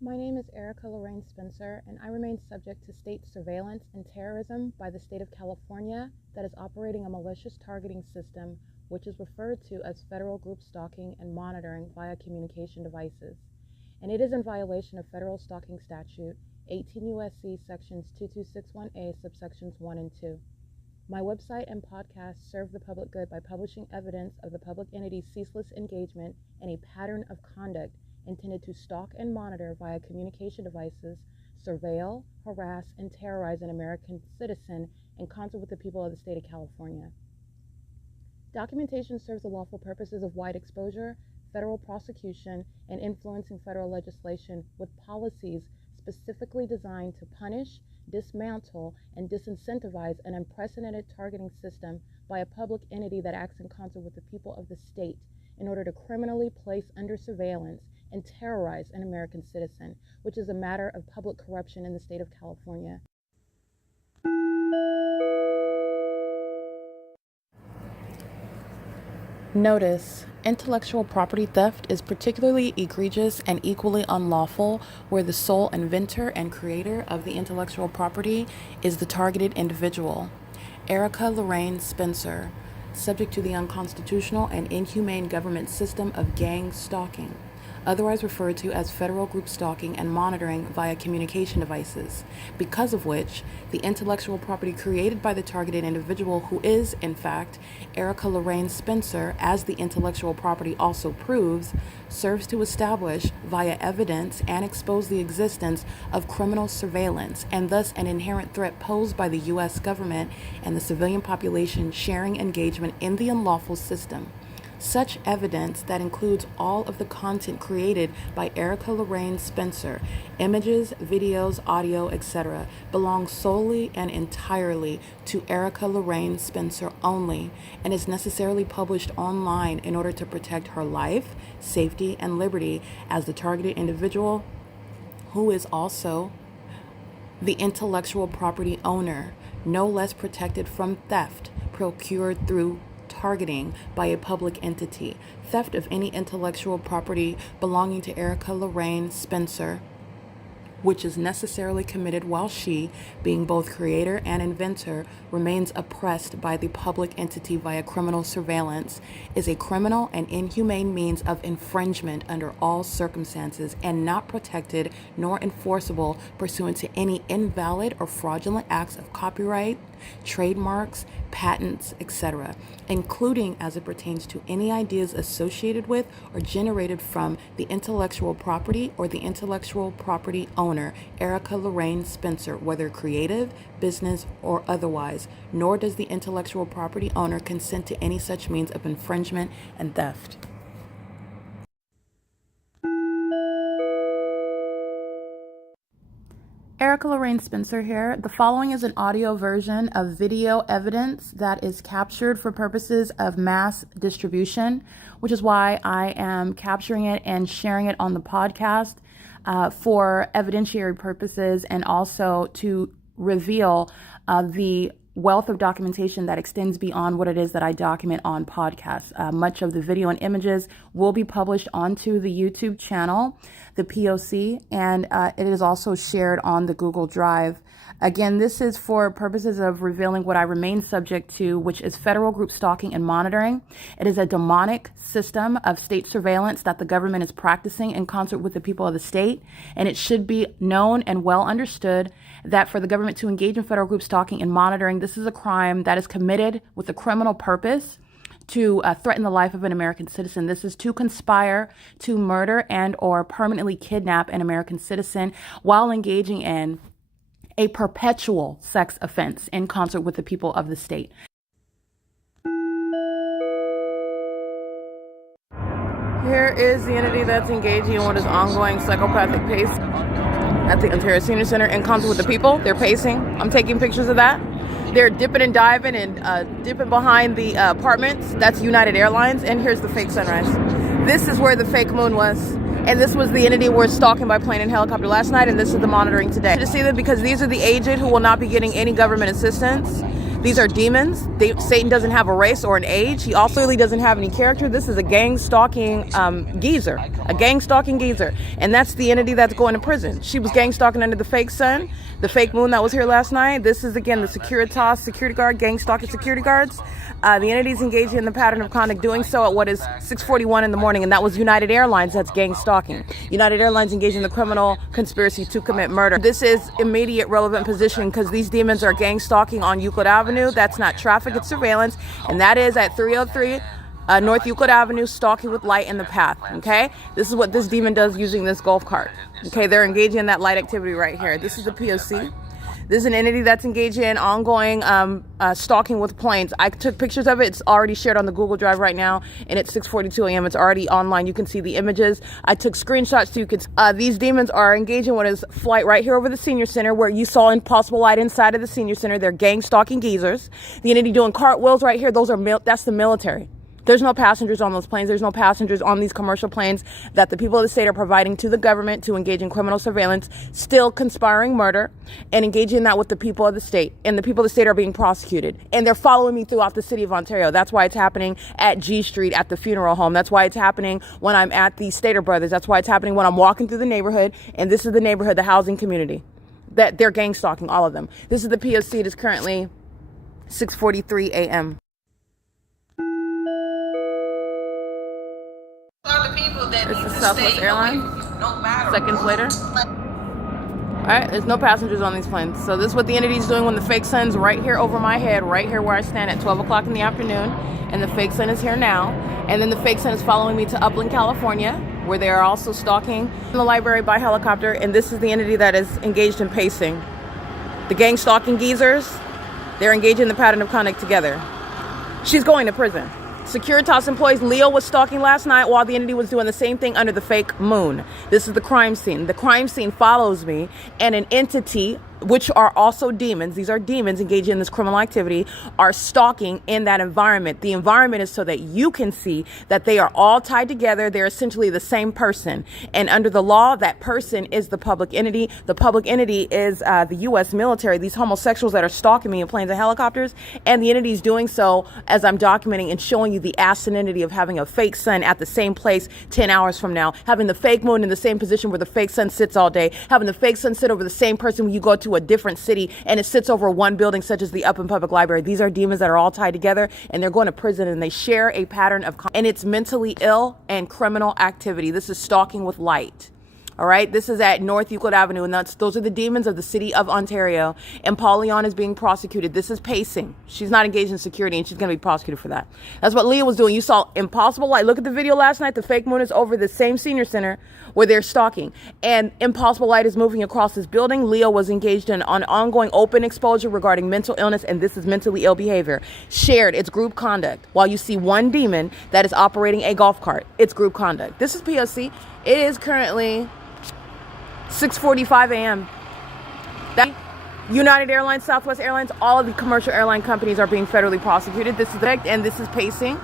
My name is Erica Lorraine Spencer, and I remain subject to state surveillance and terrorism by the state of California that is operating a malicious targeting system which is referred to as federal group stalking and monitoring via communication devices. And it is in violation of federal stalking statute 18 U.S.C. sections 2261A subsections 1 and 2. My website and podcast serve the public good by publishing evidence of the public entity's ceaseless engagement in a pattern of conduct intended to stalk and monitor via communication devices, surveil, harass, and terrorize an American citizen in concert with the people of the state of California. Documentation serves the lawful purposes of wide exposure, federal prosecution, and influencing federal legislation with policies specifically designed to punish, dismantle, and disincentivize an unprecedented targeting system by a public entity that acts in concert with the people of the state in order to criminally place under surveillance and terrorize an American citizen, which is a matter of public corruption in the state of California. Notice: intellectual property theft is particularly egregious and equally unlawful where the sole inventor and creator of the intellectual property is the targeted individual. Erica Lorraine Spencer, subject to the unconstitutional and inhumane government system of gang stalking, otherwise referred to as federal group stalking and monitoring via communication devices, because of which the intellectual property created by the targeted individual, who is, in fact, Erica Lorraine Spencer, as the intellectual property also proves, serves to establish via evidence and expose the existence of criminal surveillance and thus an inherent threat posed by the U.S. government and the civilian population sharing engagement in the unlawful system. Such evidence, that includes all of the content created by Erica Lorraine Spencer, images, videos, audio, etc., belongs solely and entirely to Erica Lorraine Spencer only and is necessarily published online in order to protect her life, safety, and liberty as the targeted individual, who is also the intellectual property owner, no less protected from theft procured through targeting by a public entity. Theft of any intellectual property belonging to Erica Lorraine Spencer, which is necessarily committed while she, being both creator and inventor, remains oppressed by the public entity via criminal surveillance, is a criminal and inhumane means of infringement under all circumstances and not protected nor enforceable pursuant to any invalid or fraudulent acts of copyright, trademarks, patents, etc., including as it pertains to any ideas associated with or generated from the intellectual property or the intellectual property owner, Erica Lorraine Spencer, whether creative, business, or otherwise, nor does the intellectual property owner consent to any such means of infringement and theft. Erica Lorraine Spencer here. The following is an audio version of video evidence that is captured for purposes of mass distribution, which is why I am capturing it and sharing it on the podcast for evidentiary purposes and also to reveal the wealth of documentation that extends beyond what it is that I document on podcasts. Much of the video and images will be published onto the YouTube channel, the P.O.C, and it is also shared on the Google Drive. Again, this is for purposes of revealing what I remain subject to, which is federal group stalking and monitoring. It is a demonic system of state surveillance that the government is practicing in concert with the people of the state, and it should be known and well understood that for the government to engage in federal group stalking and monitoring, this is a crime that is committed with a criminal purpose to threaten the life of an American citizen. This is to conspire to murder and or permanently kidnap an American citizen while engaging in a perpetual sex offense in concert with the people of the state. Here is the entity that's engaging in what is ongoing psychopathic pace at the Ontario Senior Center in concert with the people. They're pacing. I'm taking pictures of that. They're dipping and diving and dipping behind the apartments. That's United Airlines. And here's the fake sunrise. This is where the fake moon was. And this was the entity we're stalking by plane and helicopter last night. And this is the monitoring today. To see them because these are the aged who will not be getting any government assistance. These are demons. Satan doesn't have a race or an age. He also really doesn't have any character. This is a gang stalking geezer, a gang stalking geezer. And that's the entity that's going to prison. She was gang stalking under the fake sun, the fake moon that was here last night. This is, again, the Securitas security guard, gang stalking security guards. The entity's engaged in the pattern of conduct doing so at what is 6:41 in the morning, and that was United Airlines that's gang stalking. United Airlines engaged in the criminal conspiracy to commit murder. This is immediate relevant position because these demons are gang stalking on Euclid Avenue. That's not traffic, it's surveillance, and that is at 303 North Euclid Avenue, stalking with light in the path, okay? This is what this demon does using this golf cart, okay? They're engaging in that light activity right here. This is the P.O.C. This is an entity that's engaged in ongoing stalking with planes. I took pictures of it. It's already shared on the Google Drive right now, and it's 6:42 a.m. It's already online. You can see the images. I took screenshots so you could. These demons are engaging what is flight right here over the senior center, where you saw Impossible Light inside of the senior center. They're gang stalking geezers. The entity doing cartwheels right here. That's the military. There's no passengers on those planes. There's no passengers on these commercial planes that the people of the state are providing to the government to engage in criminal surveillance, still conspiring murder, and engaging in that with the people of the state. And the people of the state are being prosecuted. And they're following me throughout the city of Ontario. That's why it's happening at G Street at the funeral home. That's why it's happening when I'm at the Stater Brothers. That's why it's happening when I'm walking through the neighborhood. And this is the neighborhood, the housing community. That they're gang stalking, all of them. This is the P.O.C. It is currently 6:43 a.m. This is Southwest Airlines. Seconds later. Alright, there's no passengers on these planes. So this is what the entity's doing when the fake sun's right here over my head, right here where I stand at 12 o'clock in the afternoon. And the fake sun is here now. And then the fake sun is following me to Upland, California, where they are also stalking the library by helicopter. And this is the entity that is engaged in pacing. The gang stalking geezers, they're engaged in the pattern of conduct together. She's going to prison. Securitas employees, Leo was stalking last night while the entity was doing the same thing under the fake moon. This is the crime scene. The crime scene follows me, and an entity, which are also demons, these are demons engaged in this criminal activity, are stalking in that environment. The environment is so that you can see that they are all tied together. They're essentially the same person. And under the law, that person is the public entity. The public entity is the U.S. military, these homosexuals that are stalking me in planes and helicopters. And the entity is doing so as I'm documenting and showing you the asininity of having a fake sun at the same place 10 hours from now, having the fake moon in the same position where the fake sun sits all day, having the fake sun sit over the same person when you go to a different city and it sits over one building such as the Upland Public Library. These are demons that are all tied together, and they're going to prison, and they share a pattern of and it's mentally ill and criminal activity. This is stalking with light. All right, this is at North Euclid Avenue, and those are the demons of the city of Ontario. And Paul Leon is being prosecuted. This is pacing. She's not engaged in security, and she's going to be prosecuted for that. That's what Leah was doing. You saw Impossible Light. Look at the video last night. The fake moon is over the same senior center where they're stalking, and Impossible Light is moving across this building. Leo was engaged in an ongoing open exposure regarding mental illness, and this is mentally ill behavior. Shared, it's group conduct. While you see one demon that is operating a golf cart, it's group conduct. This is P.O.C. It is currently 6:45 a.m. That United Airlines, Southwest Airlines, all of the commercial airline companies are being federally prosecuted. This is the and this is pacing.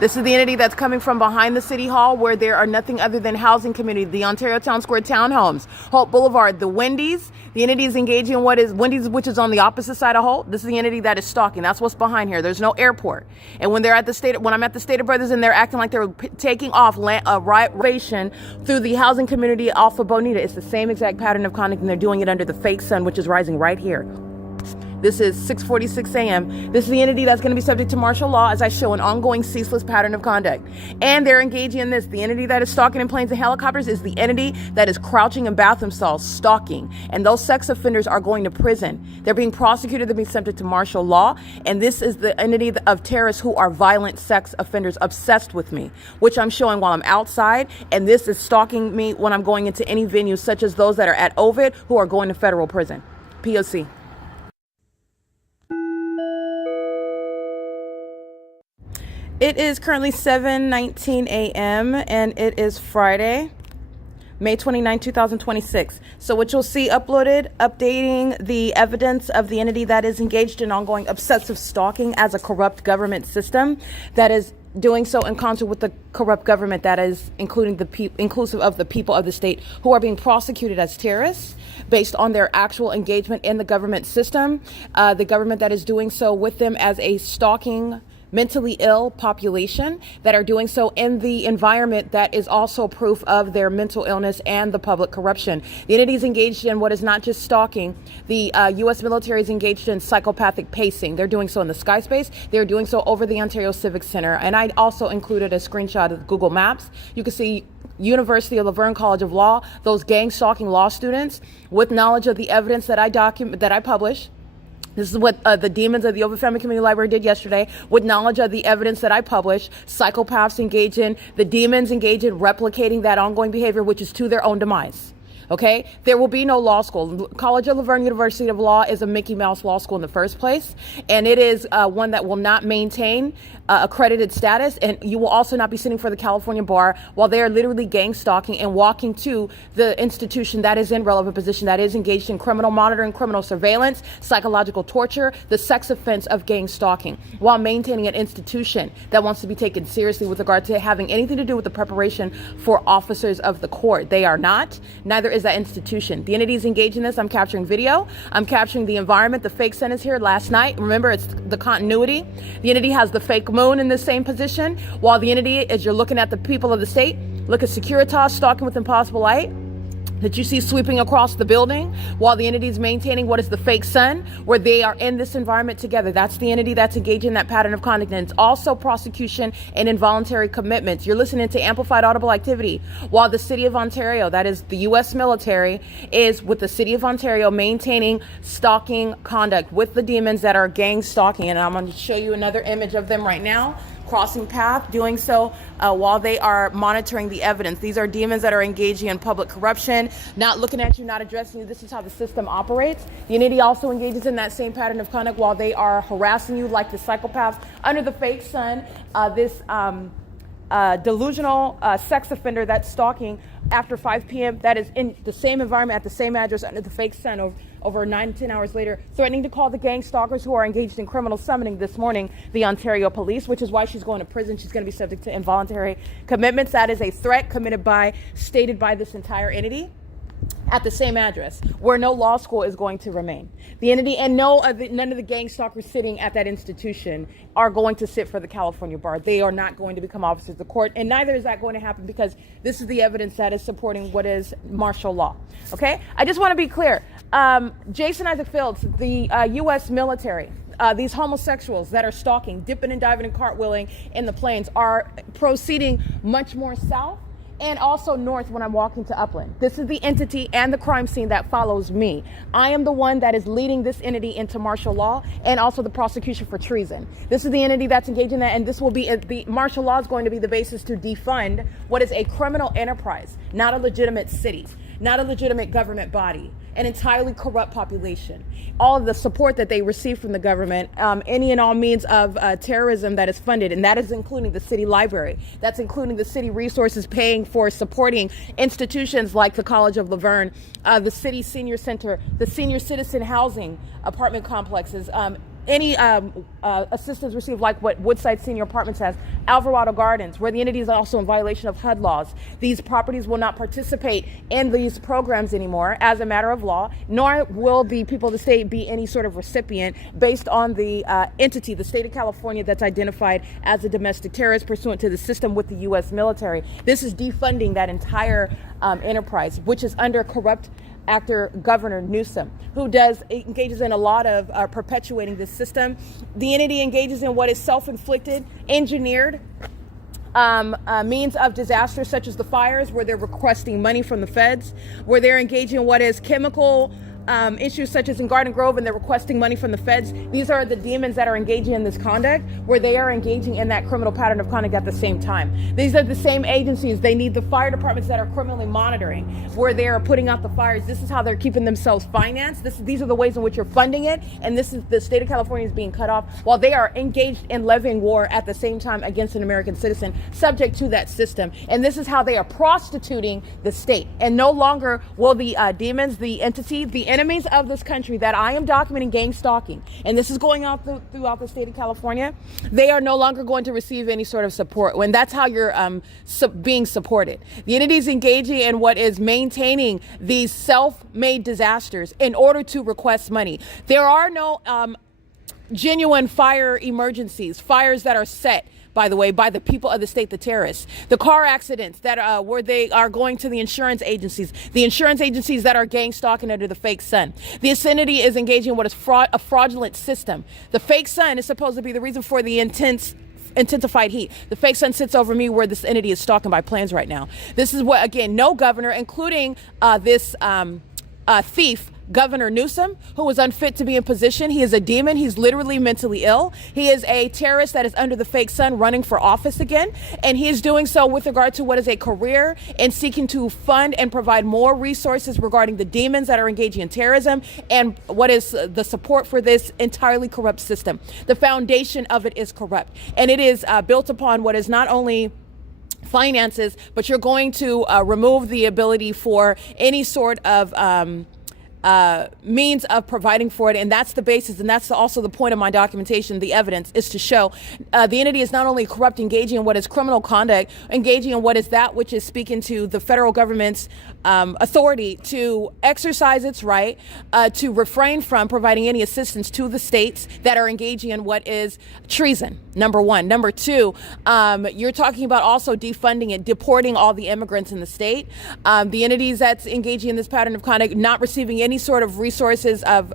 This is the entity that's coming from behind the city hall, where there are nothing other than housing community, the Ontario Town Square townhomes, Holt Boulevard, the Wendy's. The entity is engaging in what is Wendy's, which is on the opposite side of Holt. This is the entity that is stalking. That's what's behind here. There's no airport. And when they're at when I'm at the Stater Brothers and they're acting like they're taking off renovation through the housing community off of Bonita, it's the same exact pattern of conduct, and they're doing it under the fake sun, which is rising right here. This is 6:46 a.m. This is the entity that's going to be subject to martial law as I show an ongoing ceaseless pattern of conduct. And they're engaging in this. The entity that is stalking in planes and helicopters is the entity that is crouching in bathroom stalls, stalking. And those sex offenders are going to prison. They're being prosecuted. They're being subject to martial law. And this is the entity of terrorists who are violent sex offenders obsessed with me, which I'm showing while I'm outside. And this is stalking me when I'm going into any venue, such as those that are at Ovid who are going to federal prison. P.O.C. It is currently 7:19 a.m. and it is Friday, May 29, 2026. So what you'll see uploaded, updating the evidence of the entity that is engaged in ongoing obsessive stalking as a corrupt government system that is doing so in concert with the corrupt government that is inclusive of the people of the state who are being prosecuted as terrorists based on their actual engagement in the government system, the government that is doing so with them as a stalking mentally ill population that are doing so in the environment that is also proof of their mental illness and the public corruption. The entity is engaged in what is not just stalking. The U.S. military is engaged in psychopathic pacing. They're doing so in the sky space. They're doing so over the Ontario Civic Center. And I also included a screenshot of Google Maps. You can see University of Laverne College of Law, those gang stalking law students with knowledge of the evidence that I published. This is what the demons of the Open Family Community Library did yesterday, with knowledge of the evidence that I published. Psychopaths engage in, the demons engage in replicating that ongoing behavior, which is to their own demise. Okay, there will be no law school. College of Laverne University of Law is a Mickey Mouse law school in the first place, and it is one that will not maintain accredited status, and you will also not be sitting for the California bar while they are literally gang stalking and walking to the institution that is in relevant position, that is engaged in criminal monitoring, criminal surveillance, psychological torture, the sex offense of gang stalking, while maintaining an institution that wants to be taken seriously with regard to having anything to do with the preparation for officers of the court. They are not. Neither is that institution. The entity is engaged in this. I'm capturing video. I'm capturing the environment. The fake sun is here last night. Remember, it's the continuity. The entity has the fake moon in the same position, while the entity, as you're looking at the people of the state, look at Securitas stalking with impossible light that you see sweeping across the building, while the entity is maintaining what is the fake sun, where they are in this environment together. That's the entity that's engaged in that pattern of conduct. And it's also prosecution and involuntary commitments. You're listening to amplified audible activity, while the city of Ontario, that is the U.S. military, is with the city of Ontario maintaining stalking conduct with the demons that are gang stalking. And I'm going to show you another image of them right now, crossing path, doing so while they are monitoring the evidence. These are demons that are engaging in public corruption, not looking at you, not addressing you. This is how the system operates. The entity also engages in that same pattern of conduct while they are harassing you like the psychopaths under the fake sun. This delusional sex offender that's stalking after 5 p.m. that is in the same environment at the same address under the fake sun over 9 to 10 hours later, threatening to call the gang stalkers who are engaged in criminal summoning this morning, the Ontario police, which is why she's going to prison. She's going to be subject to involuntary commitments. That is a threat stated by this entire entity at the same address where no law school is going to remain. The entity and none of the gang stalkers sitting at that institution are going to sit for the California bar. They are not going to become officers of the court, and neither is that going to happen because this is the evidence that is supporting what is martial law. Okay, I just want to be clear. Jason Isaac Fields, the U.S. military, these homosexuals that are stalking, dipping and diving and cartwheeling in the plains are proceeding much more south and also north when I'm walking to Upland. This is the entity and the crime scene that follows me. I am the one that is leading this entity into martial law and also the prosecution for treason. This is the entity that's engaged in that, and this will be, the martial law is going to be the basis to defund what is a criminal enterprise, not a legitimate city, not a legitimate government body, an entirely corrupt population. All of the support that they receive from the government, any and all means of terrorism that is funded, and that is including the city library. That's including the city resources paying for supporting institutions like the College of Laverne, the city senior center, the senior citizen housing apartment complexes, any assistance received like what Woodside Senior Apartments has, Alvarado Gardens, where the entity is also in violation of HUD laws. These properties will not participate in these programs anymore as a matter of law, nor will the people of the state be any sort of recipient based on the entity, the state of California, that's identified as a domestic terrorist pursuant to the system with the U.S. military. This is defunding that entire enterprise, which is under corrupt actor Governor Newsom, who engages in a lot of perpetuating this system. The entity engages in what is self-inflicted, engineered means of disaster, such as the fires, where they're requesting money from the feds, where they're engaging in what is chemical issues such as in Garden Grove, and they're requesting money from the feds. These are the demons that are engaging in this conduct, where they are engaging in that criminal pattern of conduct at the same time. These are the same agencies. They need the fire departments that are criminally monitoring, where they are putting out the fires. This is how they're keeping themselves financed. These are the ways in which you're funding it, and this is the state of California is being cut off while they are engaged in levying war at the same time against an American citizen subject to that system. And this is how they are prostituting the state. And no longer will the demons, the entity, the enemies of this country that I am documenting gang stalking, and this is going out throughout the state of California, they are no longer going to receive any sort of support when that's how you're being supported. The entity is engaging in what is maintaining these self-made disasters in order to request money. There are no genuine fire emergencies, fires that are set, by the way, by the people of the state, the terrorists. The car accidents that where they are going to the insurance agencies that are gang stalking under the fake sun. This entity is engaging in what is a fraudulent system. The fake sun is supposed to be the reason for the intensified heat. The fake sun sits over me where this entity is stalking by plans right now. This is what, again, no governor, including this thief, Governor Newsom, who is unfit to be in position. He is a demon. He's literally mentally ill. He is a terrorist that is under the fake sun running for office again. And he is doing so with regard to what is a career and seeking to fund and provide more resources regarding the demons that are engaging in terrorism and what is the support for this entirely corrupt system. The foundation of it is corrupt. And it is built upon what is not only finances, but you're going to remove the ability for any sort of means of providing for it. And that's the basis. And that's also the point of my documentation. The evidence is to show the entity is not only corrupt, engaging in what is criminal conduct, engaging in what is that which is speaking to the federal government's authority to exercise its right to refrain from providing any assistance to the states that are engaging in what is treason, number one. Number two, you're talking about also defunding and deporting all the immigrants in the state. The entities that's engaging in this pattern of conduct, not receiving any sort of resources of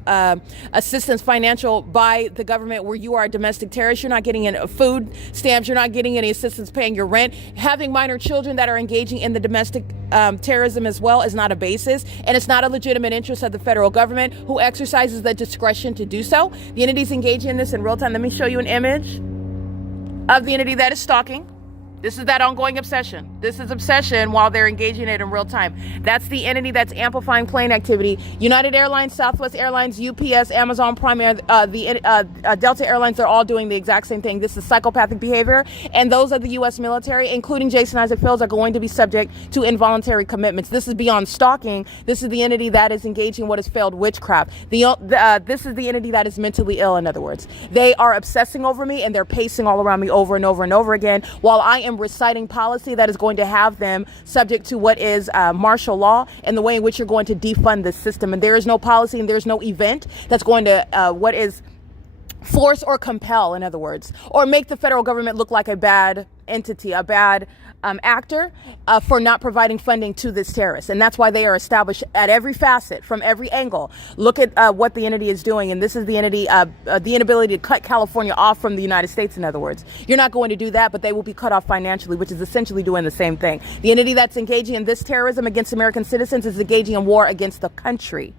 assistance financial by the government where you are a domestic terrorist. You're not getting any food stamps. You're not getting any assistance paying your rent. Having minor children that are engaging in the domestic terrorism as well is not a basis, and it's not a legitimate interest of the federal government who exercises the discretion to do so. The entity's engaging in this in real time. Let me show you an image of the entity that is stalking. This is that ongoing obsession. This is obsession while they're engaging in it in real time. That's the entity that's amplifying plane activity. United Airlines, Southwest Airlines, UPS, Amazon Prime Air, Delta Airlines, they're all doing the exact same thing. This is psychopathic behavior. And those of the U.S. military, including Jason Isaac Fields, are going to be subject to involuntary commitments. This is beyond stalking. This is the entity that is engaging in what is failed witchcraft. This is the entity that is mentally ill, in other words. They are obsessing over me and they're pacing all around me over and over and over again while I am reciting policy that is going to have them subject to what is martial law and the way in which you're going to defund this system. And there is no policy and there's no event that's going to what is force or compel, in other words, or make the federal government look like a bad entity, a bad actor for not providing funding to this terrorist. And that's why they are established at every facet, from every angle. Look at what the entity is doing. And this is the entity, the inability to cut California off from the United States, in other words. You're not going to do that, but they will be cut off financially, which is essentially doing the same thing. The entity that's engaging in this terrorism against American citizens is engaging in war against the country.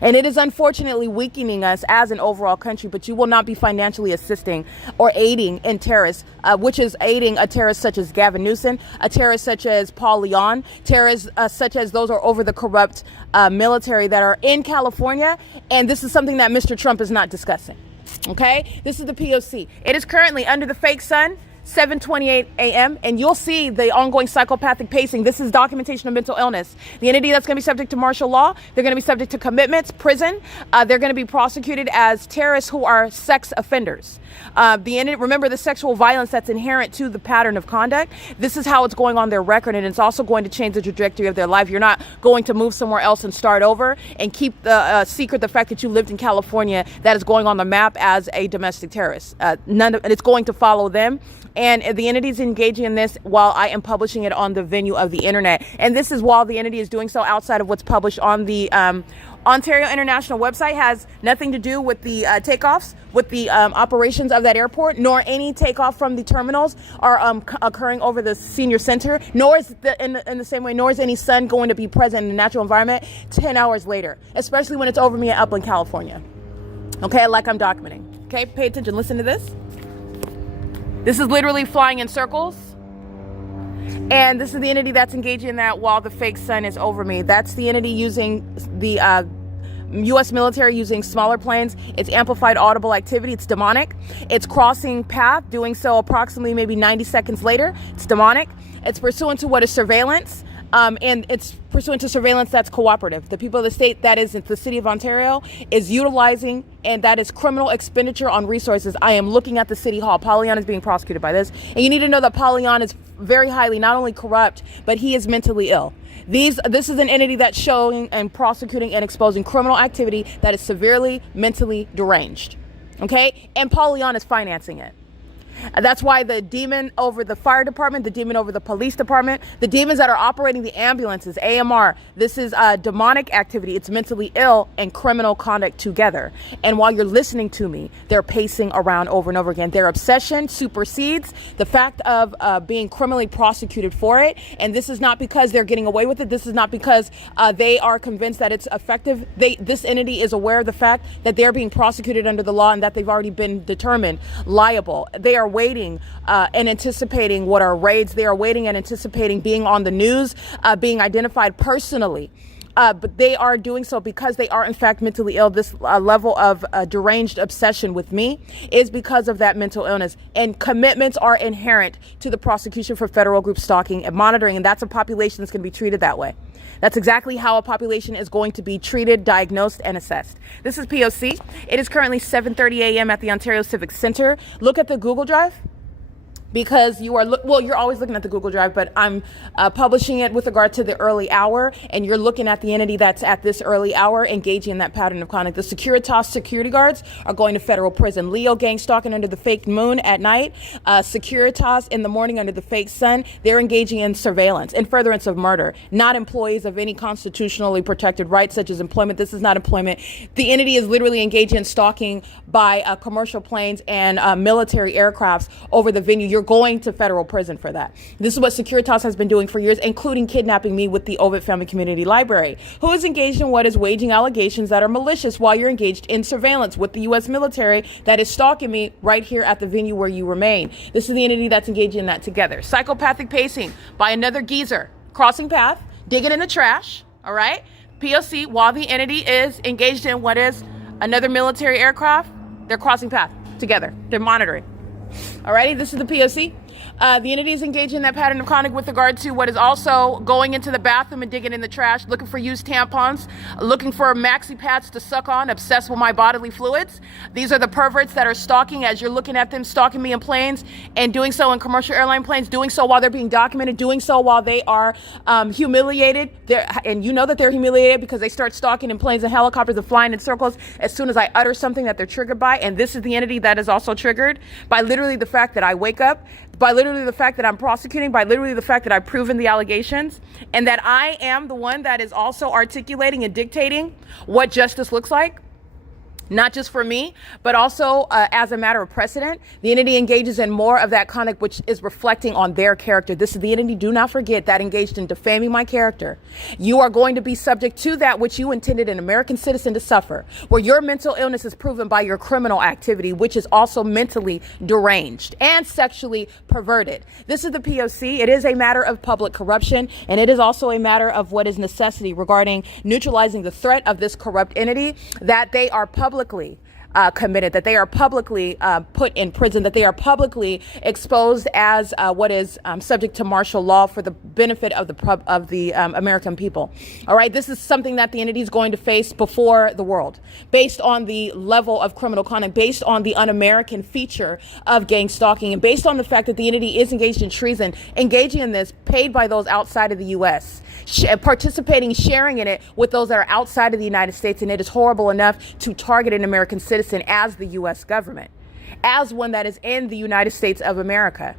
And it is unfortunately weakening us as an overall country, but you will not be financially assisting or aiding in terrorists, which is aiding a terrorist such as Gavin Newsom, a terrorist such as Paul Leon, terrorists such as those are over the corrupt military that are in California. And this is something that Mr. Trump is not discussing. Okay, this is the P.O.C. It is currently under the fake sun, 7:28 a.m. and you'll see the ongoing psychopathic pacing. This is documentation of mental illness. The entity that's going to be subject to martial law, they're going to be subject to commitments, prison. They're going to be prosecuted as terrorists who are sex offenders. Remember the sexual violence that's inherent to the pattern of conduct. This is how it's going on their record, and it's also going to change the trajectory of their life. You're not going to move somewhere else and start over and keep the secret the fact that you lived in California that is going on the map as a domestic terrorist. It's going to follow them. And the entity is engaging in this while I am publishing it on the venue of the internet. And this is while the entity is doing so outside of what's published on the Ontario International website. Has nothing to do with the takeoffs, with the operations of that airport, nor any takeoff from the terminals are occurring over the senior center, nor is in the same way, nor is any sun going to be present in the natural environment 10 hours later, especially when it's over me in Upland, California. Okay, like I'm documenting. Okay, pay attention, listen to this. This is literally flying in circles. And this is the entity that's engaging in that while the fake sun is over me. That's the entity using the U.S. military using smaller planes. It's amplified audible activity. It's demonic. It's crossing path, doing so approximately maybe 90 seconds later. It's demonic. It's pursuant to what is surveillance. and it's pursuant to surveillance that's cooperative. The people of the state, that is the city of Ontario, is utilizing, and that is criminal expenditure on resources. I am looking at the city hall. Pollyanna is being prosecuted by this. And you need to know that Pollyanna is very highly not only corrupt, but he is mentally ill. This is an entity that's showing and prosecuting and exposing criminal activity that is severely mentally deranged. Okay? And Pollyanna is financing it. That's why the demon over the fire department, the demon over the police department, the demons that are operating the ambulances, AMR, this is demonic activity. It's mentally ill and criminal conduct together. And while you're listening to me, they're pacing around over and over again. Their obsession supersedes the fact of being criminally prosecuted for it. And this is not because they're getting away with it. This is not because they are convinced that it's effective. This entity is aware of the fact that they're being prosecuted under the law and that they've already been determined liable. They are waiting and anticipating what are raids. They are waiting and anticipating being on the news, being identified personally. But they are doing so because they are in fact mentally ill. This level of deranged obsession with me is because of that mental illness. And commitments are inherent to the prosecution for federal group stalking and monitoring. And that's a population that's going to be treated that way. That's exactly how a population is going to be treated, diagnosed, and assessed. This is P.O.C. It is currently 7:30 a.m. at the Ontario Civic Center. Look at the Google Drive, because you are, well, you're always looking at the Google Drive, but I'm publishing it with regard to the early hour, and you're looking at the entity that's at this early hour engaging in that pattern of conduct. The Securitas security guards are going to federal prison. Leo gang stalking under the fake moon at night. Securitas in the morning under the fake sun. They're engaging in surveillance and furtherance of murder, not employees of any constitutionally protected rights such as employment. This is not employment. The entity is literally engaging in stalking by commercial planes and military aircrafts over the venue. You're going to federal prison for that. This is what Securitas has been doing for years, including kidnapping me with the Ovid Family Community Library, who is engaged in what is waging allegations that are malicious while you're engaged in surveillance with the U.S. military that is stalking me right here at the venue where you remain. This is the entity that's engaged in that together. Psychopathic pacing by another geezer, crossing path, digging in the trash, all right? P.O.C., while the entity is engaged in what is another military aircraft, they're crossing path together. They're monitoring. Alrighty, this is the P.O.C. The entity is engaged in that pattern of conduct with regard to what is also going into the bathroom and digging in the trash, looking for used tampons, looking for maxi pads to suck on, obsessed with my bodily fluids. These are the perverts that are stalking as you're looking at them, stalking me in planes and doing so in commercial airline planes, doing so while they're being documented, doing so while they are humiliated. And you know that they're humiliated because they start stalking in planes and helicopters and flying in circles as soon as I utter something that they're triggered by. And this is the entity that is also triggered by literally the fact that I wake up, by literally the fact that I'm prosecuting, by literally the fact that I've proven the allegations, and that I am the one that is also articulating and dictating what justice looks like. Not just for me, but also as a matter of precedent. The entity engages in more of that conduct which is reflecting on their character. This is the entity, do not forget, that engaged in defaming my character. You are going to be subject to that which you intended an American citizen to suffer, where your mental illness is proven by your criminal activity, which is also mentally deranged and sexually perverted. This is the P.O.C. It is a matter of public corruption, and it is also a matter of what is necessity regarding neutralizing the threat of this corrupt entity, that they are publicly committed, that they are publicly put in prison, that they are publicly exposed as what is subject to martial law for the benefit of the American people. All right, this is something that the entity is going to face before the world, based on the level of criminal conduct, based on the un-American feature of gang stalking, and based on the fact that the entity is engaged in treason, engaging in this, paid by those outside of the U.S., participating, sharing in it with those that are outside of the United States. And it is horrible enough to target an American citizen as the U.S. government, as one that is in the United States of America.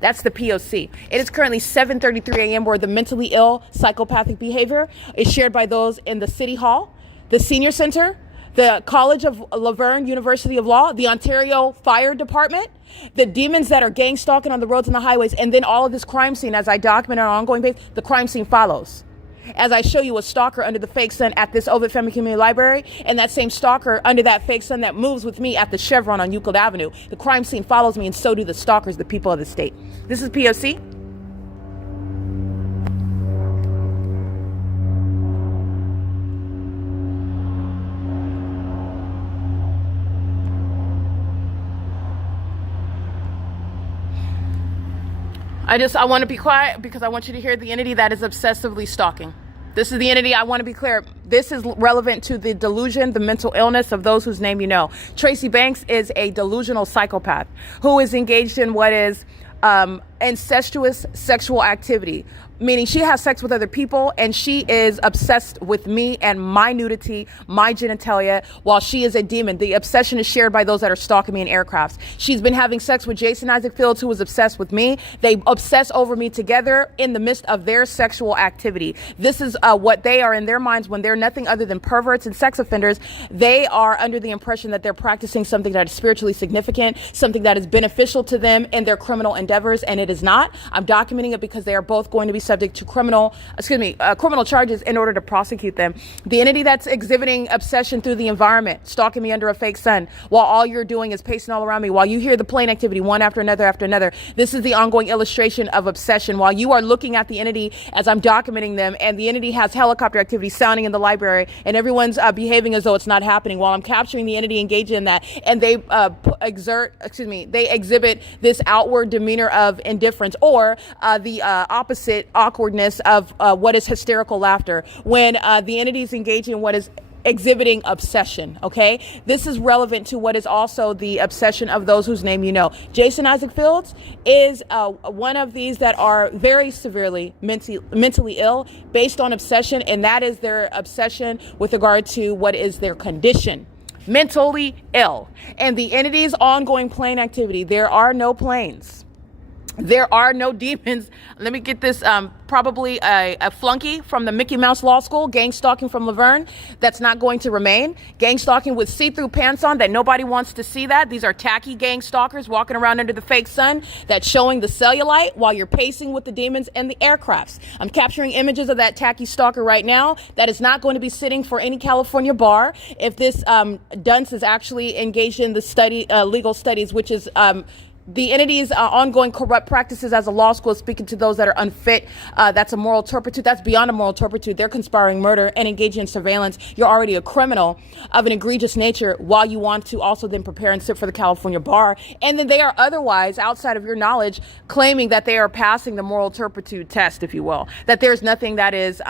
That's the P.O.C. It is currently 7:33 a.m. where the mentally ill psychopathic behavior is shared by those in the City Hall, the Senior Center, the College of Laverne University of Law, the Ontario Fire Department, the demons that are gang stalking on the roads and the highways, and then all of this crime scene. As I document on an ongoing basis, the crime scene follows. As I show you a stalker under the fake sun at this Ovid Family Community Library, and that same stalker under that fake sun that moves with me at the Chevron on Euclid Avenue, the crime scene follows me, and so do the stalkers, the people of the state. This is P.O.C. I want to be quiet because I want you to hear the entity that is obsessively stalking. This is the entity, I want to be clear, this is relevant to the delusion, the mental illness of those whose name you know. Tracy Banks is a delusional psychopath who is engaged in what is incestuous sexual activity, meaning she has sex with other people and she is obsessed with me and my nudity, my genitalia, while she is a demon. The obsession is shared by those that are stalking me in aircrafts. She's been having sex with Jason Isaac Fields, who was obsessed with me. They obsess over me together in the midst of their sexual activity. This is what they are in their minds when they're nothing other than perverts and sex offenders. They are under the impression that they're practicing something that is spiritually significant, something that is beneficial to them in their criminal endeavors, and it is not. I'm documenting it because they are both going to be subject to criminal charges in order to prosecute them. The entity that's exhibiting obsession through the environment, stalking me under a fake sun, while all you're doing is pacing all around me, while you hear the plane activity one after another. This is the ongoing illustration of obsession. While you are looking at the entity as I'm documenting them, and the entity has helicopter activity sounding in the library, and everyone's behaving as though it's not happening, while I'm capturing the entity engaged in that, and they exhibit this outward demeanor of indifference, or the opposite awkwardness of what is hysterical laughter, when the entity is engaging in what is exhibiting obsession. Okay, this is relevant to what is also the obsession of those whose name you know. Jason Isaac Fields is one of these that are very severely mentally ill based on obsession, and that is their obsession with regard to what is their condition. Mentally ill. And the entity's ongoing plane activity, there are no planes. There are no demons. Let me get this, probably a flunky from the Mickey Mouse Law School, gang stalking from Laverne. That's not going to remain. Gang stalking with see-through pants on that nobody wants to see that. These are tacky gang stalkers walking around under the fake sun that's showing the cellulite while you're pacing with the demons and the aircrafts. I'm capturing images of that tacky stalker right now that is not going to be sitting for any California bar if this dunce is actually engaged in the legal studies, which is the entity's ongoing corrupt practices as a law school, speaking to those that are unfit. That's a moral turpitude. That's beyond a moral turpitude. They're conspiring murder and engaging in surveillance. You're already a criminal of an egregious nature while you want to also then prepare and sit for the California bar. And then they are otherwise, outside of your knowledge, claiming that they are passing the moral turpitude test, if you will, that there's nothing that is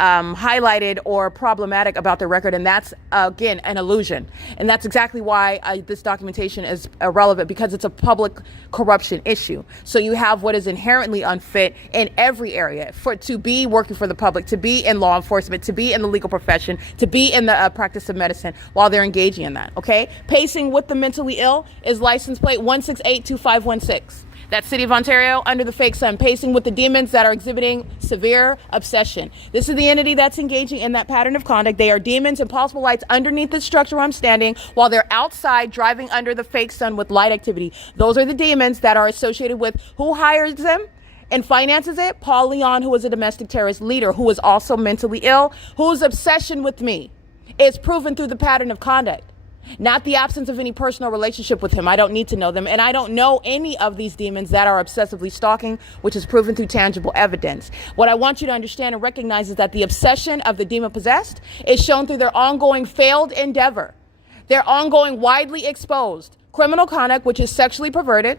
highlighted or problematic about their record, and that's again an illusion. And that's exactly why this documentation is irrelevant, because it's a public corruption issue. So you have what is inherently unfit in every area to be working for the public, to be in law enforcement, to be in the legal profession, to be in the practice of medicine while they're engaging in that. Okay, pacing with the mentally ill is license plate 1682516. That city of Ontario, under the fake sun, pacing with the demons that are exhibiting severe obsession. This is the entity that's engaging in that pattern of conduct. They are demons and possible lights underneath the structure where I'm standing while they're outside driving under the fake sun with light activity. Those are the demons that are associated with who hires them and finances it. Paul Leon, who is a domestic terrorist leader, who is also mentally ill, whose obsession with me is proven through the pattern of conduct. Not the absence of any personal relationship with him. I don't need to know them. And I don't know any of these demons that are obsessively stalking, which is proven through tangible evidence. What I want you to understand and recognize is that the obsession of the demon possessed is shown through their ongoing failed endeavor, their ongoing widely exposed criminal conduct, which is sexually perverted.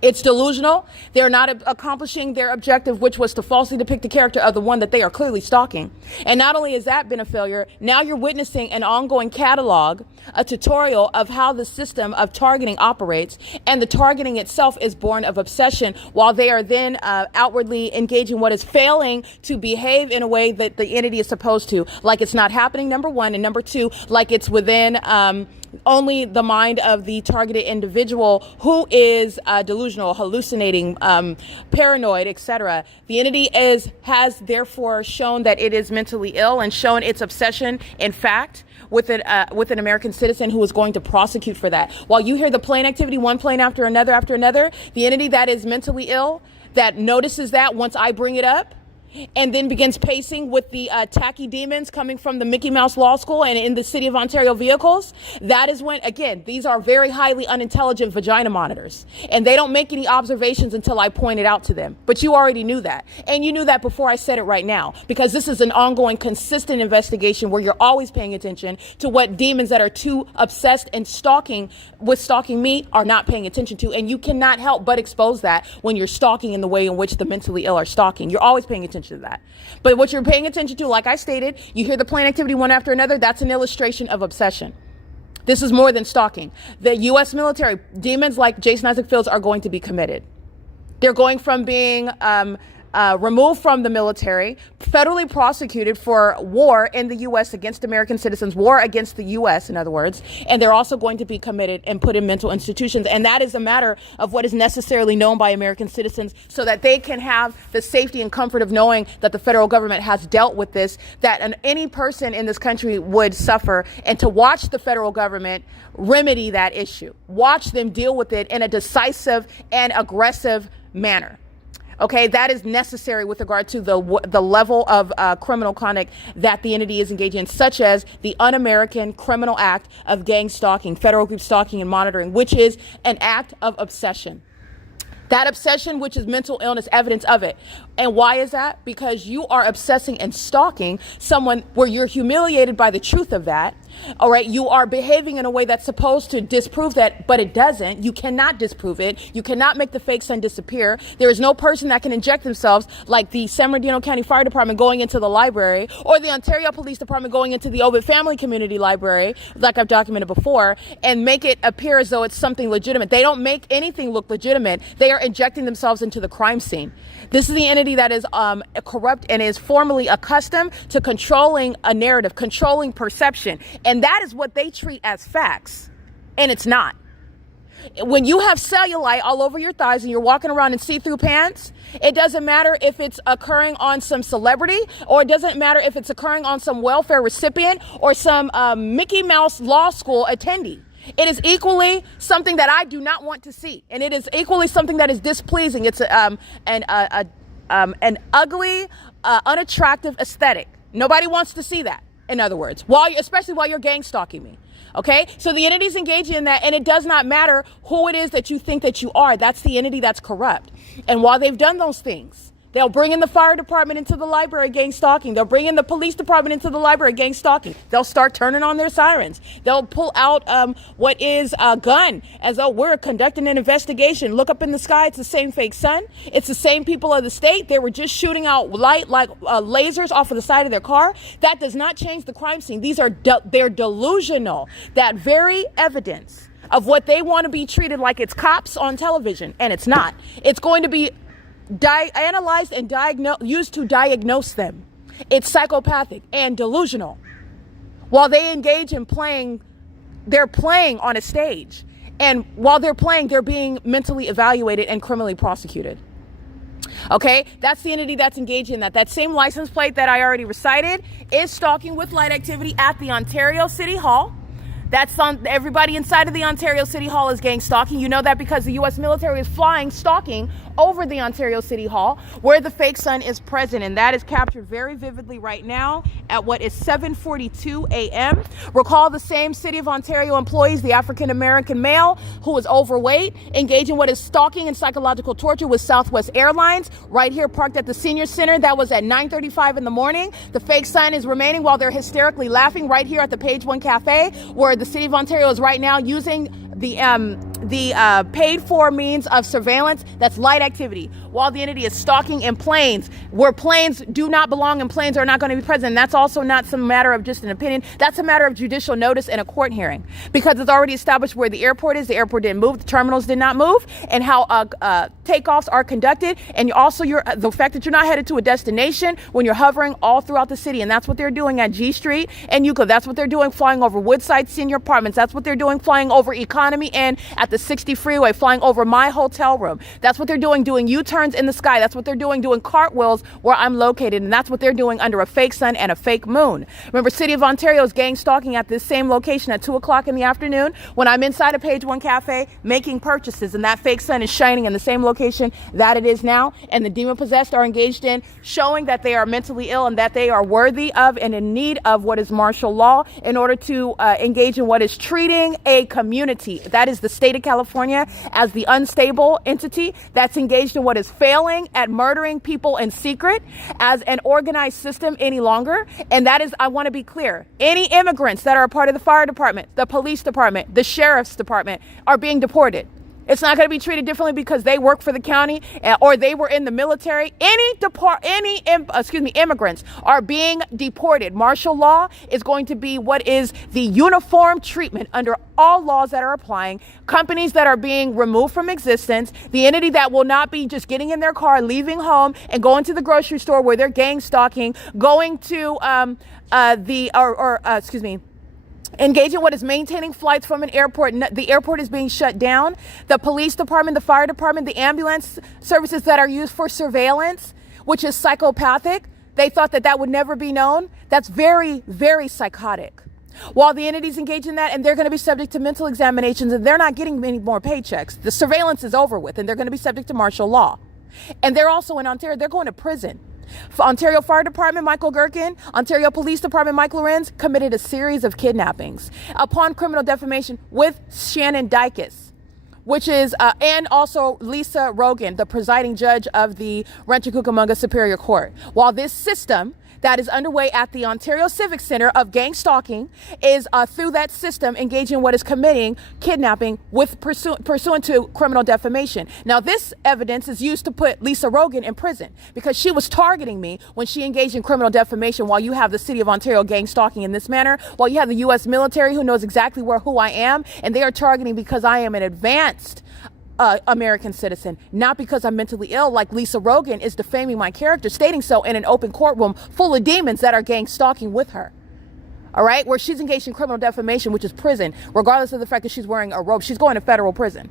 It's delusional. They're not accomplishing their objective, which was to falsely depict the character of the one that they are clearly stalking. And not only has that been a failure, now you're witnessing an ongoing catalog, a tutorial of how the system of targeting operates. And the targeting itself is born of obsession, while they are then outwardly engaging what is failing to behave in a way that the entity is supposed to, like it's not happening, number one, and number two, like it's within only the mind of the targeted individual who is delusional, hallucinating, paranoid, etc. The entity has therefore shown that it is mentally ill and shown its obsession, in fact, with an American citizen who is going to prosecute for that. While you hear the plane activity, one plane after another, the entity that is mentally ill, that notices that once I bring it up, and then begins pacing with the tacky demons coming from the Mickey Mouse Law School and in the City of Ontario vehicles, that is when, again, these are very highly unintelligent vagina monitors. And they don't make any observations until I point it out to them. But you already knew that. And you knew that before I said it right now. Because this is an ongoing, consistent investigation where you're always paying attention to what demons that are too obsessed and stalking me are not paying attention to. And you cannot help but expose that when you're stalking in the way in which the mentally ill are stalking. You're always paying attention to that. But what you're paying attention to, like I stated, you hear the plain activity one after another, that's an illustration of obsession. This is more than stalking. The U.S. military, demons like Jason Isaac Fields are going to be committed. They're going from being removed from the military, federally prosecuted for war in the U.S. against American citizens, war against the U.S., in other words, and they're also going to be committed and put in mental institutions. And that is a matter of what is necessarily known by American citizens so that they can have the safety and comfort of knowing that the federal government has dealt with this, that any person in this country would suffer, and to watch the federal government remedy that issue. Watch them deal with it in a decisive and aggressive manner. Okay, that is necessary with regard to the level of criminal conduct that the entity is engaged in, such as the Un-American Criminal Act of Gang Stalking, Federal Group Stalking and Monitoring, which is an act of obsession. That obsession, which is mental illness, evidence of it. And why is that? Because you are obsessing and stalking someone where you're humiliated by the truth of that. All right. You are behaving in a way that's supposed to disprove that, but it doesn't. You cannot disprove it. You cannot make the fake son disappear. There is no person that can inject themselves like the San Bernardino County Fire Department going into the library, or the Ontario Police Department going into the Ovid Family Community Library, like I've documented before, and make it appear as though it's something legitimate. They don't make anything look legitimate. They are injecting themselves into the crime scene. This is the entity that is corrupt and is formally accustomed to controlling a narrative, controlling perception. And that is what they treat as facts. And it's not. When you have cellulite all over your thighs and you're walking around in see-through pants, it doesn't matter if it's occurring on some celebrity, or it doesn't matter if it's occurring on some welfare recipient or some Mickey Mouse Law School attendee. It is equally something that I do not want to see. And it is equally something that is displeasing. It's an ugly, unattractive aesthetic. Nobody wants to see that, in other words, especially while you're gang stalking me. Okay, so the entity's engaging in that, and it does not matter who it is that you think that you are. That's the entity that's corrupt. And while they've done those things, they'll bring in the fire department into the library, gang stalking. They'll bring in the police department into the library, gang stalking. They'll start turning on their sirens. They'll pull out what is a gun, as though we're conducting an investigation. Look up in the sky. It's the same fake sun. It's the same people of the state. They were just shooting out light like lasers off of the side of their car. That does not change the crime scene. These are they're delusional. That very evidence of what they want to be treated like it's cops on television, and it's not. It's going to be analyzed and used to diagnose them. It's psychopathic and delusional. While they engage in playing, they're playing on a stage. And while they're playing, they're being mentally evaluated and criminally prosecuted. Okay, that's the entity that's engaged in that. That same license plate that I already recited is stalking with light activity at the Ontario City Hall. That's on everybody inside of the Ontario City Hall is gang stalking. You know that because the U.S. military is flying stalking over the Ontario City Hall where the fake sun is present. And that is captured very vividly right now at what is 7:42 a.m. Recall the same City of Ontario employees, the African-American male who was overweight, engaged in what is stalking and psychological torture with Southwest Airlines, right here parked at the Senior Center. That was at 9:35 in the morning. The fake sun is remaining while they're hysterically laughing right here at the Page One Cafe, where the City of Ontario is right now using the paid-for means of surveillance. That's light activity, while the entity is stalking in planes, where planes do not belong and planes are not going to be present. That's also not some matter of just an opinion. That's a matter of judicial notice in a court hearing, because it's already established where the airport is. The airport didn't move, the terminals did not move, and how takeoffs are conducted. And also the fact that you're not headed to a destination when you're hovering all throughout the city. And that's what they're doing at G Street and Euclid. That's what they're doing flying over Woodside Senior Apartments. That's what they're doing flying over Economy and at the 60 freeway, flying over my hotel room. That's what they're doing U-turns turns in the sky. That's what they're doing cartwheels where I'm located, and that's what they're doing under a fake sun and a fake moon. Remember, City of Ontario is gang stalking at this same location at 2 o'clock in the afternoon when I'm inside a Page One Cafe making purchases, and that fake sun is shining in the same location that it is now, and the demon-possessed are engaged in showing that they are mentally ill and that they are worthy of and in need of what is martial law in order to engage in what is treating a community. That is the state of California as the unstable entity that's engaged in what is failing at murdering people in secret as an organized system any longer. And that is, I want to be clear, any immigrants that are a part of the fire department, the police department, the sheriff's department are being deported. It's not going to be treated differently because they work for the county or they were in the military. Immigrants are being deported. Martial law is going to be what is the uniform treatment under all laws that are applying. Companies that are being removed from existence, the entity that will not be just getting in their car, leaving home and going to the grocery store where they're gang stalking, going to engaging what is maintaining flights from an airport. The airport is being shut down. The police department, the fire department, the ambulance services that are used for surveillance, which is psychopathic. They thought that that would never be known. That's very, very psychotic. While the entities engage in that, and they're going to be subject to mental examinations, and they're not getting any more paychecks. The surveillance is over with, and they're going to be subject to martial law. And they're also in Ontario, they're going to prison. Ontario Fire Department, Michael GERKEN, Ontario Police Department, Mike LORENZ, committed a series of kidnappings upon criminal defamation with Shannon Dykes, which is, and also Lisa Rogan, the presiding judge of the Rancho Cucamonga Superior Court. While this system that is underway at the Ontario Civic Center of gang stalking is through that system engaging in what is committing kidnapping with pursuant to criminal defamation. Now, this evidence is used to put Lisa Rogan in prison because she was targeting me when she engaged in criminal defamation, while you have the City of Ontario gang stalking in this manner, while you have the U.S. military who knows exactly who I am, and they are targeting because I am an advanced American citizen, not because I'm mentally ill, like Lisa Rogan is defaming my character, stating so in an open courtroom full of demons that are gang stalking with her. All right, where she's engaged in criminal defamation, which is prison, regardless of the fact that she's wearing a robe. She's going to federal prison.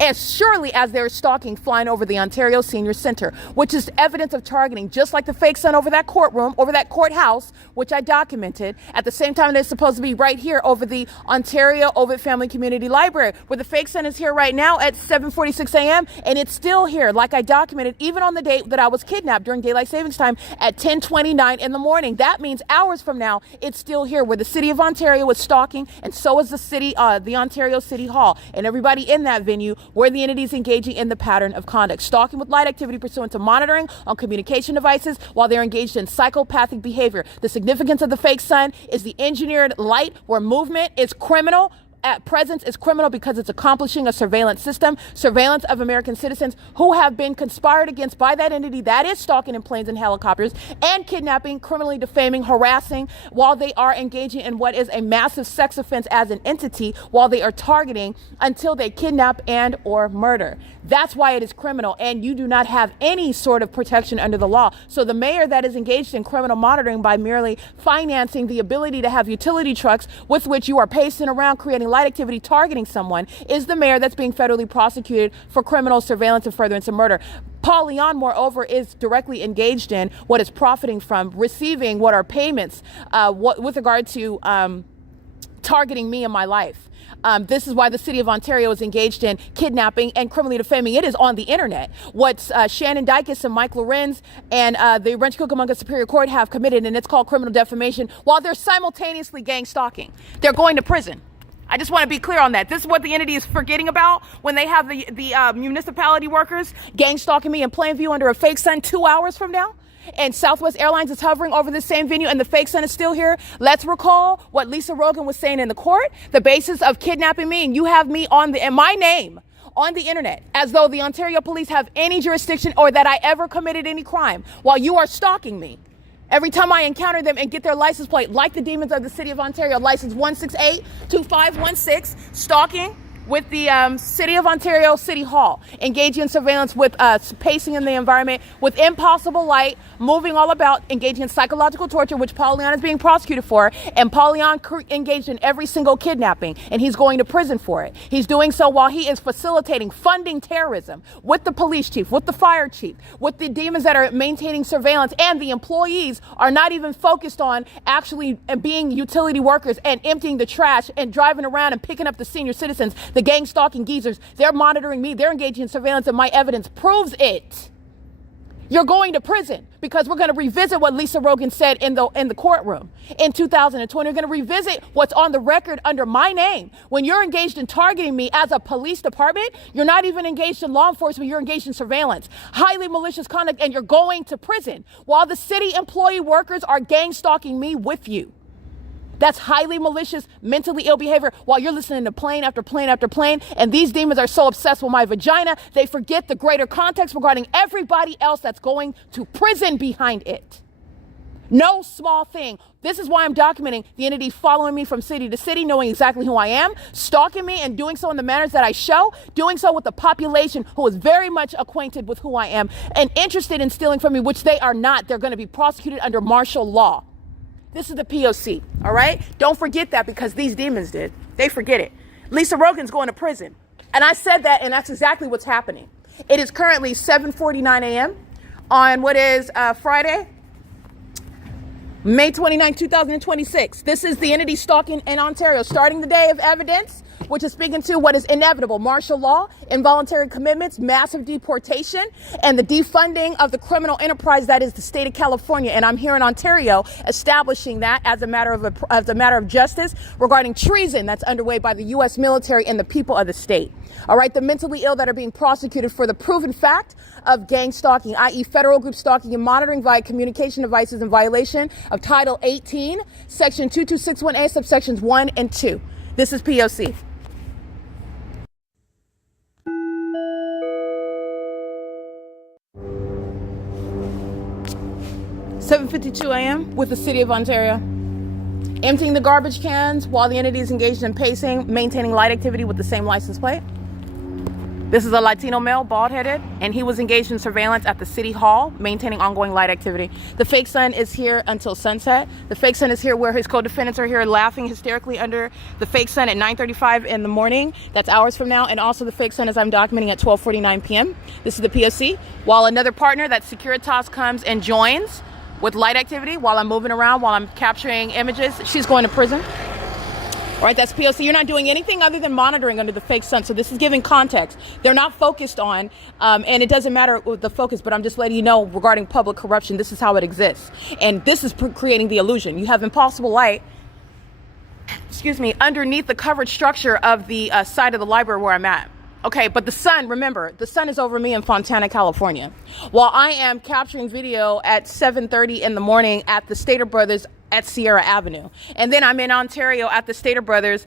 As surely as they're stalking flying over the Ontario Senior Center, which is evidence of targeting, just like the fake sun over that courtroom, over that courthouse, which I documented. At the same time, it's supposed to be right here over the Ontario Ovid Family Community Library, where the fake sun is here right now at 7:46 a.m. and it's still here, like I documented, even on the date that I was kidnapped during daylight savings time at 10:29 in the morning. That means hours from now, it's still here, where the City of Ontario is stalking, and so is the Ontario City Hall, and everybody in that venue, where the entity is engaging in the pattern of conduct, stalking with light activity pursuant to monitoring on communication devices while they're engaged in psychopathic behavior. The significance of the fake sun is the engineered light, where movement is criminal. At presence is criminal because it's accomplishing a surveillance system, surveillance of American citizens who have been conspired against by that entity that is stalking in planes and helicopters and kidnapping, criminally defaming, harassing, while they are engaging in what is a massive sex offense as an entity, while they are targeting until they kidnap and or murder. That's why it is criminal, and you do not have any sort of protection under the law. So the mayor that is engaged in criminal monitoring by merely financing the ability to have utility trucks with which you are pacing around creating light activity targeting someone is the mayor that's being federally prosecuted for criminal surveillance and furtherance of murder. Paul Leon, moreover, is directly engaged in what is profiting from receiving what are payments with regard to targeting me in my life. This is why the City of Ontario is engaged in kidnapping and criminally defaming. It is on the internet. What Shannon Dykes and Mike LORENZ and the Rancho Cucamonga Superior Court have committed, and it's called criminal defamation, while they're simultaneously gang stalking. They're going to prison. I just want to be clear on that. This is what the entity is forgetting about when they have the municipality workers gang stalking me in Plainview under a fake sun 2 hours from now. And Southwest Airlines is hovering over the same venue and the fake sun is still here. Let's recall what Lisa Rogan was saying in the court, the basis of kidnapping me, and you have me and my name on the internet, as though the Ontario police have any jurisdiction or that I ever committed any crime, while you are stalking me. Every time I encounter them and get their license plate, like the demons of the City of Ontario, license 1682516, stalking, with the City of Ontario City Hall, engaging in surveillance with pacing in the environment, with impossible light, moving all about, engaging in psychological torture, which Paul Leon is being prosecuted for, and Paul Leon engaged in every single kidnapping, and he's going to prison for it. He's doing so while he is facilitating, funding terrorism with the police chief, with the fire chief, with the demons that are maintaining surveillance, and the employees are not even focused on actually being utility workers and emptying the trash and driving around and picking up the senior citizens, the gang stalking geezers. They're monitoring me. They're engaging in surveillance, and my evidence proves it. You're going to prison because we're going to revisit what Lisa Rogan said in the courtroom in 2020. We're going to revisit what's on the record under my name. When you're engaged in targeting me as a police department, you're not even engaged in law enforcement. You're engaged in surveillance, highly malicious conduct, and you're going to prison while the city employee workers are gang stalking me with you. That's highly malicious, mentally ill behavior while you're listening to plane after plane after plane. And these demons are so obsessed with my vagina, they forget the greater context regarding everybody else that's going to prison behind it. No small thing. This is why I'm documenting the entity following me from city to city, knowing exactly who I am, stalking me, and doing so in the manners that I show, doing so with the population who is very much acquainted with who I am and interested in stealing from me, which they are not. They're going to be prosecuted under martial law. This is the P.O.C, all right? Don't forget that because these demons did. They forget it. Lisa Rogan's going to prison. And I said that, and that's exactly what's happening. It is currently 7:49 a.m. on what is Friday, May 29, 2026. This is the entity stalking in Ontario, starting the day of evidence, which is speaking to what is inevitable: martial law, involuntary commitments, massive deportation, and the defunding of the criminal enterprise that is the state of California. And I'm here in Ontario establishing that as a matter of justice regarding treason that's underway by the U.S. military and the people of the state. All right, the mentally ill that are being prosecuted for the proven fact of gang stalking, i.e. federal group stalking and monitoring via communication devices in violation of Title 18, Section 2261A, subsections 1 and 2. This is P.O.C. (7:52 a.m. with the City of Ontario, emptying the garbage cans while the entity is engaged in pacing, maintaining light activity with the same license plate. This is a Latino male, bald-headed, and he was engaged in surveillance at the City Hall, maintaining ongoing light activity. The fake sun is here until sunset. The fake sun is here where his co-defendants are here laughing hysterically under the fake sun at 9:35 in the morning. That's hours from now. And also the fake sun, as I'm documenting, at 12:49 p.m. This is the P.O.C. While another partner, that Securitas, comes and joins with light activity while I'm moving around, while I'm capturing images. She's going to prison. All right, that's P.O.C. You're not doing anything other than monitoring under the fake sun. So this is giving context. They're not focused on, and it doesn't matter the focus, but I'm just letting you know regarding public corruption, this is how it exists. And this is creating the illusion. You have impossible light, underneath the covered structure of the side of the library where I'm at. Okay, but the sun, remember, the sun is over me in Fontana, California. While I am capturing video at 7:30 in the morning at the Stater Brothers at Sierra Avenue. And then I'm in Ontario at the Stater Brothers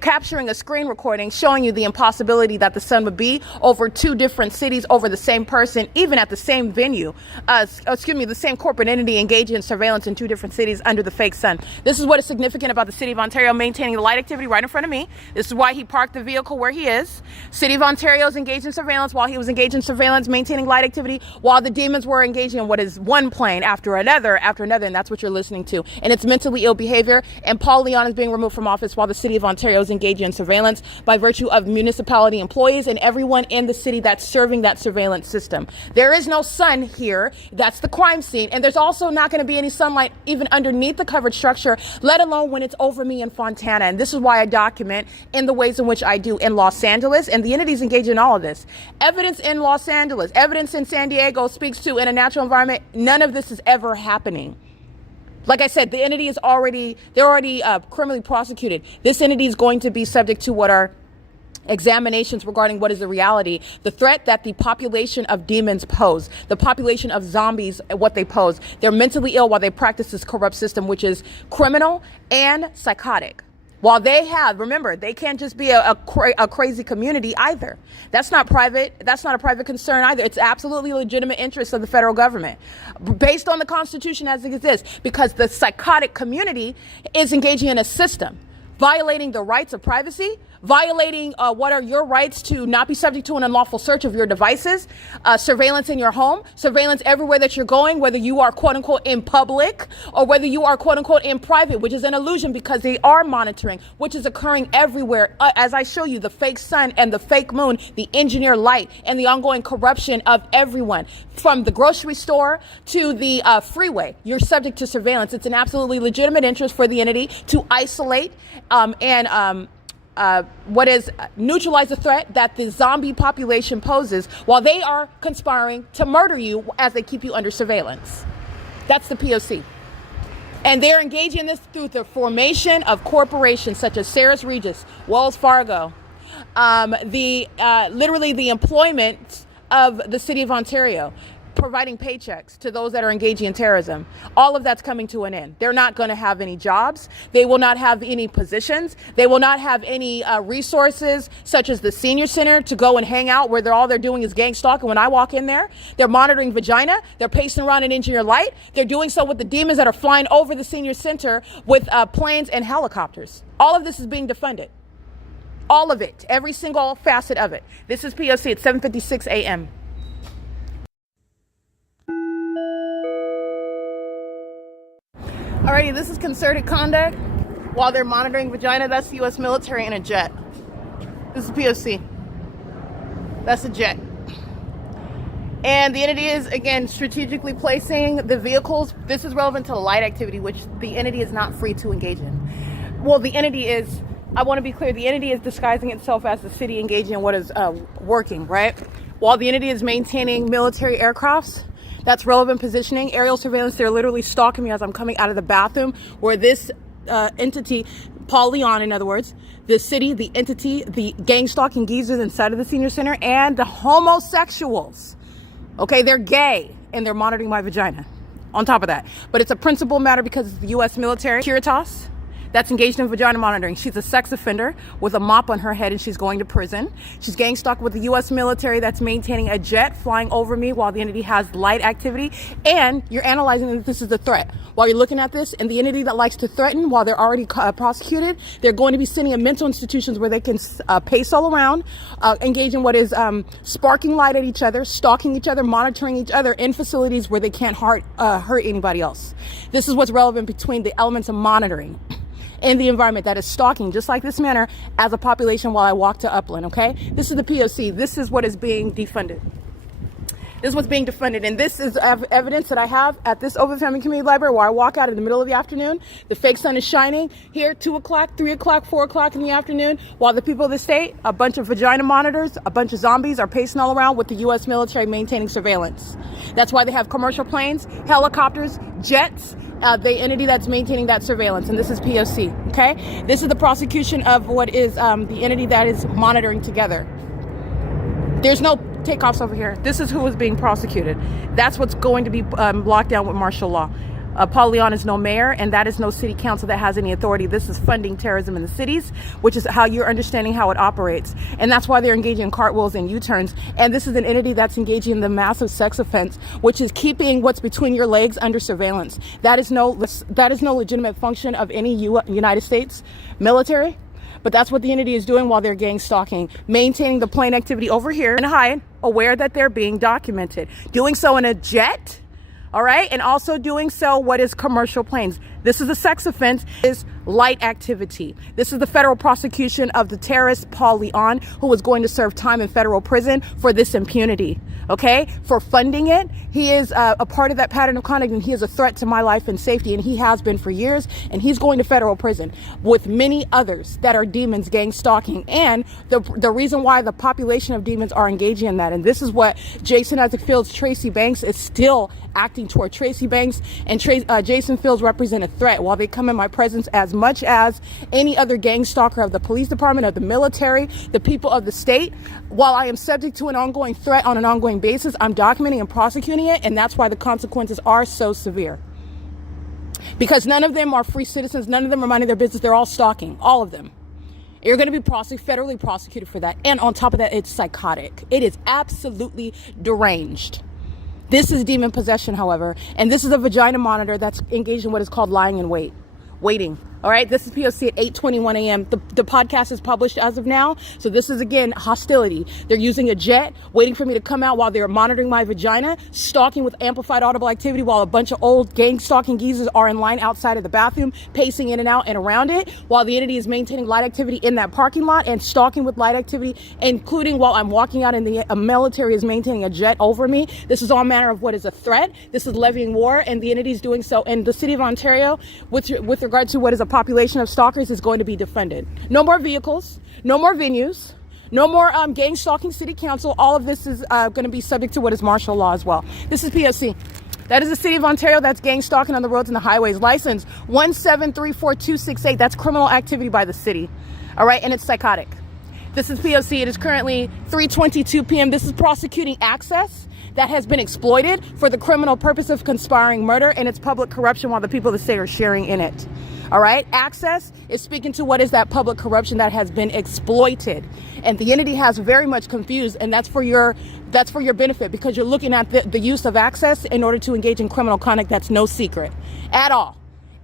capturing a screen recording showing you the impossibility that the sun would be over two different cities over the same person, even at the same venue, the same corporate entity engaging in surveillance in two different cities under the fake sun. This is what is significant about the City of Ontario maintaining the light activity right in front of me. This is why he parked the vehicle where he is. City of Ontario is engaged in surveillance while he was engaged in surveillance, maintaining light activity while the demons were engaging in what is one plane after another, and that's what you're listening to. And it's mentally ill behavior, and Paul Leon is being removed from office while the City of Ontario is engaging in surveillance by virtue of municipality employees and everyone in the city that's serving that surveillance system. There is no sun here. That's the crime scene. And there's also not going to be any sunlight even underneath the covered structure, let alone when it's over me in Fontana. And this is why I document in the ways in which I do in Los Angeles, and the entities engage in all of this. Evidence in Los Angeles, evidence in San Diego speaks to in a natural environment. None of this is ever happening. Like I said, the entity is already criminally prosecuted. This entity is going to be subject to what are examinations regarding what is the reality, the threat that the population of demons pose, the population of zombies, what they pose. They're mentally ill while they practice this corrupt system, which is criminal and psychotic. While they have, remember, they can't just be a crazy community either. That's not private. That's not a private concern either. It's absolutely legitimate interest of the federal government based on the Constitution as it exists, because the psychotic community is engaging in a system, violating the rights of privacy, violating what are your rights to not be subject to an unlawful search of your devices, surveillance in your home, surveillance everywhere that you're going, whether you are quote unquote in public or whether you are quote unquote in private, which is an illusion because they are monitoring, which is occurring everywhere. As I show you, the fake sun and the fake moon, the engineer light, and the ongoing corruption of everyone from the grocery store to the freeway. You're subject to surveillance. It's an absolutely legitimate interest for the entity to isolate and neutralize the threat that the zombie population poses while they are conspiring to murder you as they keep you under surveillance. That's the P.O.C. And they're engaging in this through the formation of corporations such as Sarah's Regis, Wells Fargo, literally the employment of the city of Ontario, providing paychecks to those that are engaging in terrorism. All of that's coming to an end. They're not going to have any jobs. They will not have any positions. They will not have any resources such as the senior center to go and hang out where all they're doing is gang stalking. When I walk in there, they're monitoring vagina. They're pacing around in engineer light. They're doing so with the demons that are flying over the senior center with planes and helicopters. All of this is being defunded. All of it. Every single facet of it. This is P.O.C. at 7:56 a.m. Alrighty, this is concerted conduct while they're monitoring vagina. That's the U.S. military in a jet. This is P.O.C. That's a jet. And the entity is, again, strategically placing the vehicles. This is relevant to light activity, which the entity is not free to engage in. Well, the entity is, I want to be clear, the entity is disguising itself as the city engaging in what is working, right? While the entity is maintaining military aircrafts, that's relevant positioning, aerial surveillance. They're literally stalking me as I'm coming out of the bathroom where this entity, Paul Leon, in other words, the city, the entity, the gang stalking geezers inside of the senior center, and the homosexuals. Okay, they're gay and they're monitoring my vagina on top of that. But it's a principal matter because it's the U.S. military, Curitas, that's engaged in vagina monitoring. She's a sex offender with a mop on her head and she's going to prison. She's gang stalked with the U.S. military that's maintaining a jet flying over me while the entity has light activity. And you're analyzing that this is a threat. While you're looking at this, and the entity that likes to threaten while they're already prosecuted, they're going to be sending in mental institutions where they can pace all around, engage in what is sparking light at each other, stalking each other, monitoring each other in facilities where they can't hurt anybody else. This is what's relevant between the elements of monitoring in the environment that is stalking, just like this manner, as a population while I walk to Upland, okay? This is the P.O.C. This is what is being defunded. This is what's being defunded. And this is evidence that I have at this Open Family Community Library where I walk out in the middle of the afternoon. The fake sun is shining here, 2 o'clock, 3 o'clock, 4 o'clock in the afternoon, while the people of the state, a bunch of vagina monitors, a bunch of zombies are pacing all around with the U.S. military maintaining surveillance. That's why they have commercial planes, helicopters, jets, the entity that's maintaining that surveillance. And this is P.O.C. Okay, this is the prosecution of what is the entity that is monitoring together. There's no takeoffs over here. This is who is being prosecuted. That's what's going to be locked down with martial law. Paul Leon is no mayor, and that is no city council that has any authority. This is funding terrorism in the cities, which is how you're understanding how it operates. And that's why they're engaging in cartwheels and U-turns. And this is an entity that's engaging in the massive sex offense, which is keeping what's between your legs under surveillance. That is no legitimate function of any United States military. But that's what the entity is doing while they're gang stalking, maintaining the plane activity over here and hide, aware that they're being documented. Doing so in a jet, all right? And also doing so what is commercial planes. This is a sex offense, is light activity. This is the federal prosecution of the terrorist Paul Leon, who was going to serve time in federal prison for this impunity, okay? For funding it. He is a part of that pattern of conduct, and he is a threat to my life and safety, and he has been for years, and he's going to federal prison with many others that are demons gang stalking. And the reason why the population of demons are engaging in that, and this is what Jason Isaac Fields, Tracy Banks is still acting toward. Tracy Banks and Jason Fields represent a threat while they come in my presence as much as any other gang stalker of the police department, of the military, the people of the state. While I am subject to an ongoing threat on an ongoing basis, I'm documenting and prosecuting it, and that's why the consequences are so severe. Because none of them are free citizens, none of them are minding their business, they're all stalking, all of them. You're going to be federally prosecuted for that. And on top of that, it's psychotic. It is absolutely deranged. This is demon possession, however, and this is a vagina monitor that's engaged in what is called lying in waiting. All right, this is P.O.C. at 8:21 a.m. The podcast is published as of now. So this is, again, hostility. They're using a jet, waiting for me to come out while they're monitoring my vagina, stalking with amplified audible activity while a bunch of old gang stalking geezers are in line outside of the bathroom, pacing in and out and around it, while the entity is maintaining light activity in that parking lot and stalking with light activity, including while I'm walking out and the military is maintaining a jet over me. This is all manner of what is a threat. This is levying war, and the entity is doing so. And the city of Ontario, with regard to what is a population of stalkers, is going to be defended. No more vehicles, no more venues, no more gang stalking city council. All of this is going to be subject to what is martial law as well. This is P.O.C. That is the city of Ontario. That's gang stalking on the roads and the highways. License 1734268. That's criminal activity by the city. All right, and it's psychotic. This is P.O.C. It is currently 3:22 p.m. This is prosecuting access that has been exploited for the criminal purpose of conspiring murder, and it's public corruption while the people of the state are sharing in it. All right, access is speaking to what is that public corruption that has been exploited, and the entity has very much confused, and that's for your benefit, because you're looking at the use of access in order to engage in criminal conduct. That's no secret at all.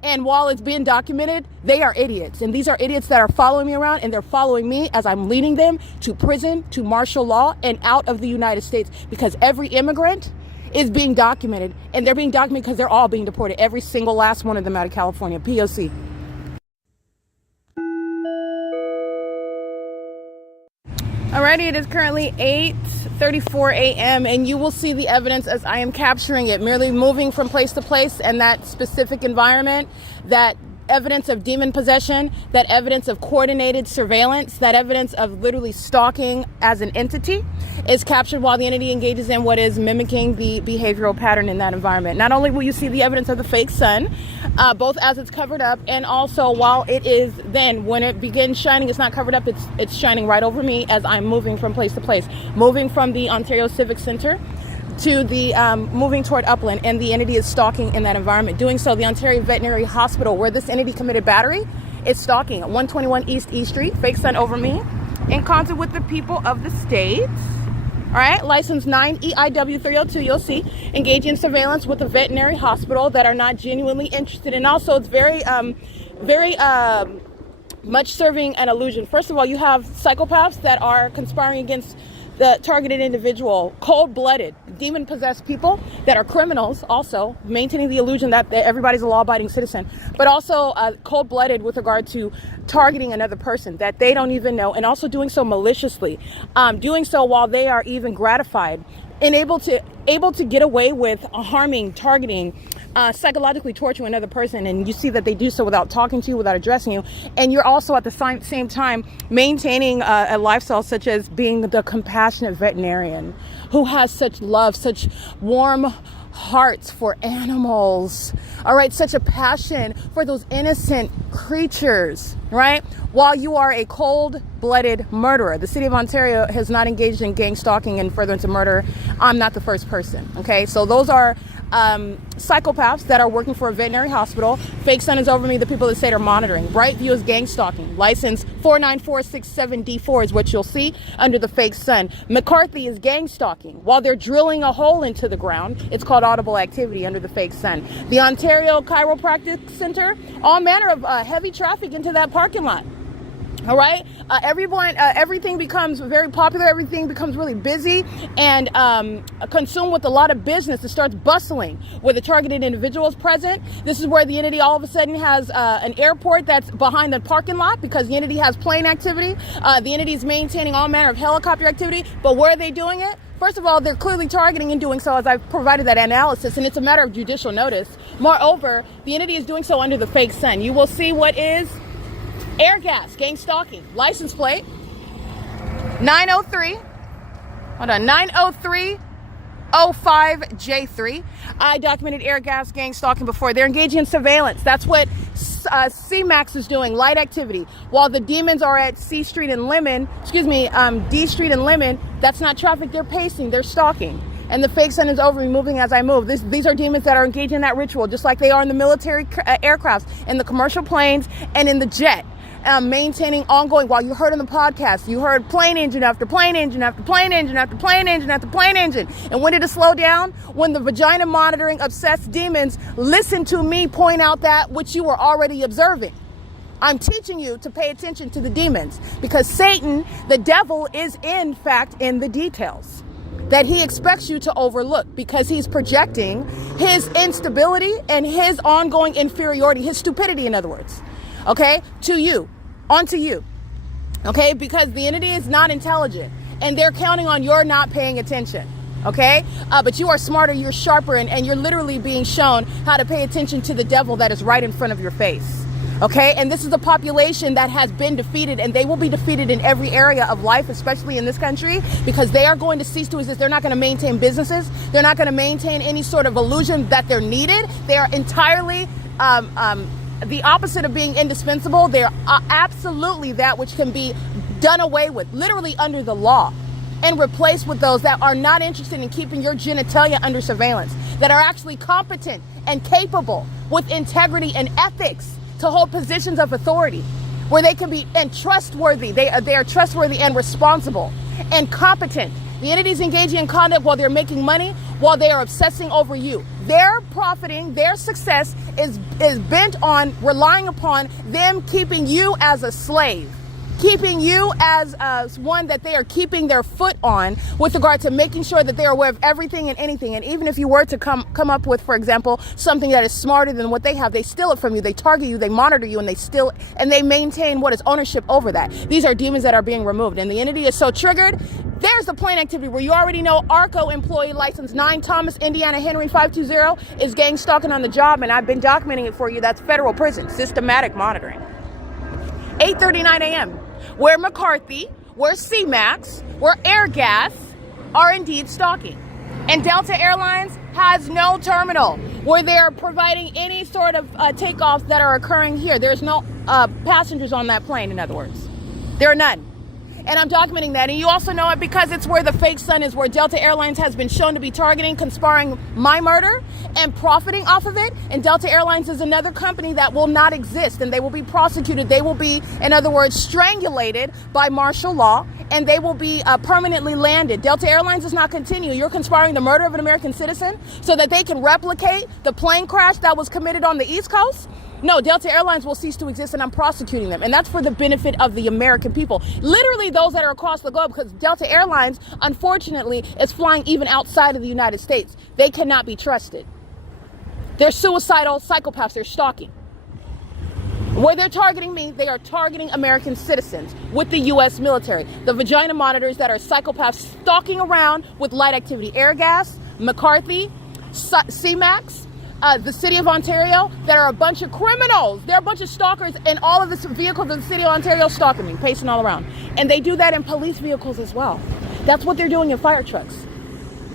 And while it's being documented, they are idiots. And these are idiots that are following me around, and they're following me as I'm leading them to prison, to martial law, and out of the United States, because every immigrant is being documented, and they're being documented because they're all being deported. Every single last one of them out of California. P.O.C. Alrighty, it is currently 8:34 a.m. and you will see the evidence as I am capturing it, merely moving from place to place, and that specific environment, that evidence of demon possession, that evidence of coordinated surveillance, that evidence of literally stalking as an entity is captured while the entity engages in what is mimicking the behavioral pattern in that environment. Not only will you see the evidence of the fake sun, both as it's covered up, and also while it is then, when it begins shining, it's not covered up, it's shining right over me as I'm moving from place to place, moving from the Ontario Civic Center to the moving toward Upland, and the entity is stalking in that environment. Doing so, the Ontario Veterinary Hospital, where this entity committed battery, is stalking at 121 East E Street, fake sun over me, in concert with the people of the state. All right, license 9 EIW 302, you'll see, engaging in surveillance with a veterinary hospital that are not genuinely interested. And also, it's very much serving an illusion. First of all, you have psychopaths that are conspiring against the targeted individual, cold-blooded, demon-possessed people that are criminals, also maintaining the illusion that everybody's a law-abiding citizen, but also cold-blooded with regard to targeting another person that they don't even know, and also doing so maliciously, doing so while they are even gratified and able to get away with harming, targeting, psychologically torturing another person. And you see that they do so without talking to you, without addressing you, and you're also at the same time maintaining a lifestyle such as being the compassionate veterinarian who has such love, such warm hearts for animals, all right, such a passion for those innocent creatures, right? While you are a cold-blooded murderer. The city of Ontario has not engaged in gang stalking and furtherance of murder. I'm not the first person, okay? So those are psychopaths that are working for a veterinary hospital. Fake sun is over me. The people that say are monitoring. Brightview is gang stalking. License 49467D4 is what you'll see under the fake sun. McCarthy is gang stalking while they're drilling a hole into the ground. It's called audible activity under the fake sun. The Ontario Chiropractic Center, all manner of heavy traffic into that parking lot. All right, everything becomes very popular. Everything becomes really busy and consumed with a lot of business. It starts bustling where the targeted individual is present. This is where the entity all of a sudden has an airport that's behind the parking lot, because the entity has plane activity. The entity is maintaining all manner of helicopter activity. But where are they doing it? First of all, they're clearly targeting and doing so as I've provided that analysis, and it's a matter of judicial notice. Moreover, the entity is doing so under the fake sun. You will see what is air gas, gang stalking, license plate 90305J3. I documented air gas gang stalking before. They're engaging in surveillance. That's what CMAX is doing, light activity. While the demons are at D Street and Lemon, that's not traffic. They're pacing, they're stalking. And the fake sun is over me, moving as I move. These are demons that are engaging in that ritual, just like they are in the military aircrafts, in the commercial planes, and in the jet. Maintaining ongoing, while you heard on the podcast, you heard plane engine after plane engine after plane engine after plane engine after plane engine. And when did it slow down? When the vagina monitoring obsessed demons listened to me point out that which you were already observing. I'm teaching you to pay attention to the demons, because Satan, the devil, is in fact in the details that he expects you to overlook, because he's projecting his instability and his ongoing inferiority, his stupidity, in other words, okay, to you, onto you, okay, because the entity is not intelligent and they're counting on your not paying attention. Okay, but you are smarter, you're sharper, and you're literally being shown how to pay attention to the devil that is right in front of your face. Okay, and this is a population that has been defeated, and they will be defeated in every area of life, especially in this country, because they are going to cease to exist. They're not going to maintain businesses. They're not going to maintain any sort of illusion that they're needed. They are entirely the opposite of being indispensable. They're absolutely that which can be done away with, literally under the law, and replaced with those that are not interested in keeping your genitalia under surveillance, that are actually competent and capable with integrity and ethics to hold positions of authority, where they can be and trustworthy. They are trustworthy and responsible and competent. The entities engaging in conduct while they're making money, while they are obsessing over you. Their profiting, their success is bent on relying upon them keeping you as a slave, keeping you as one that they are keeping their foot on with regard to making sure that they are aware of everything and anything. And even if you were to come up with, for example, something that is smarter than what they have, they steal it from you, they target you, they monitor you, and they maintain what is ownership over that. These are demons that are being removed, and the entity is so triggered. There's the plain activity where you already know ARCO employee license 9 Thomas Indiana Henry 520 is gang stalking on the job, and I've been documenting it for you. That's federal prison, systematic monitoring. 8:39 a.m. where McCarthy, where C-Max, where Air Gas are indeed stalking. And Delta Airlines has no terminal where they're providing any sort of takeoffs that are occurring here. There's no passengers on that plane, in other words. There are none. And I'm documenting that. And you also know it because it's where the fake sun is, where Delta Airlines has been shown to be targeting, conspiring my murder and profiting off of it. And Delta Airlines is another company that will not exist, and they will be prosecuted. They will be, in other words, strangulated by martial law, and they will be permanently landed. Delta Airlines does not continue. You're conspiring the murder of an American citizen so that they can replicate the plane crash that was committed on the East Coast. No, Delta Airlines will cease to exist, and I'm prosecuting them. And that's for the benefit of the American people. Literally those that are across the globe, because Delta Airlines, unfortunately, is flying even outside of the United States. They cannot be trusted. They're suicidal psychopaths. They're stalking. Where they're targeting me, they are targeting American citizens with the U.S. military. The vagina monitors that are psychopaths stalking around with light activity. Air Gas, McCarthy, C-Max, the city of Ontario, that are a bunch of criminals. They're a bunch of stalkers, and all of the vehicles of the city of Ontario stalking me, pacing all around. And they do that in police vehicles as well. That's what they're doing in fire trucks.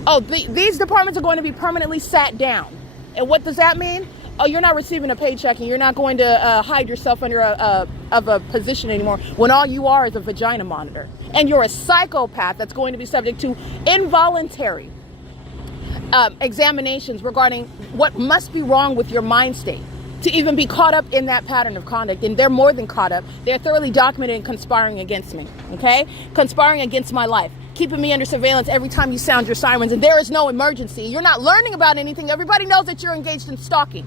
Oh, these departments are going to be permanently sat down. And what does that mean? Oh, you're not receiving a paycheck, and you're not going to hide yourself under a position anymore, when all you are is a vagina monitor. And you're a psychopath that's going to be subject to involuntary examinations regarding what must be wrong with your mind state to even be caught up in that pattern of conduct. And they're more than caught up. They're thoroughly documented and conspiring against me, okay? Conspiring against my life, keeping me under surveillance every time you sound your sirens, and there is no emergency. You're not learning about anything. Everybody knows that you're engaged in stalking.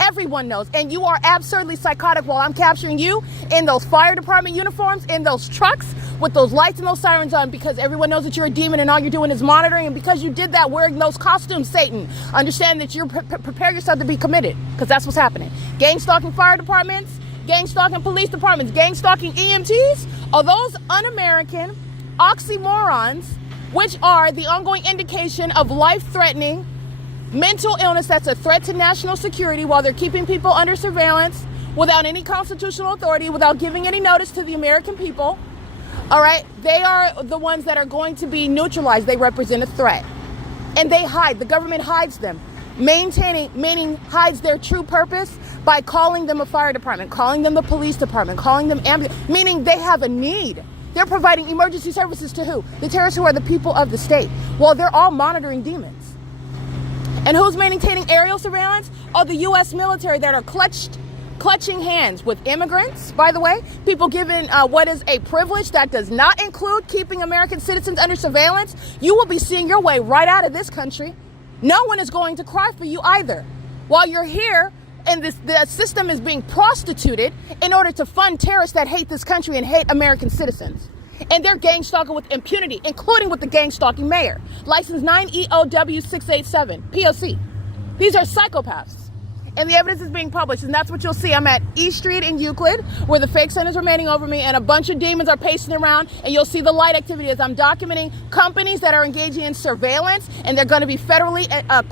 Everyone knows. And you are absurdly psychotic while I'm capturing you in those fire department uniforms, in those trucks, with those lights and those sirens on, because everyone knows that you're a demon and all you're doing is monitoring. And because you did that wearing those costumes, Satan, understand that you're prepare yourself to be committed, because that's what's happening. Gang stalking fire departments, gang stalking police departments, gang stalking EMTs are those un-American oxymorons, which are the ongoing indication of life-threatening mental illness that's a threat to national security, while they're keeping people under surveillance without any constitutional authority, without giving any notice to the American people. All right, they are the ones that are going to be neutralized. They represent a threat, and they hide. The government hides them, meaning hides their true purpose by calling them a fire department, calling them the police department, calling them ambulance, meaning they have a need. They're providing emergency services to who? The terrorists, who are the people of the state. Well, they're all monitoring demons. And who's maintaining aerial surveillance? Oh, the U.S. military that are clutching hands with immigrants, by the way, people given what is a privilege that does not include keeping American citizens under surveillance. You will be seeing your way right out of this country. No one is going to cry for you either. While you're here And the system is being prostituted in order to fund terrorists that hate this country and hate American citizens. And they're gang stalking with impunity, including with the gang stalking mayor. License 9EOW687, P.O.C. These are psychopaths. And the evidence is being published, and that's what you'll see. I'm at East Street in Euclid, where the fake sun is remaining over me, and a bunch of demons are pacing around, and you'll see the light activity as I'm documenting companies that are engaging in surveillance, and they're going to be federally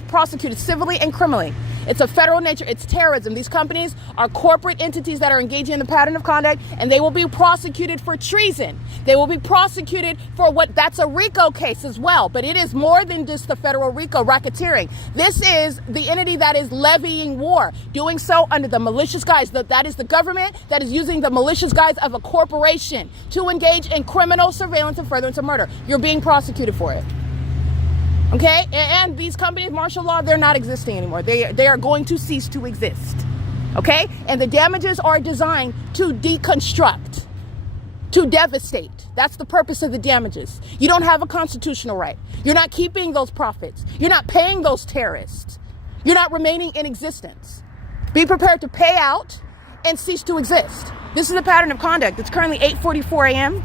prosecuted civilly and criminally. It's a federal nature. It's terrorism. These companies are corporate entities that are engaging in the pattern of conduct, and they will be prosecuted for treason. They will be prosecuted for that's a RICO case as well, but it is more than just the federal RICO racketeering. This is the entity that is levying war, doing so under the malicious guise. That is the government that is using the malicious guise of a corporation to engage in criminal surveillance and furtherance of murder. You're being prosecuted for it. Okay, and these companies, martial law, they're not existing anymore. They are going to cease to exist. Okay, and the damages are designed to deconstruct, to devastate. That's the purpose of the damages. You don't have a constitutional right. You're not keeping those profits. You're not paying those terrorists. You're not remaining in existence. Be prepared to pay out and cease to exist. This is a pattern of conduct. It's currently 8:44 a.m.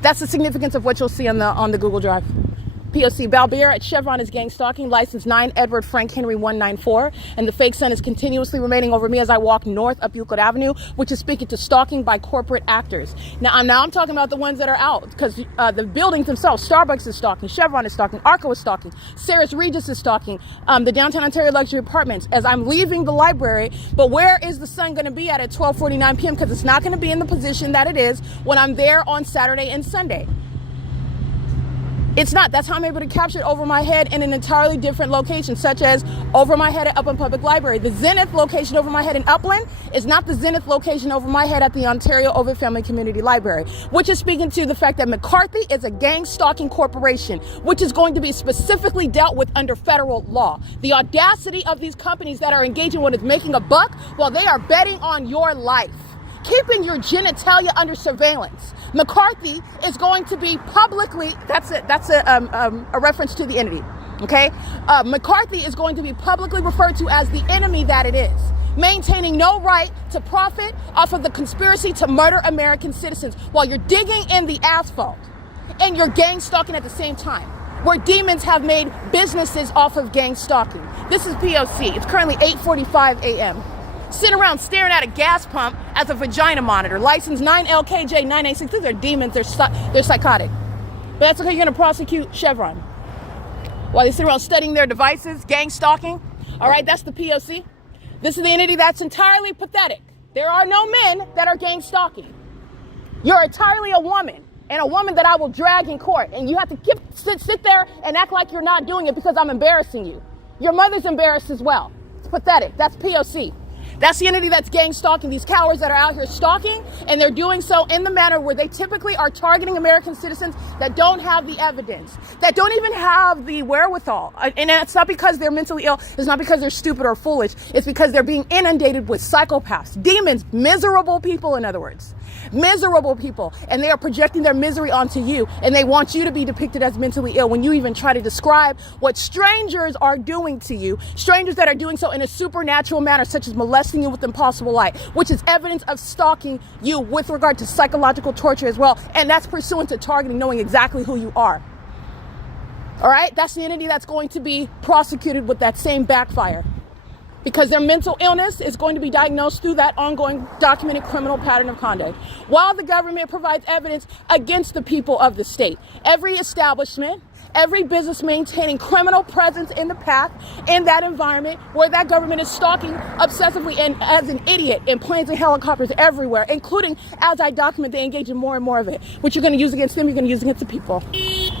That's the significance of what you'll see on the Google Drive. P.O.C. Balbier at Chevron is gang stalking, license 9 Edward Frank Henry 194, and the fake sun is continuously remaining over me as I walk north up Euclid Avenue, which is speaking to stalking by corporate actors. Now I'm talking about the ones that are out, because the buildings themselves, Starbucks is stalking, Chevron is stalking, Arco is stalking, Sarah's Regis is stalking, the Downtown Ontario Luxury Apartments as I'm leaving the library. But where is the sun going to be at 12:49 p.m.? Because it's not going to be in the position that it is when I'm there on Saturday and Sunday. It's not. That's how I'm able to capture it over my head in an entirely different location, such as over my head at Upland Public Library. The zenith location over my head in Upland is not the zenith location over my head at the Ontario Ovid Family Community Library, which is speaking to the fact that McCarthy is a gang stalking corporation, which is going to be specifically dealt with under federal law. The audacity of these companies that are engaging what is making a buck while they are betting on your life, keeping your genitalia under surveillance. McCarthy is going to be publicly, that's a reference to the entity, okay? McCarthy is going to be publicly referred to as the enemy that it is, maintaining no right to profit off of the conspiracy to murder American citizens while you're digging in the asphalt and you're gang stalking at the same time, where demons have made businesses off of gang stalking. This is P.O.C. It's currently 8:45 a.m. Sitting around staring at a gas pump as a vagina monitor. License 9LKJ986. These are demons. They're psychotic. But that's okay. You're going to prosecute Chevron while they sit around studying their devices, gang stalking. All right, that's the POC. This is the entity that's entirely pathetic. There are no men that are gang stalking. You're entirely a woman, and a woman that I will drag in court. And you have to sit there and act like you're not doing it because I'm embarrassing you. Your mother's embarrassed as well. It's pathetic. That's POC. That's the entity that's gang stalking, these cowards that are out here stalking, and they're doing so in the manner where they typically are targeting American citizens that don't have the evidence, that don't even have the wherewithal. And it's not because they're mentally ill. It's not because they're stupid or foolish. It's because they're being inundated with psychopaths, demons, miserable people, in other words. Miserable people. And they are projecting their misery onto you, and they want you to be depicted as mentally ill when you even try to describe what strangers are doing to you, strangers that are doing so in a supernatural manner, such as molesting you with impossible light, which is evidence of stalking you with regard to psychological torture as well. And that's pursuant to targeting, knowing exactly who you are. All right, that's the entity that's going to be prosecuted with that same backfire, because their mental illness is going to be diagnosed through that ongoing documented criminal pattern of conduct, while the government provides evidence against the people of the state. Every establishment, every business maintaining criminal presence in the path, in that environment where that government is stalking obsessively and as an idiot in planes and helicopters everywhere, including, as I document, they engage in more and more of it. What you're going to use against them, you're going to use against the people.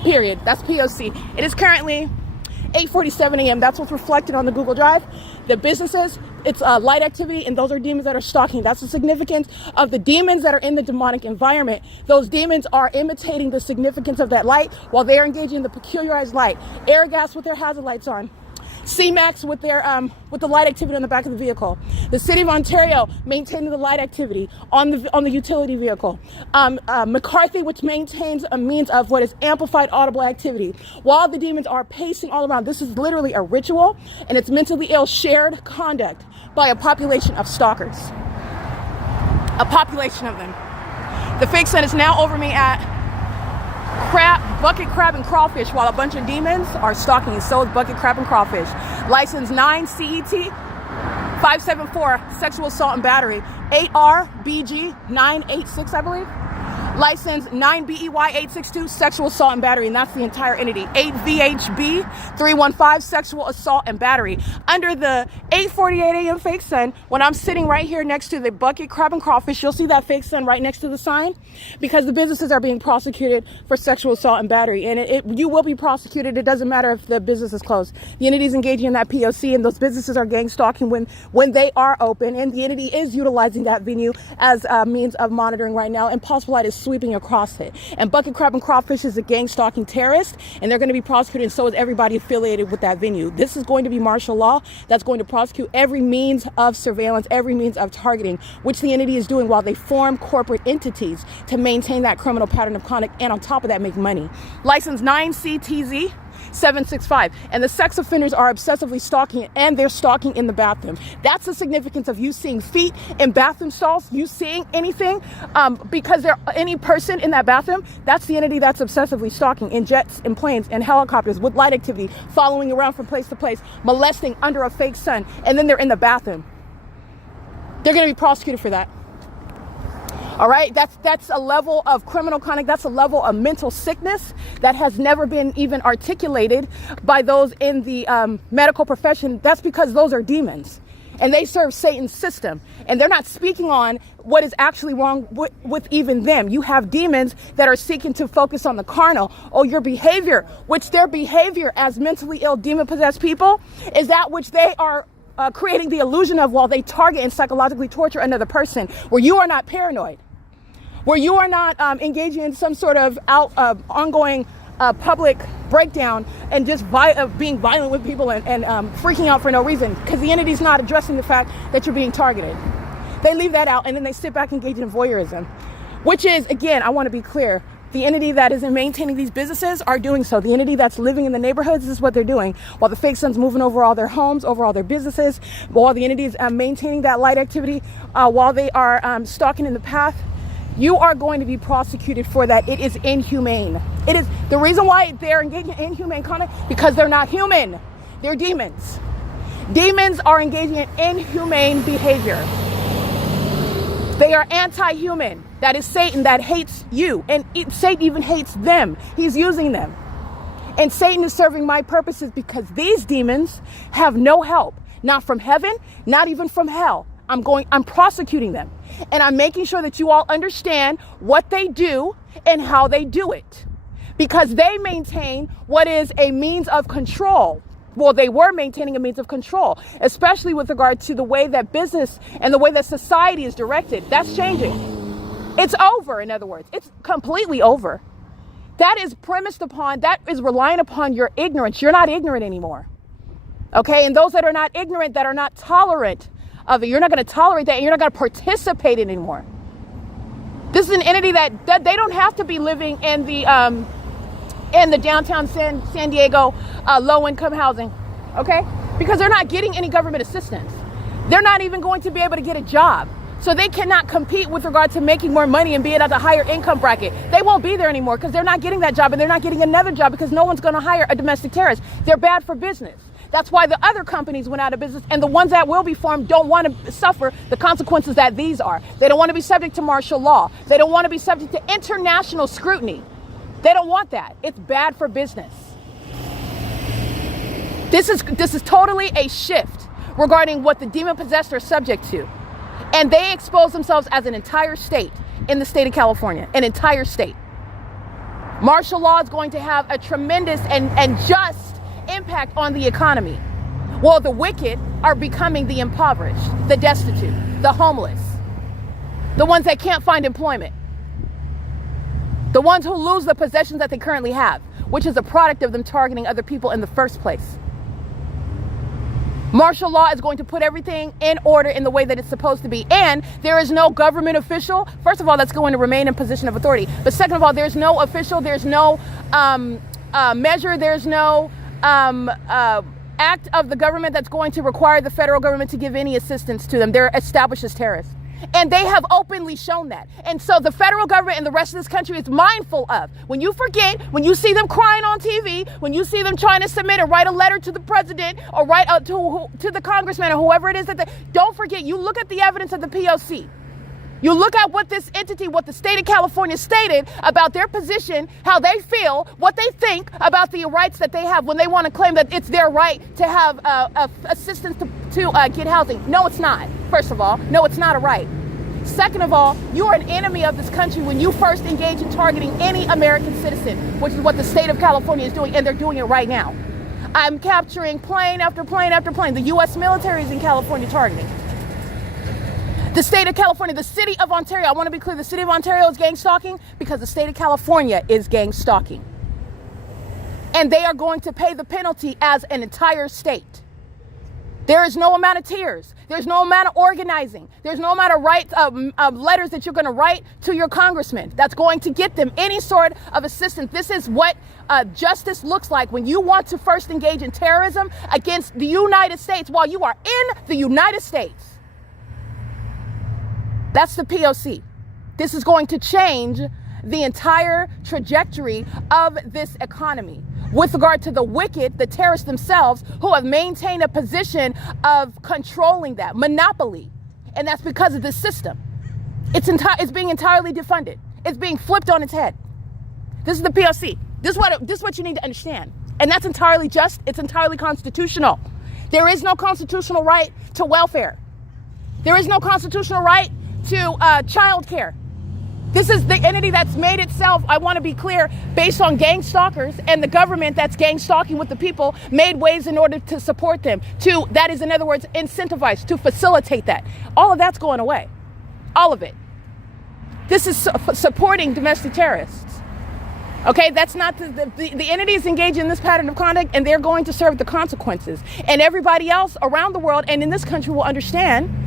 Period. That's POC. It is currently 8:47 a.m. That's what's reflected on the Google Drive. The businesses, it's light activity, and those are demons that are stalking. That's the significance of the demons that are in the demonic environment. Those demons are imitating the significance of that light while they are engaging in the peculiarized light. Air gas with their hazard lights on. CMAX with their with the light activity on the back of the vehicle. The City of Ontario maintaining the light activity on the utility vehicle. McCarthy, which maintains a means of what is amplified audible activity. While the demons are pacing all around, this is literally a ritual, and it's mentally ill shared conduct by a population of stalkers. A population of them. The fake sun is now over me at bucket crab and crawfish, while a bunch of demons are stalking, and so is bucket crab and crawfish. License 9 CET 574, sexual assault and battery. 8R BG 986, I believe. License 9 BEY 862, sexual assault and battery, and that's the entire entity. 8 VHB 315, sexual assault and battery. Under the 8:48 a.m. fake sun, when I'm sitting right here next to the bucket crab and crawfish, you'll see that fake sun right next to the sign, because the businesses are being prosecuted for sexual assault and battery, and you will be prosecuted. It doesn't matter if the business is closed. The entity is engaging in that P.O.C, and those businesses are gang stalking when they are open, and the entity is utilizing that venue as a means of monitoring right now, and Possible Light is sweeping across it. And bucket crab and crawfish is a gang stalking terrorist, and they're going to be prosecuted, and so is everybody affiliated with that venue. This is going to be martial law that's going to prosecute every means of surveillance, every means of targeting, which the entity is doing while they form corporate entities to maintain that criminal pattern of conduct, and on top of that, make money. License 9CTZ 765, and the sex offenders are obsessively stalking, and they're stalking in the bathroom. That's the significance of you seeing feet in bathroom stalls, you seeing anything, because there any person in that bathroom. That's the entity that's obsessively stalking in jets and planes and helicopters with light activity, following around from place to place, molesting under a fake sun, and then they're in the bathroom. They're going to be prosecuted for that. All right, that's a level of criminal conduct. That's a level of mental sickness that has never been even articulated by those in the medical profession. That's because those are demons, and they serve Satan's system, and they're not speaking on what is actually wrong with even them. You have demons that are seeking to focus on the carnal, or your behavior, which their behavior as mentally ill, demon-possessed people is that which they are creating the illusion of while they target and psychologically torture another person, where you are not paranoid, where you are not engaging in some sort of ongoing public breakdown and just being violent with people and freaking out for no reason, because the entity's not addressing the fact that you're being targeted. They leave that out, and then they sit back engaging in voyeurism, which is, again, I want to be clear, the entity that is maintaining these businesses are doing so. The entity that's living in the neighborhoods, this is what they're doing. While the fake sun's moving over all their homes, over all their businesses, while the entity is maintaining that light activity, while they are stalking in the path, you are going to be prosecuted for that. It is inhumane. It is the reason why they're engaging in inhumane conduct, because they're not human. They're demons. Demons are engaging in inhumane behavior. They are anti-human. That is Satan that hates you. And Satan even hates them. He's using them. And Satan is serving my purposes, because these demons have no help. Not from heaven, not even from hell. I'm prosecuting them. And I'm making sure that you all understand what they do and how they do it. Because they maintain what is a means of control. Well, they were maintaining a means of control, especially with regard to the way that business and the way that society is directed. That's changing. It's over, in other words. It's completely over. That is premised upon, that is relying upon your ignorance. You're not ignorant anymore. Okay? And those that are not ignorant, that are not tolerant of it, you're not going to tolerate that, and you're not going to participate in it anymore. This is an entity that they don't have to be living in the downtown San Diego low-income housing, okay? Because they're not getting any government assistance. They're not even going to be able to get a job. So they cannot compete with regard to making more money and being at a higher income bracket. They won't be there anymore because they're not getting that job, and they're not getting another job because no one's going to hire a domestic terrorist. They're bad for business. That's why the other companies went out of business, and the ones that will be formed don't want to suffer the consequences that these are. They don't want to be subject to martial law. They don't want to be subject to international scrutiny. They don't want that. It's bad for business. This is totally a shift regarding what the demon-possessed are subject to. And they expose themselves as an entire state in the state of California, an entire state. Martial law is going to have a tremendous and just impact on the economy. Well, the wicked are becoming the impoverished, the destitute, the homeless, the ones that can't find employment, the ones who lose the possessions that they currently have, which is a product of them targeting other people in the first place. Martial law is going to put everything in order in the way that it's supposed to be. And there is no government official, first of all, that's going to remain in position of authority. But second of all, there's no official, there's no measure, there's no act of the government that's going to require the federal government to give any assistance to them. They're established as terrorists. And they have openly shown that. And so the federal government and the rest of this country is mindful of, when you forget, when you see them crying on TV, when you see them trying to submit or write a letter to the president or write to the congressman or whoever it is, don't forget, you look at the evidence of the P.O.C. You look at what this entity, what the state of California stated about their position, how they feel, what they think about the rights that they have when they want to claim that it's their right to have assistance to get housing. No, it's not. First of all, no, it's not a right. Second of all, you are an enemy of this country when you first engage in targeting any American citizen, which is what the state of California is doing, and they're doing it right now. I'm capturing plane after plane after plane. The U.S. military is in California targeting. The state of California, the city of Ontario, I want to be clear, the city of Ontario is gang stalking because the state of California is gang stalking. And they are going to pay the penalty as an entire state. There is no amount of tears. There's no amount of organizing. There's no amount of letters that you're going to write to your congressman that's going to get them any sort of assistance. This is what justice looks like when you want to first engage in terrorism against the United States while you are in the United States. That's the P.O.C. This is going to change the entire trajectory of this economy with regard to the wicked, the terrorists themselves, who have maintained a position of controlling that monopoly. And that's because of this system. It's being entirely defunded. It's being flipped on its head. This is the P.O.C. This is what you need to understand. And that's entirely just. It's entirely constitutional. There is no constitutional right to welfare. There is no constitutional right to child care. This is the entity that's made itself, I want to be clear, based on gang stalkers, and the government that's gang stalking with the people made ways in order to support them, that is, in other words, incentivize, to facilitate that. All of that's going away. All of it. This is supporting domestic terrorists. Okay, that's not the entity is engaged in this pattern of conduct, and they're going to serve the consequences. And everybody else around the world and in this country will understand,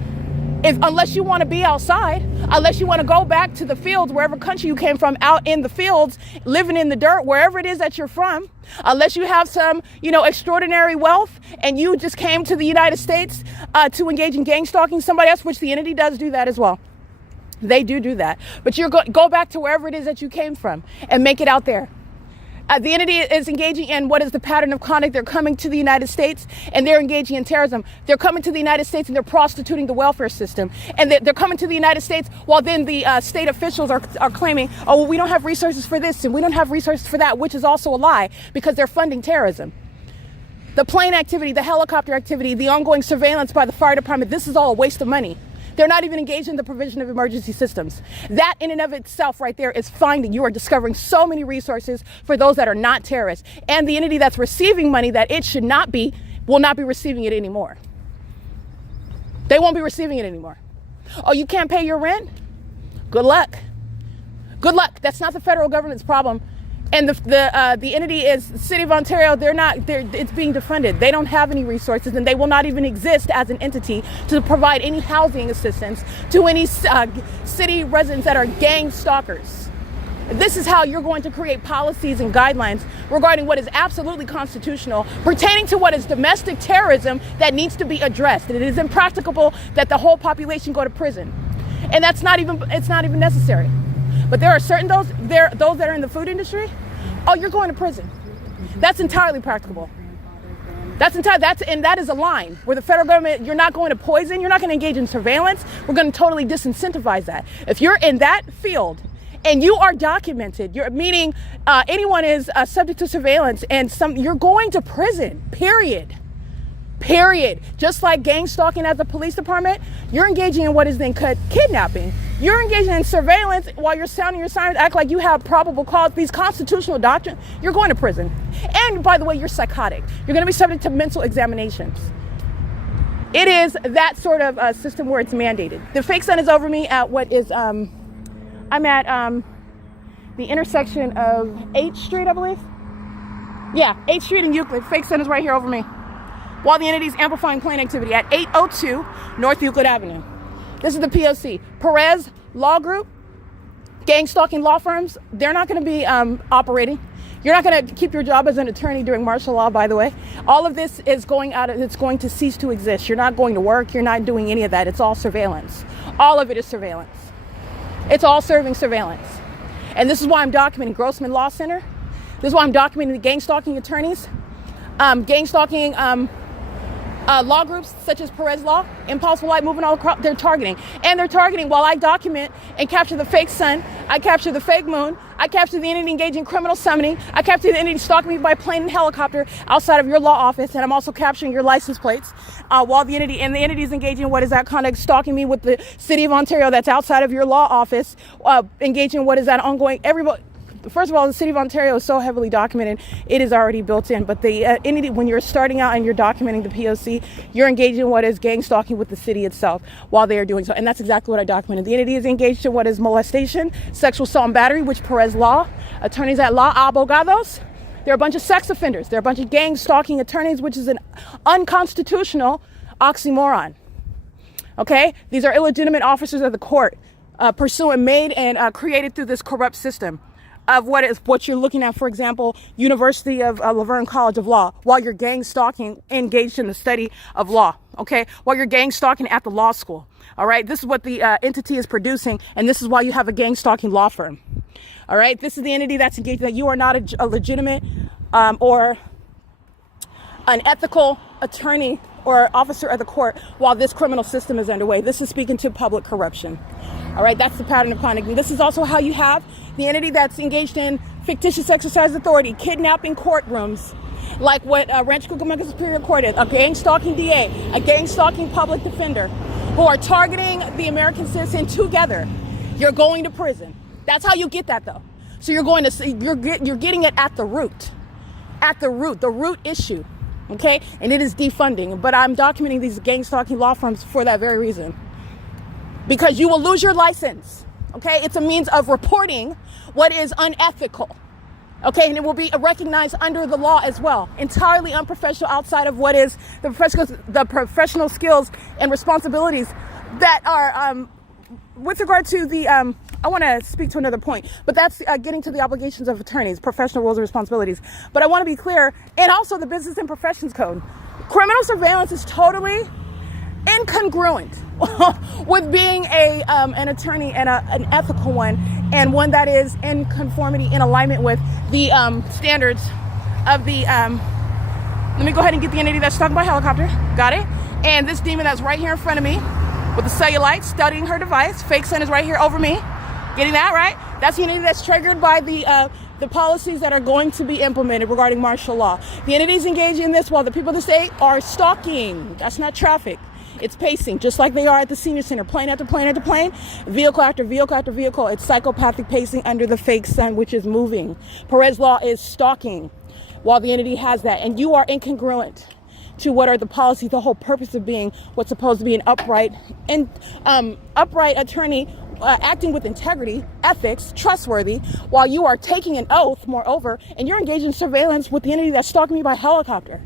unless you want to be outside, unless you want to go back to the fields, wherever country you came from, out in the fields, living in the dirt, wherever it is that you're from, unless you have some, extraordinary wealth and you just came to the United States to engage in gang stalking somebody else, which the entity does do that as well. They do that. But you go back to wherever it is that you came from and make it out there. The entity is engaging in what is the pattern of conduct. They're coming to the United States and they're engaging in terrorism. They're coming to the United States and they're prostituting the welfare system. And they're coming to the United States while then the state officials are claiming, oh, well, we don't have resources for this and we don't have resources for that, which is also a lie because they're funding terrorism. The plane activity, the helicopter activity, the ongoing surveillance by the fire department, this is all a waste of money. They're not even engaged in the provision of emergency systems. That in and of itself right there is finding. You are discovering so many resources for those that are not terrorists. And the entity that's receiving money that it should not be, will not be receiving it anymore. They won't be receiving it anymore. Oh, you can't pay your rent? Good luck. Good luck. That's not the federal government's problem. And the entity is the city of Ontario. It's being defunded. They don't have any resources, and they will not even exist as an entity to provide any housing assistance to any city residents that are gang stalkers. This is how you're going to create policies and guidelines regarding what is absolutely constitutional pertaining to what is domestic terrorism that needs to be addressed. And it is impracticable that the whole population go to prison. And it's not even necessary. But there are those that are in the food industry. Oh, you're going to prison. That's entirely practicable. That is a line where the federal government, you're not going to poison, you're not going to engage in surveillance. We're going to totally disincentivize that. If you're in that field and you are documented, meaning anyone is subject to surveillance and you're going to prison, period. Just like gang stalking at the police department, you're engaging in what is then kidnapping. You're engaging in surveillance while you're sounding your sirens, act like you have probable cause. These constitutional doctrines, you're going to prison. And by the way, you're psychotic. You're going to be subject to mental examinations. It is that sort of system where it's mandated. The fake sun is over me at what is, I'm at the intersection of H Street, I believe. Yeah, H Street and Euclid. Fake sun is right here over me. while the entity is amplifying plain activity at 802 North Euclid Avenue. This is the P.O.C. Perez Law Group, gang stalking law firms, they're not going to be operating. You're not going to keep your job as an attorney during martial law, by the way. All of this is it's going to cease to exist. You're not going to work. You're not doing any of that. It's all surveillance. All of it is surveillance. It's all serving surveillance. And this is why I'm documenting Grossman Law Center. This is why I'm documenting the gang stalking attorneys, gang stalking law groups such as Perez Law, Impossible Light Movement, all across. They're targeting. And they're targeting while I document and capture the fake sun, I capture the fake moon, I capture the entity engaging in criminal summoning, I capture the entity stalking me by plane and helicopter outside of your law office, and I'm also capturing your license plates while the entity is engaging in what is that conduct, stalking me with the city of Ontario that's outside of your law office, engaging in what is that ongoing, everybody. First of all, the city of Ontario is so heavily documented, it is already built in. But the entity, when you're starting out and you're documenting the P.O.C., you're engaging in what is gang stalking with the city itself while they are doing so. And that's exactly what I documented. The entity is engaged in what is molestation, sexual assault and battery, which Perez Law, attorneys at law, abogados, they're a bunch of sex offenders. They're a bunch of gang stalking attorneys, which is an unconstitutional oxymoron. Okay? These are illegitimate officers of the court, made and created through this corrupt system of what you're looking at, for example, University of Laverne College of Law, while you're gang stalking engaged in the study of law, okay? While you're gang stalking at the law school, all right? This is what the entity is producing, and this is why you have a gang stalking law firm, all right? This is the entity that's engaged, that you are not a legitimate or an ethical attorney or officer of the court while this criminal system is underway. This is speaking to public corruption. All right, that's the pattern of conduct. This is also how you have the entity that's engaged in fictitious exercise of authority, kidnapping courtrooms, like what Rancho Cucamonga Superior Court is, a gang stalking DA, a gang stalking public defender, who are targeting the American citizen together. You're going to prison. That's how you get that, though. So you're getting it at the root, the root issue, okay? And it is defunding. But I'm documenting these gang stalking law firms for that very reason. Because you will lose your license, okay? It's a means of reporting what is unethical, okay? And it will be recognized under the law as well. Entirely unprofessional outside of what is the professional skills and responsibilities that are, with regard to the, I want to speak to another point, but that's getting to the obligations of attorneys, professional roles and responsibilities. But I want to be clear, and also the Business and Professions Code. Criminal surveillance is totally incongruent with being an attorney and an ethical one, and one that is in conformity, in alignment with the standards of the, let me go ahead and get the entity that's talking about helicopter. Got it? And this demon that's right here in front of me with the cellulite studying her device. Fake sun is right here over me. Getting that, right? That's the entity that's triggered by the policies that are going to be implemented regarding martial law. The entities engaged in this while the people of the state are stalking. That's not traffic. It's pacing, just like they are at the senior center, plane after plane after plane, vehicle after vehicle after vehicle. It's psychopathic pacing under the fake sun, which is moving. Perez Law is stalking while the entity has that. And you are incongruent to what are the policies, the whole purpose of being what's supposed to be an upright attorney, acting with integrity, ethics, trustworthy, while you are taking an oath, moreover, and you're engaged in surveillance with the entity that's stalking me by helicopter.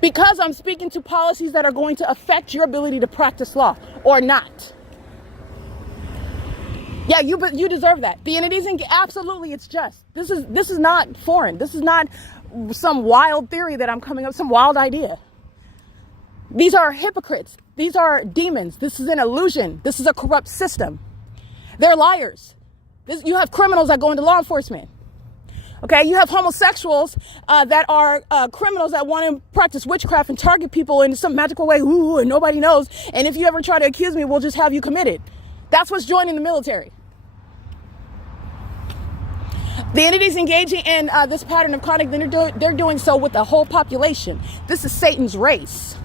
Because I'm speaking to policies that are going to affect your ability to practice law or not. Yeah, you deserve that. The entities, absolutely, it's just. This is not foreign. This is not some wild theory that I'm coming up, some wild idea. These are hypocrites. These are demons. This is an illusion. This is a corrupt system. They're liars. You have criminals that go into law enforcement. Okay, you have homosexuals that are criminals that want to practice witchcraft and target people in some magical way, ooh, and nobody knows. And if you ever try to accuse me, we'll just have you committed. That's what's joining the military. The entities engaging in this pattern of conduct, they're doing so with the whole population. This is Satan's race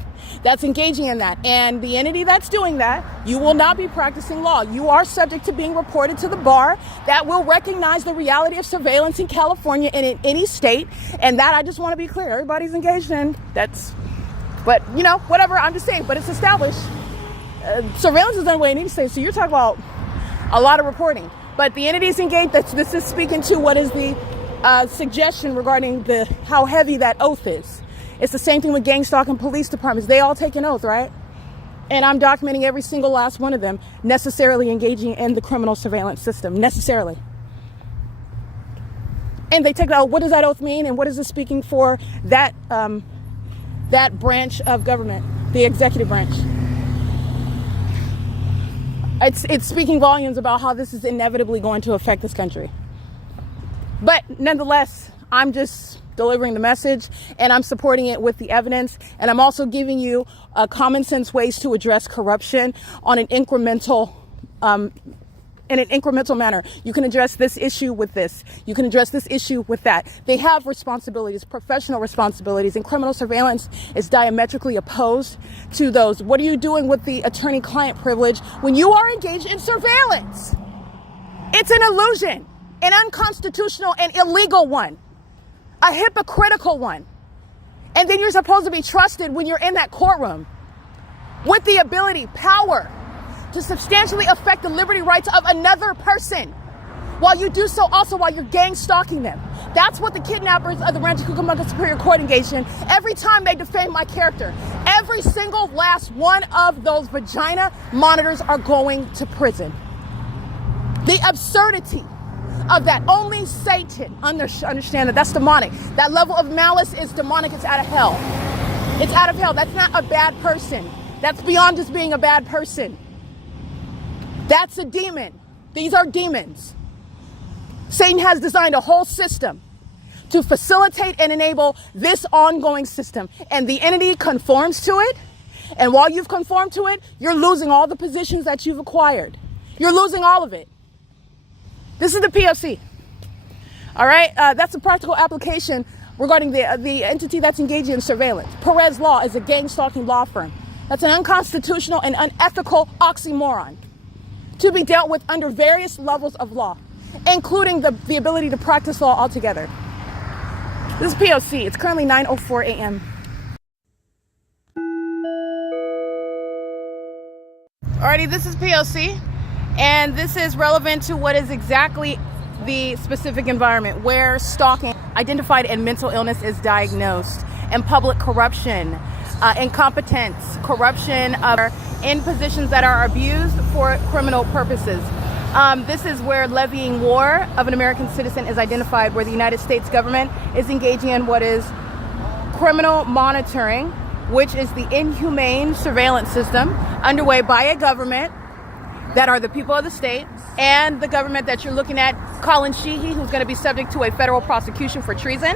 that's engaging in that. And the entity that's doing that, you will not be practicing law. You are subject to being reported to the bar that will recognize the reality of surveillance in California and in any state. And that, I just want to be clear, everybody's engaged in. But you know, whatever, I'm just saying, but it's established. Surveillance is underway in any state. So you're talking about a lot of reporting. But the entities engaged, this is speaking to what is the suggestion regarding how heavy that oath is. It's the same thing with gang stalking police departments. They all take an oath, right? And I'm documenting every single last one of them necessarily engaging in the criminal surveillance system, necessarily. And they take out, what does that oath mean? And what is it speaking for that, that branch of government, the executive branch? It's speaking volumes about how this is inevitably going to affect this country. But nonetheless, I'm just delivering the message, and I'm supporting it with the evidence, and I'm also giving you common sense ways to address corruption on an incremental in an incremental manner. You can address this issue with this. You can address this issue with that. They have responsibilities, professional responsibilities, and criminal surveillance is diametrically opposed to those. What are you doing with the attorney-client privilege when you are engaged in surveillance? It's an illusion, an unconstitutional and illegal one, a hypocritical one. And then you're supposed to be trusted when you're in that courtroom with the ability, power, to substantially affect the liberty rights of another person, while you do so also while you're gang stalking them. That's what the kidnappers of the Rancho Cucamonga Superior Court engage in every time they defame my character. Every single last one of those vagina monitors are going to prison. The absurdity of that, only Satan understand that that's demonic. That level of malice is demonic. It's out of hell. It's out of hell. That's not a bad person. That's beyond just being a bad person. That's a demon. These are demons. Satan has designed a whole system to facilitate and enable this ongoing system. And the entity conforms to it. And while you've conformed to it, you're losing all the positions that you've acquired. You're losing all of it. This is the P.O.C. All right? That's a practical application regarding the entity that's engaging in surveillance. Perez Law is a gang stalking law firm. That's an unconstitutional and unethical oxymoron to be dealt with under various levels of law, including the ability to practice law altogether. This is P.O.C. It's currently 9:04 a.m. Alrighty, this is P.O.C. and this is relevant to what is exactly the specific environment where stalking, identified, and mental illness is diagnosed, and public corruption, incompetence, corruption in positions that are abused for criminal purposes. This is where levying war of an American citizen is identified, where the United States government is engaging in what is criminal monitoring, which is the inhumane surveillance system underway by a government that are the people of the state, and the government that you're looking at, COLLIN, SHEEHY, who's going to be subject to a federal prosecution for treason.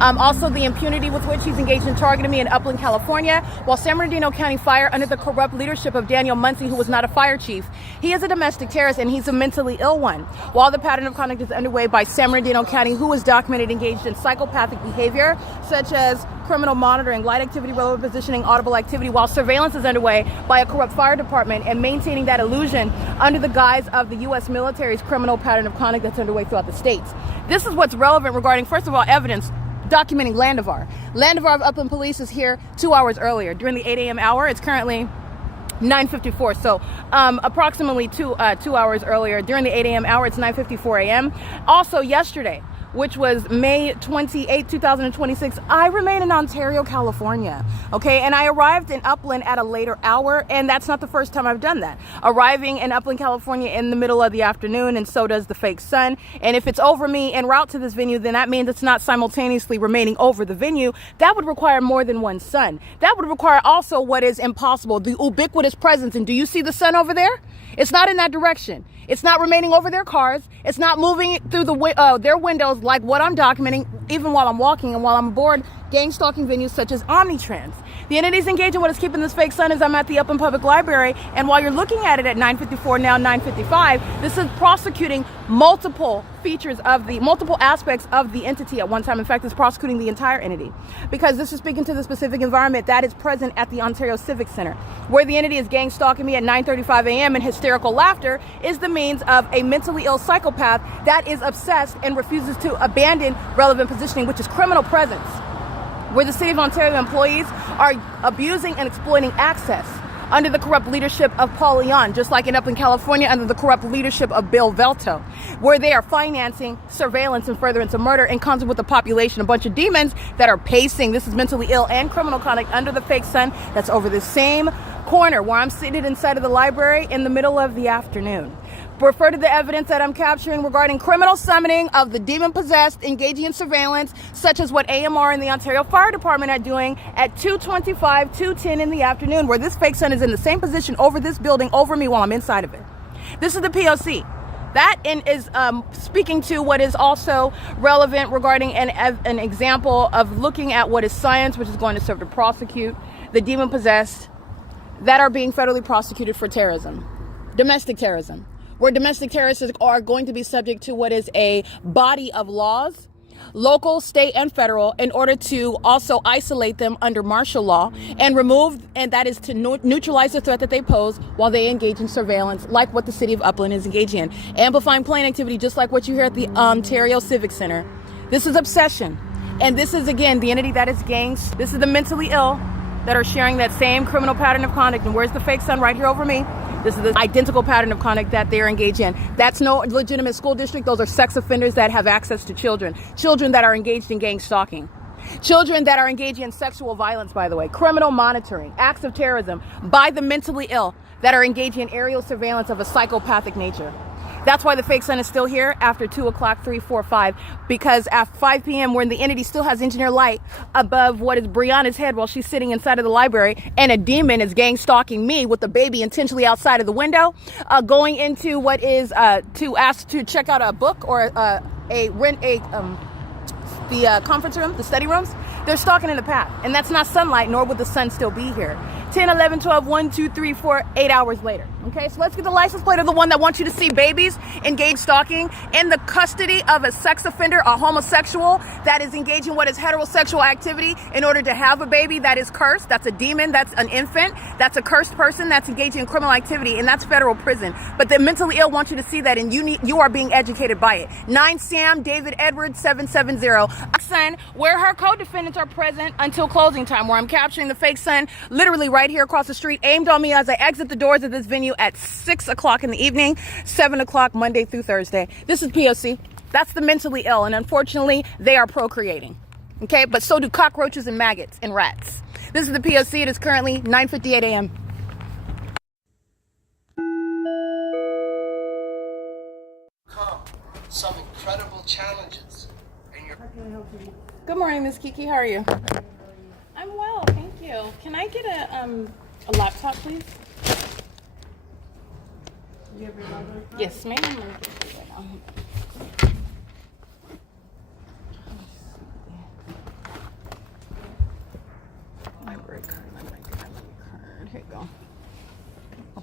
Also the impunity with which he's engaged in targeting me in Upland, California, while San Bernardino County Fire, under the corrupt leadership of Daniel Muncie, who was not a fire chief, he is a domestic terrorist and he's a mentally ill one. While the pattern of conduct is underway by San Bernardino County, who is documented engaged in psychopathic behavior, such as criminal monitoring, light activity, relevant positioning, audible activity, while surveillance is underway by a corrupt fire department and maintaining that illusion under the guise of the U.S. military's criminal pattern of conduct that's underway throughout the states. This is what's relevant regarding, first of all, evidence documenting Landivar. Landivar of Upland Police is here 2 hours earlier during the 8 a.m. hour. It's currently 9:54, so approximately two hours earlier during the 8 a.m. hour. It's 9:54 a.m. Also yesterday, which was May 28, 2026, I remain in Ontario, California, okay? And I arrived in Upland at a later hour, and that's not the first time I've done that. Arriving in Upland, California in the middle of the afternoon, and so does the fake sun. And if it's over me en route to this venue, then that means it's not simultaneously remaining over the venue. That would require more than one sun. That would require also what is impossible, the ubiquitous presence. And do you see the sun over there? It's not in that direction. It's not remaining over their cars. It's not moving through their windows like what I'm documenting, even while I'm walking and while I'm aboard gang stalking venues such as Omnitrans. The entities engaged in what is keeping this fake sun is I'm at the Upland Public Library, and while you're looking at it at 9:54, now 9:55, this is prosecuting multiple features of the multiple aspects of the entity at one time. In fact, it's prosecuting the entire entity, because this is speaking to the specific environment that is present at the Ontario Civic Center, where the entity is gang stalking me at 9:35 a.m. and hysterical laughter is the means of a mentally ill psychopath that is obsessed and refuses to abandon relevant positioning, which is criminal presence, where the City of Ontario employees are abusing and exploiting access under the corrupt leadership of Paul Leon, just like up in California under the corrupt leadership of Bill Velto, where they are financing surveillance and furtherance of murder and comes with a population, a bunch of demons that are pacing. This is mentally ill and criminal conduct under the fake sun that's over the same corner where I'm sitting inside of the library in the middle of the afternoon. Refer to the evidence that I'm capturing regarding criminal summoning of the demon-possessed, engaging in surveillance, such as what AMR and the Ontario Fire Department are doing at 2:25, 2:10 in the afternoon, where this fake sun is in the same position over this building, over me while I'm inside of it. This is the P.O.C. That is speaking to what is also relevant regarding an example of looking at what is science, which is going to serve to prosecute the demon-possessed that are being federally prosecuted for terrorism, domestic terrorism, where domestic terrorists are going to be subject to what is a body of laws, local, state, and federal, in order to also isolate them under martial law and remove, and that is to neutralize the threat that they pose while they engage in surveillance, like what the city of Upland is engaging in. Amplifying plane activity, just like what you hear at the Ontario Civic Center. This is obsession. And this is, again, the entity that is gangs. This is the mentally ill that are sharing that same criminal pattern of conduct. And where's the fake sun? Right here over me. This is the identical pattern of conduct that they're engaged in. That's no legitimate school district. Those are sex offenders that have access to children. Children that are engaged in gang stalking. Children that are engaging in sexual violence, by the way. Criminal monitoring. Acts of terrorism by the mentally ill that are engaging in aerial surveillance of a psychopathic nature. That's why the fake sun is still here after 2 o'clock, 3, 4, 5, because at 5 p.m. when the entity still has engineer light above what is Brianna's head while she's sitting inside of the library, and a demon is gang stalking me with the baby intentionally outside of the window, going into what is to ask to check out a book or the conference room, the study rooms. They're stalking in the path, and that's not sunlight, nor would the sun still be here. 10, 11, 12, 1, 2, 3, 4, 8 hours later. Okay, so let's get the license plate of the one that wants you to see babies engaged stalking in the custody of a sex offender, a homosexual that is engaging in what is heterosexual activity in order to have a baby that is cursed. That's a demon, that's an infant, that's a cursed person that's engaging in criminal activity, and that's federal prison. But the mentally ill want you to see that, and you are being educated by it. 9 Sam David Edwards 770. Son, where her co-defendants are present until closing time, where I'm capturing the fake sun literally right here across the street, aimed on me as I exit the doors of this venue at 6 o'clock in the evening, 7 o'clock Monday through Thursday. This is P.O.C. That's the mentally ill, and unfortunately, they are procreating. Okay, but so do cockroaches and maggots and rats. This is the P.O.C. It is currently 9:58 a.m. Some incredible challenges. Good morning, Miss Kiki. How are you? I'm well, thank you. Can I get a laptop, please? You have your library card? Yes, ma'am. Let me get it right now. Library card. Here you go. Oh,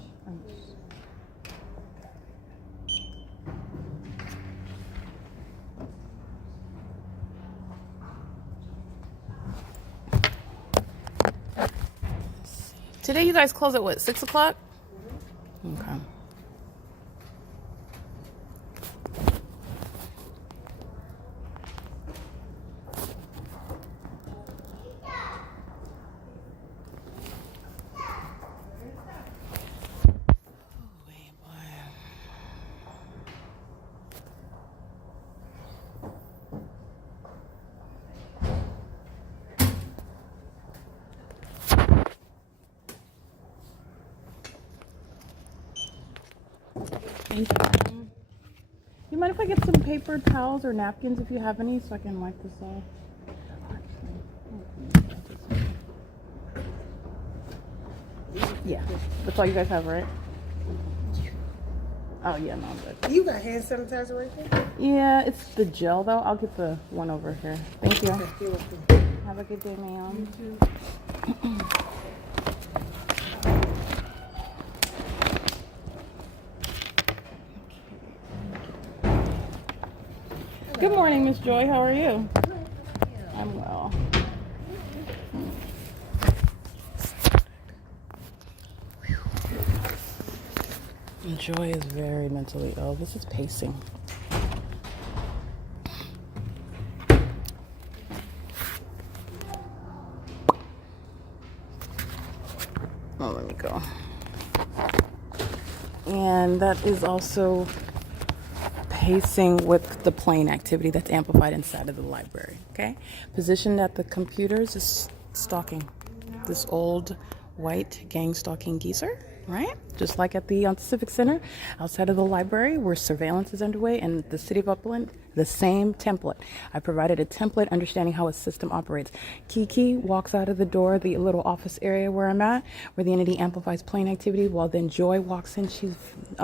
today you guys close at what, 6 o'clock? Okay. Thank you. You mind if I get some paper towels or napkins if you have any so I can wipe this off? Yeah. That's all you guys have, right? Oh, yeah, no, but You got hand sanitizer right there? yeah, it's the gel though. I'll get the one over here. Thank you. You're welcome. Have a good day, ma'am. You too. Good morning, Miss Joy. How are you? I'm well. Joy is very mentally ill. This is pacing. Oh, let me go. And that is also pacing with the plane activity that's amplified inside of the library. Okay, positioned at the computers is stalking this old white gang stalking geezer, right? Just like at the Civic Center outside of the library where surveillance is underway, and the city of Upland, the same template. I provided a template understanding how a system operates. Kiki walks out of the door, the little office area where I'm at, where the entity amplifies plane activity, while then Joy walks in.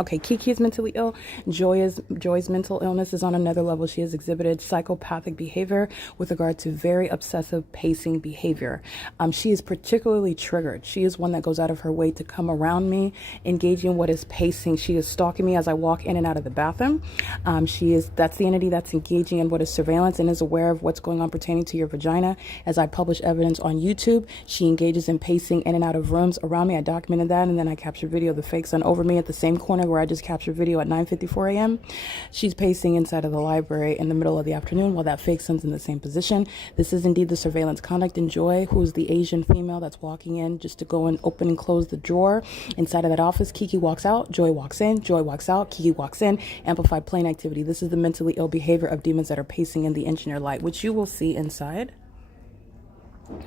Kiki is mentally ill. Joy's mental illness is on another level. She has exhibited psychopathic behavior with regard to very obsessive pacing behavior. She is particularly triggered. She is one that goes out of her way to come around me, engaging what is pacing. She is stalking me as I walk in and out of the bathroom. That's the entity that's engaging in what is surveillance and is aware of what's going on pertaining to your vagina. As I publish evidence on YouTube, she engages in pacing in and out of rooms around me. I documented that, and then I captured video of the fake sun over me at the same corner where I just captured video at 9:54 a.m. She's pacing inside of the library in the middle of the afternoon while that fake sun's in the same position. This is indeed the surveillance conduct. And Joy, who's the Asian female that's walking in just to go and open and close the drawer inside of that office. Kiki walks out, Joy walks in, Joy walks out, Kiki walks in. Amplified plane activity. This is the mentally ill behavior of demons that are pacing in the engineer light, which you will see inside.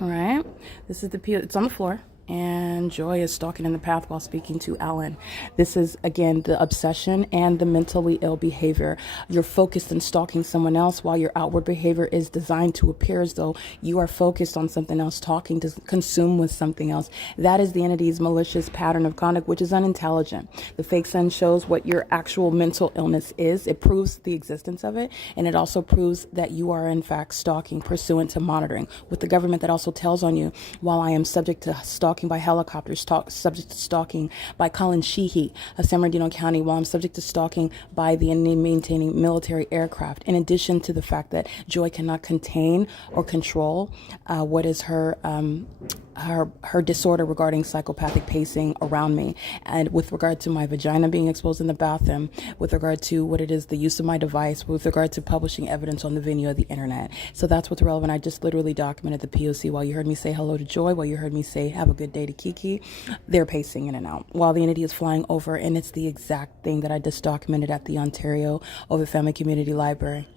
All right, this is it's on the floor, and Joy is stalking in the path while speaking to Alan. This is, again, the obsession and the mentally ill behavior. You're focused on stalking someone else while your outward behavior is designed to appear as though you are focused on something else, talking to consume with something else. That is the entity's malicious pattern of conduct, which is unintelligent. The fake sun shows what your actual mental illness is. It proves the existence of it, and it also proves that you are, in fact, stalking pursuant to monitoring. With the government that also tells on you, while I am subject to stalking by helicopters, subject to stalking by COLLIN SHEEHY of San Bernardino County, while I'm subject to stalking by the enemy maintaining military aircraft, in addition to the fact that Joy cannot contain or control what is her disorder regarding psychopathic pacing around me, and with regard to my vagina being exposed in the bathroom, with regard to what it is, the use of my device, with regard to publishing evidence on the venue of the internet. So that's what's relevant. I just literally documented the P.O.C. while you heard me say hello to Joy, while you heard me say have a good day to Kiki. They're pacing in and out while the entity is flying over, and it's the exact thing that I just documented at the Ontario Over Family Community Library.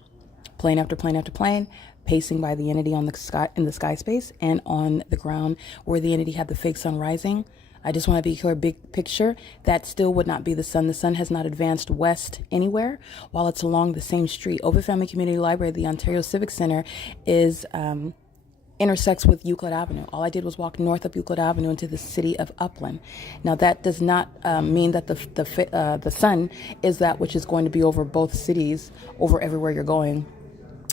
Plane after plane after plane, pacing by the entity on the sky, in the sky space, and on the ground where the entity had the fake sun rising. I just want to be clear, big picture, that still would not be the sun. The sun has not advanced west anywhere while it's along the same street. Over Family Community Library, the Ontario Civic Center, is intersects with Euclid Avenue. All I did was walk north up Euclid Avenue into the city of Upland. Now that does not mean that the sun is that which is going to be over both cities, over everywhere you're going.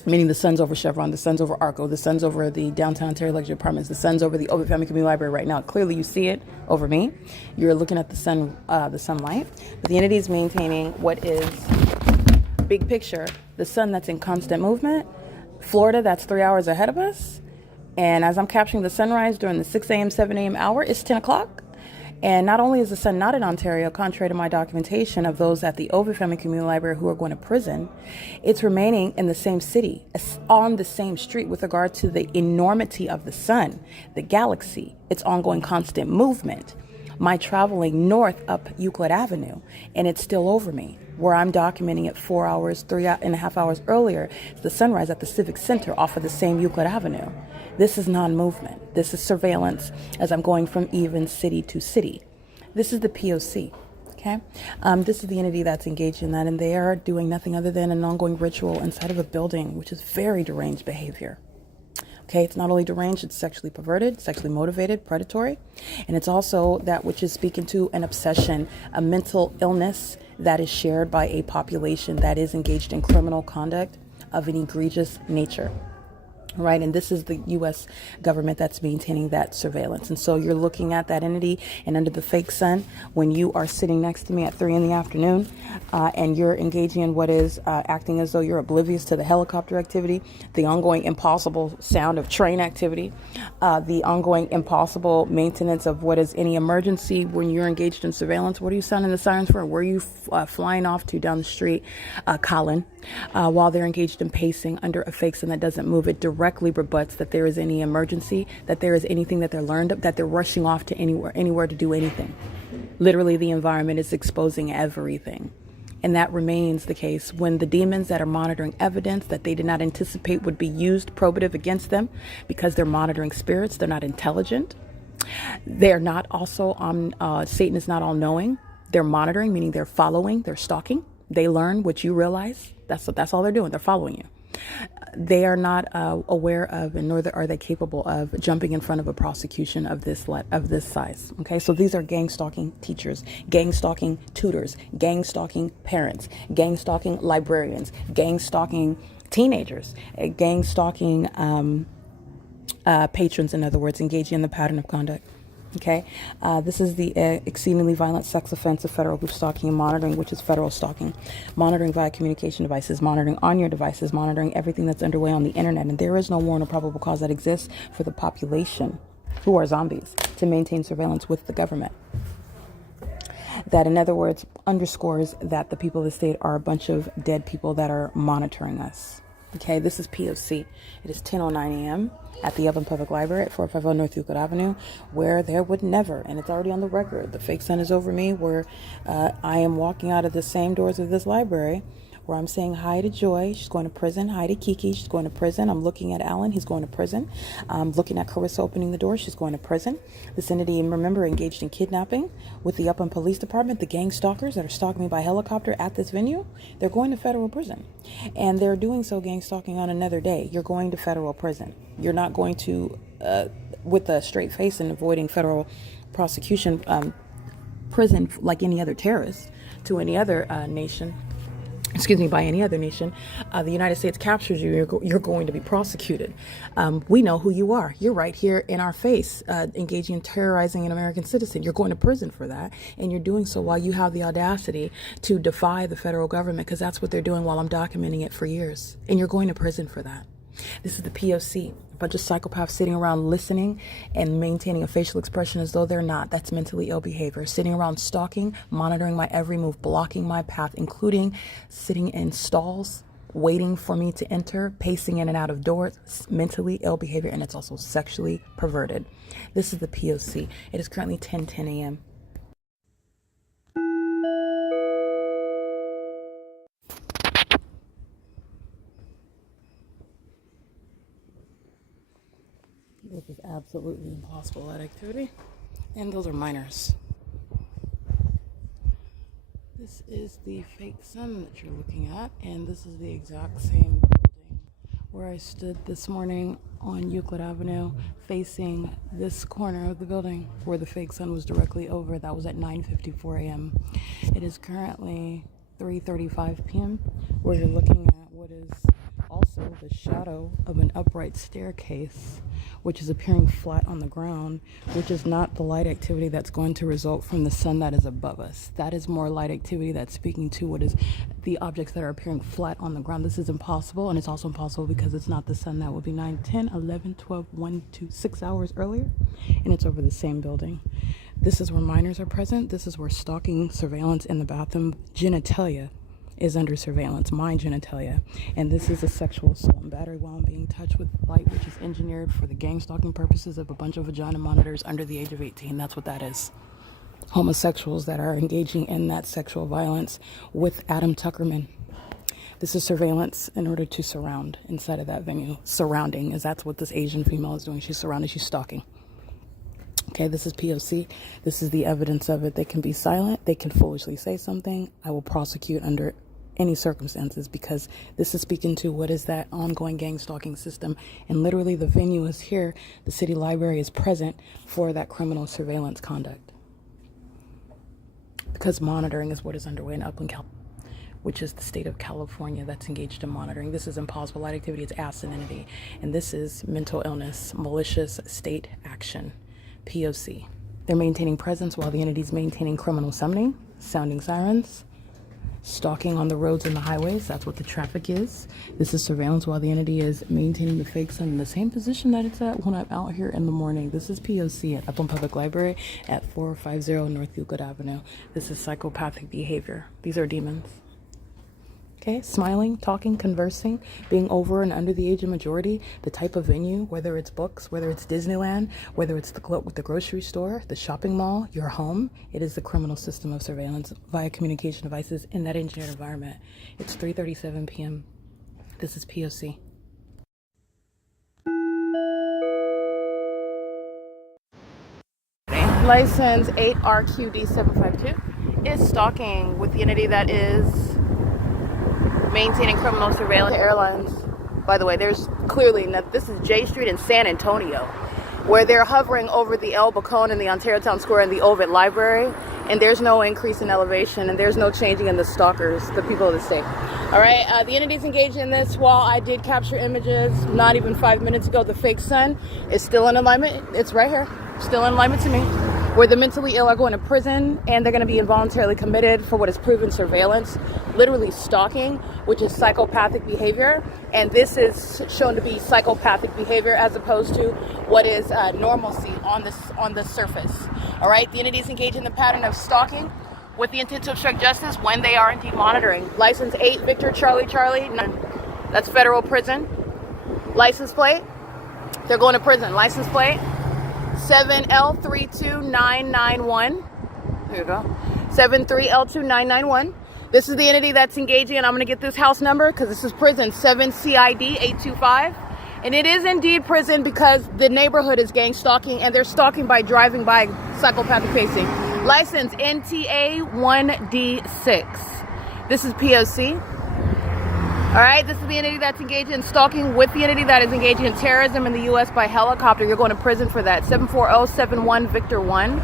Meaning the sun's over Chevron, the sun's over Arco, the sun's over the downtown Ontario Luxury Apartments, the sun's over the Over Family Community Library right now. Clearly you see it over me. You're looking at the sunlight. But the entity is maintaining what is big picture, the sun that's in constant movement. Florida, that's 3 hours ahead of us. And as I'm capturing the sunrise during the 6 a.m., 7 a.m. hour, it's 10 o'clock. And not only is the sun not in Ontario, contrary to my documentation of those at the Over Family Community Library who are going to prison, it's remaining in the same city, on the same street with regard to the enormity of the sun, the galaxy, its ongoing constant movement. My traveling north up Euclid Avenue, and it's still over me, where I'm documenting it 4 hours, 3.5 hours earlier, the sunrise at the Civic Center off of the same Euclid Avenue. This is non-movement. This is surveillance as I'm going from even city to city. This is the P.O.C. Okay, this is the entity that's engaged in that, and they are doing nothing other than an ongoing ritual inside of a building, which is very deranged behavior. Okay, it's not only deranged, it's sexually perverted, sexually motivated, predatory, and it's also that which is speaking to an obsession, a mental illness that is shared by a population that is engaged in criminal conduct of an egregious nature. Right, and this is the U.S. government that's maintaining that surveillance. And so you're looking at that entity, and under the fake sun, when you are sitting next to me at 3 in the afternoon, and you're engaging in what is acting as though you're oblivious to the helicopter activity, the ongoing impossible sound of train activity, the ongoing impossible maintenance of what is any emergency when you're engaged in surveillance. What are you sounding the sirens for? Where are you flying off to down the street, Colin, while they're engaged in pacing under a fake sun that doesn't move? It directly rebuts that there is any emergency, that there is anything that they're learned, that they're rushing off to anywhere to do anything. Literally, the environment is exposing everything. And that remains the case when the demons that are monitoring evidence that they did not anticipate would be used probative against them, because they're monitoring spirits, they're not intelligent. They're not also, Satan is not all knowing. They're monitoring, meaning they're following, they're stalking. They learn what you realize. That's all they're doing. They're following you. They are not aware of, and nor are they capable of jumping in front of a prosecution of this size. Okay, so these are gang stalking teachers, gang stalking tutors, gang stalking parents, gang stalking librarians, gang stalking teenagers, gang stalking patrons. In other words, engaging in the pattern of conduct. Okay, this is the exceedingly violent sex offense of federal group stalking and monitoring, which is federal stalking. Monitoring via communication devices, monitoring on your devices, monitoring everything that's underway on the internet. And there is no warrant or probable cause that exists for the population, who are zombies, to maintain surveillance with the government. That, in other words, underscores that the people of the state are a bunch of dead people that are monitoring us. Okay, this is P.O.C. It is 10:09 a.m. at the Upland Public Library at 450 North Euclid Avenue, where there would never, and it's already on the record, the fake sun is over me, where I am walking out of the same doors of this library, where I'm saying hi to Joy, she's going to prison, hi to Kiki, she's going to prison. I'm looking at Alan, he's going to prison. I'm looking at Carissa opening the door, she's going to prison. This entity, remember, engaged in kidnapping with the Upland Police Department, the gang stalkers that are stalking me by helicopter at this venue, they're going to federal prison. And they're doing so gang stalking on another day. You're going to federal prison. You're not going to, with a straight face and avoiding federal prosecution, prison like any other terrorist to any other nation. By any other nation. The United States captures you, you're going to be prosecuted. We know who you are. You're right here in our face, engaging in terrorizing an American citizen. You're going to prison for that, and you're doing so while you have the audacity to defy the federal government, because that's what they're doing while I'm documenting it for years. And you're going to prison for that. This is the P.O.C. A bunch of psychopaths sitting around listening and maintaining a facial expression as though they're not. That's mentally ill behavior. Sitting around stalking, monitoring my every move, blocking my path, including sitting in stalls, waiting for me to enter, pacing in and out of doors. Mentally ill behavior, and it's also sexually perverted. This is the P.O.C. It is currently 10:10 a.m. This is absolutely impossible, that activity. And those are minors. This is the fake sun that you're looking at, and this is the exact same building where I stood this morning on Euclid Avenue, facing this corner of the building where the fake sun was directly over. That was at 9:54 a.m. It is currently 3:35 p.m. where you're looking at what is also the shadow of an upright staircase, which is appearing flat on the ground, which is not the light activity that's going to result from the sun that is above us. That is more light activity that's speaking to what is the objects that are appearing flat on the ground. This is impossible, and it's also impossible because it's not the sun. That would be 9, 10, 11, 12, 1, 2, 6 hours earlier, and it's over the same building. This is where minors are present. This is where stalking, surveillance in the bathroom, genitalia is under surveillance, my genitalia. And this is a sexual assault and battery while I'm being touched with light, which is engineered for the gang stalking purposes of a bunch of vagina monitors under the age of 18. That's what that is. Homosexuals that are engaging in that sexual violence with Adam Tuckerman. This is surveillance in order to surround inside of that venue. Surrounding, is that's what this Asian female is doing. She's surrounding, she's stalking. Okay, this is P.O.C. This is the evidence of it. They can be silent. They can foolishly say something. I will prosecute under any circumstances, because this is speaking to what is that ongoing gang stalking system. And literally the venue is here. The city library is present for that criminal surveillance conduct, because monitoring is what is underway in Upland, which is the state of California that's engaged in monitoring. This is impossible light activity. It's asininity. And this is mental illness, malicious state action. P.O.C. They're maintaining presence while the entity's maintaining criminal summoning, sounding sirens, stalking on the roads and the highways. That's what the traffic is. This is surveillance while the entity is maintaining the fake sun in the same position that it's at when I'm out here in the morning. This is P.O.C. at Upland Public Library at 450 North Euclid Avenue. This is psychopathic behavior. These are demons. Okay, smiling, talking, conversing, being over and under the age of majority, the type of venue, whether it's books, whether it's Disneyland, whether it's the grocery store, the shopping mall, your home, it is the criminal system of surveillance via communication devices in that engineered environment. It's 3:37 p.m. This is P.O.C. License 8RQD752 is stalking with the entity that is maintaining criminal surveillance airlines. By the way, there's clearly this is J Street in San Antonio, where they're hovering over the El Bacon and the Ontario Town Square and the Ovid Library, and there's no increase in elevation, and there's no changing in the stalkers, the people of the state. All right, the entities engaged in this, while I did capture images not even 5 minutes ago, the fake sun is still in alignment. It's right here, still in alignment to me, where the mentally ill are going to prison, and they're going to be involuntarily committed for what is proven surveillance, literally stalking, which is psychopathic behavior. And this is shown to be psychopathic behavior as opposed to what is normalcy on the surface. All right, the entities engage in the pattern of stalking with the intent to obstruct justice when they are indeed monitoring. License 8 Victor Charlie Charlie, that's federal prison. License plate, they're going to prison. License plate 7L32991. There you go. 73L2991. This is the entity that's engaging, and I'm going to get this house number because this is prison 7CID825. And it is indeed prison because the neighborhood is gang stalking, and they're stalking by driving by psychopathic pacing. License NTA1D6. This is P.O.C. All right, this is the entity that's engaged in stalking with the entity that is engaging in terrorism in the U.S. by helicopter. You're going to prison for that. 74071 Victor 1.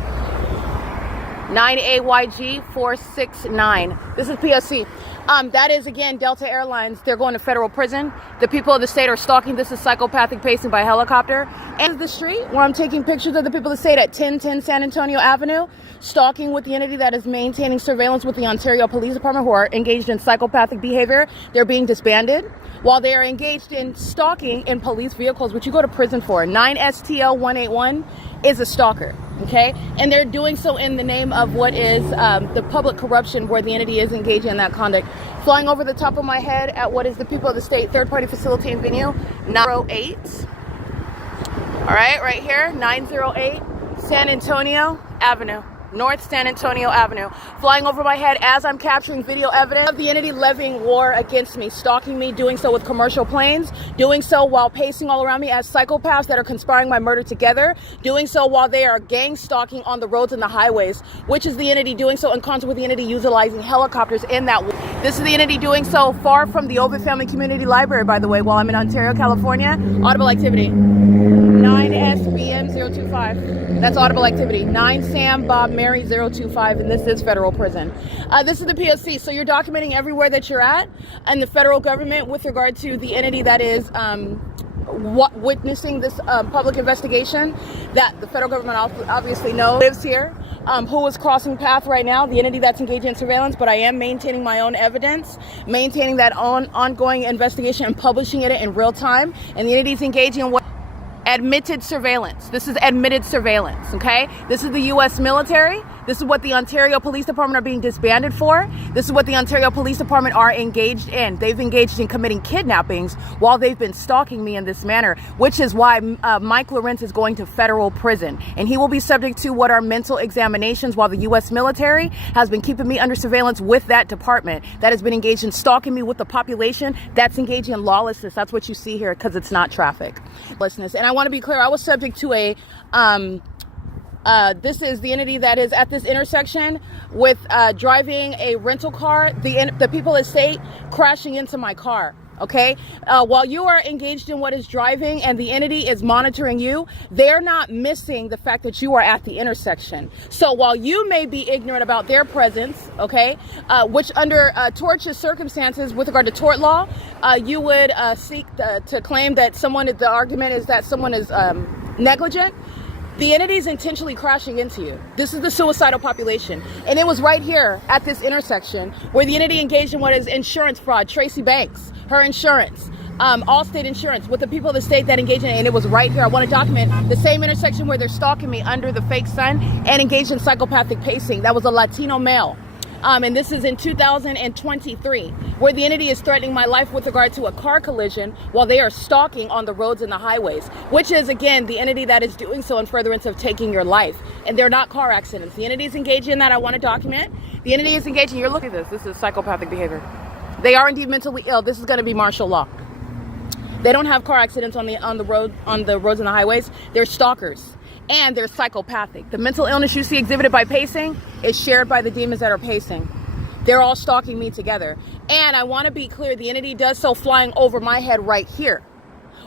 9AYG469. This is P.O.C. That is, again, Delta Airlines. They're going to federal prison. The people of the state are stalking. This is psychopathic pacing by helicopter. And the street where I'm taking pictures of the people of the state at 1010 San Antonio Avenue, stalking with the entity that is maintaining surveillance with the Ontario Police Department, who are engaged in psychopathic behavior. They're being disbanded while they are engaged in stalking in police vehicles, which you go to prison for. 9STL181 is a stalker. Okay, and they're doing so in the name of what is the public corruption, where the entity is engaging in that conduct. Flying over the top of my head at what is the people of the state third-party facilitating venue 908. All right here, 908 San Antonio Avenue. North San Antonio Avenue. Flying over my head as I'm capturing video evidence of the entity levying war against me, stalking me, doing so with commercial planes, doing so while pacing all around me as psychopaths that are conspiring my murder together, doing so while they are gang stalking on the roads and the highways, which is the entity doing so in concert with the entity utilizing helicopters in that war. This is the entity doing so far from the Ovid Family Community Library, by the way, while I'm in Ontario, California. Audible activity. 9SBM025. That's audible activity. 9 Sam Bob Mary 025, and this is federal prison. This is the P.O.C. So you're documenting everywhere that you're at, and the federal government with regard to the entity that is witnessing this public investigation that the federal government obviously knows lives here, who is crossing path right now, the entity that's engaged in surveillance, but I am maintaining my own evidence, maintaining that ongoing investigation and publishing it in real time, and the entity's engaging in what admitted surveillance. This is admitted surveillance, okay? This is the U.S. military. This is what the Ontario Police Department are being disbanded for. This is what the Ontario Police Department are engaged in. They've engaged in committing kidnappings while they've been stalking me in this manner, which is why Mike LORENZ is going to federal prison. And he will be subject to what are mental examinations while the U.S. military has been keeping me under surveillance with that department that has been engaged in stalking me with the population that's engaging in lawlessness. That's what you see here because it's not traffic. Lawlessness. And I want to be clear, I was subject to a this is the entity that is at this intersection with driving a rental car, the people at state crashing into my car. Okay, while you are engaged in what is driving and the entity is monitoring you, they're not missing the fact that you are at the intersection. So while you may be ignorant about their presence, okay, which under tortious circumstances with regard to tort law, you would seek to claim that the argument is that someone is negligent. The entity is intentionally crashing into you. This is the suicidal population. And it was right here at this intersection where the entity engaged in what is insurance fraud. Tracy Banks, her insurance, Allstate Insurance, with the people of the state that engage in it. And it was right here. I want to document the same intersection where they're stalking me under the fake sun and engaged in psychopathic pacing. That was a Latino male. And this is in 2023, where the entity is threatening my life with regard to a car collision while they are stalking on the roads and the highways, which is, again, the entity that is doing so in furtherance of taking your life. And they're not car accidents. The entity is engaging in that. I want to document. The entity is engaging. You're looking at this. This is psychopathic behavior. They are indeed mentally ill. This is going to be martial law. They don't have car accidents on the roads and the highways. They're stalkers. And they're psychopathic. The mental illness you see exhibited by pacing is shared by the demons that are pacing. They're all stalking me together. And I want to be clear, the entity does so flying over my head right here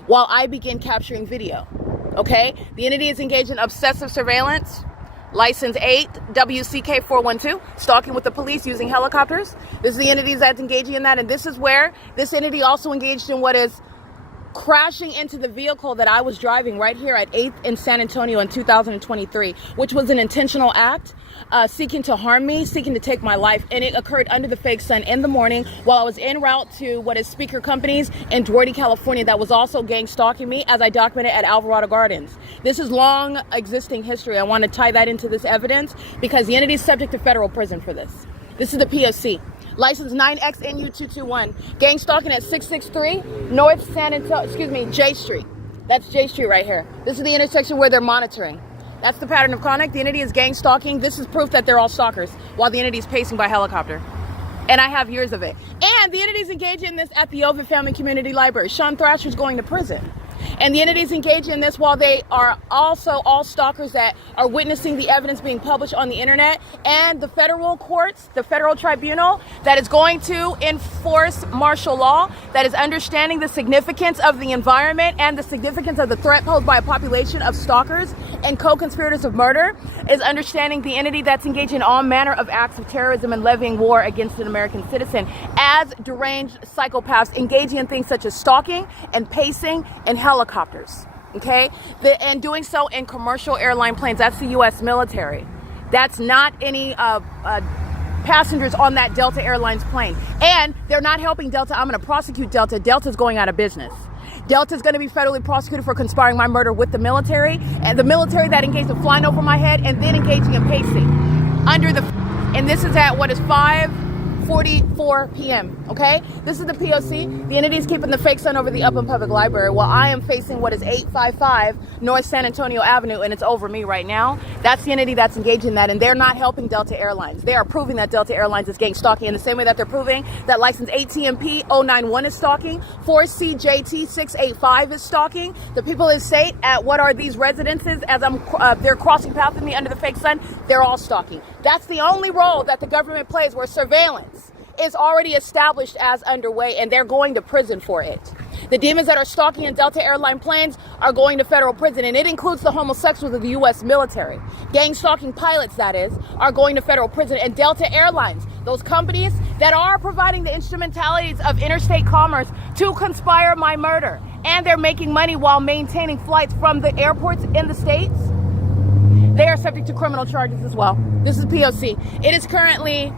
while I begin capturing video. Okay? The entity is engaged in obsessive surveillance, license 8, WCK 412, stalking with the police using helicopters. This is the entity that's engaging in that. And this is where this entity also engaged in what is crashing into the vehicle that I was driving right here at 8th in San Antonio in 2023, which was an intentional act, seeking to harm me, seeking to take my life. And it occurred under the fake sun in the morning while I was en route to what is Speaker Companies in Duarte, California, that was also gang stalking me, as I documented at Alvarado Gardens. This is long existing history. I want to tie that into this evidence because the entity is subject to federal prison for this. This is the P.O.C. License 9XNU221. Gang stalking at 663 North San Antonio, J Street. That's J Street right here. This is the intersection where they're monitoring. That's the pattern of conduct. The entity is gang stalking. This is proof that they're all stalkers while the entity is pacing by helicopter. And I have years of it. And the entity is engaging in this at the Ovid Family Community Library. Sean Thrasher's going to prison. And the entities engage in this while they are also all stalkers that are witnessing the evidence being published on the internet, and the federal courts, the federal tribunal that is going to enforce martial law, that is understanding the significance of the environment and the significance of the threat posed by a population of stalkers and co-conspirators of murder, is understanding the entity that's engaged in all manner of acts of terrorism and levying war against an American citizen as deranged psychopaths engaging in things such as stalking and pacing and helicopters, okay? And doing so in commercial airline planes. That's the U.S. military. That's not any passengers on that Delta Airlines plane. And they're not helping Delta. I'm going to prosecute Delta. Delta's going out of business. Delta's going to be federally prosecuted for conspiring my murder with the military, and the military that engaged in flying over my head and then engaging in pacing under the, and this is at what is 5:44 p.m. Okay, this is the P.O.C. The entity is keeping the fake sun over the Upland Public Library while I am facing what is 855 North San Antonio Avenue, and it's over me right now. That's the entity that's engaged in that, and they're not helping Delta Airlines. They are proving that Delta Airlines is gang stalking in the same way that they're proving that license ATMP 091 is stalking, 4CJT 685 is stalking. The people in state at what are these residences as they're crossing paths with me under the fake sun, they're all stalking. That's the only role that the government plays where surveillance is already established as underway, and they're going to prison for it. The demons that are stalking in Delta airline planes are going to federal prison, and it includes the homosexuals of the U.S. military. Gang stalking pilots, that is, are going to federal prison. And Delta Airlines, those companies that are providing the instrumentalities of interstate commerce to conspire my murder, and they're making money while maintaining flights from the airports in the states, they are subject to criminal charges as well. This is P.O.C. It is currently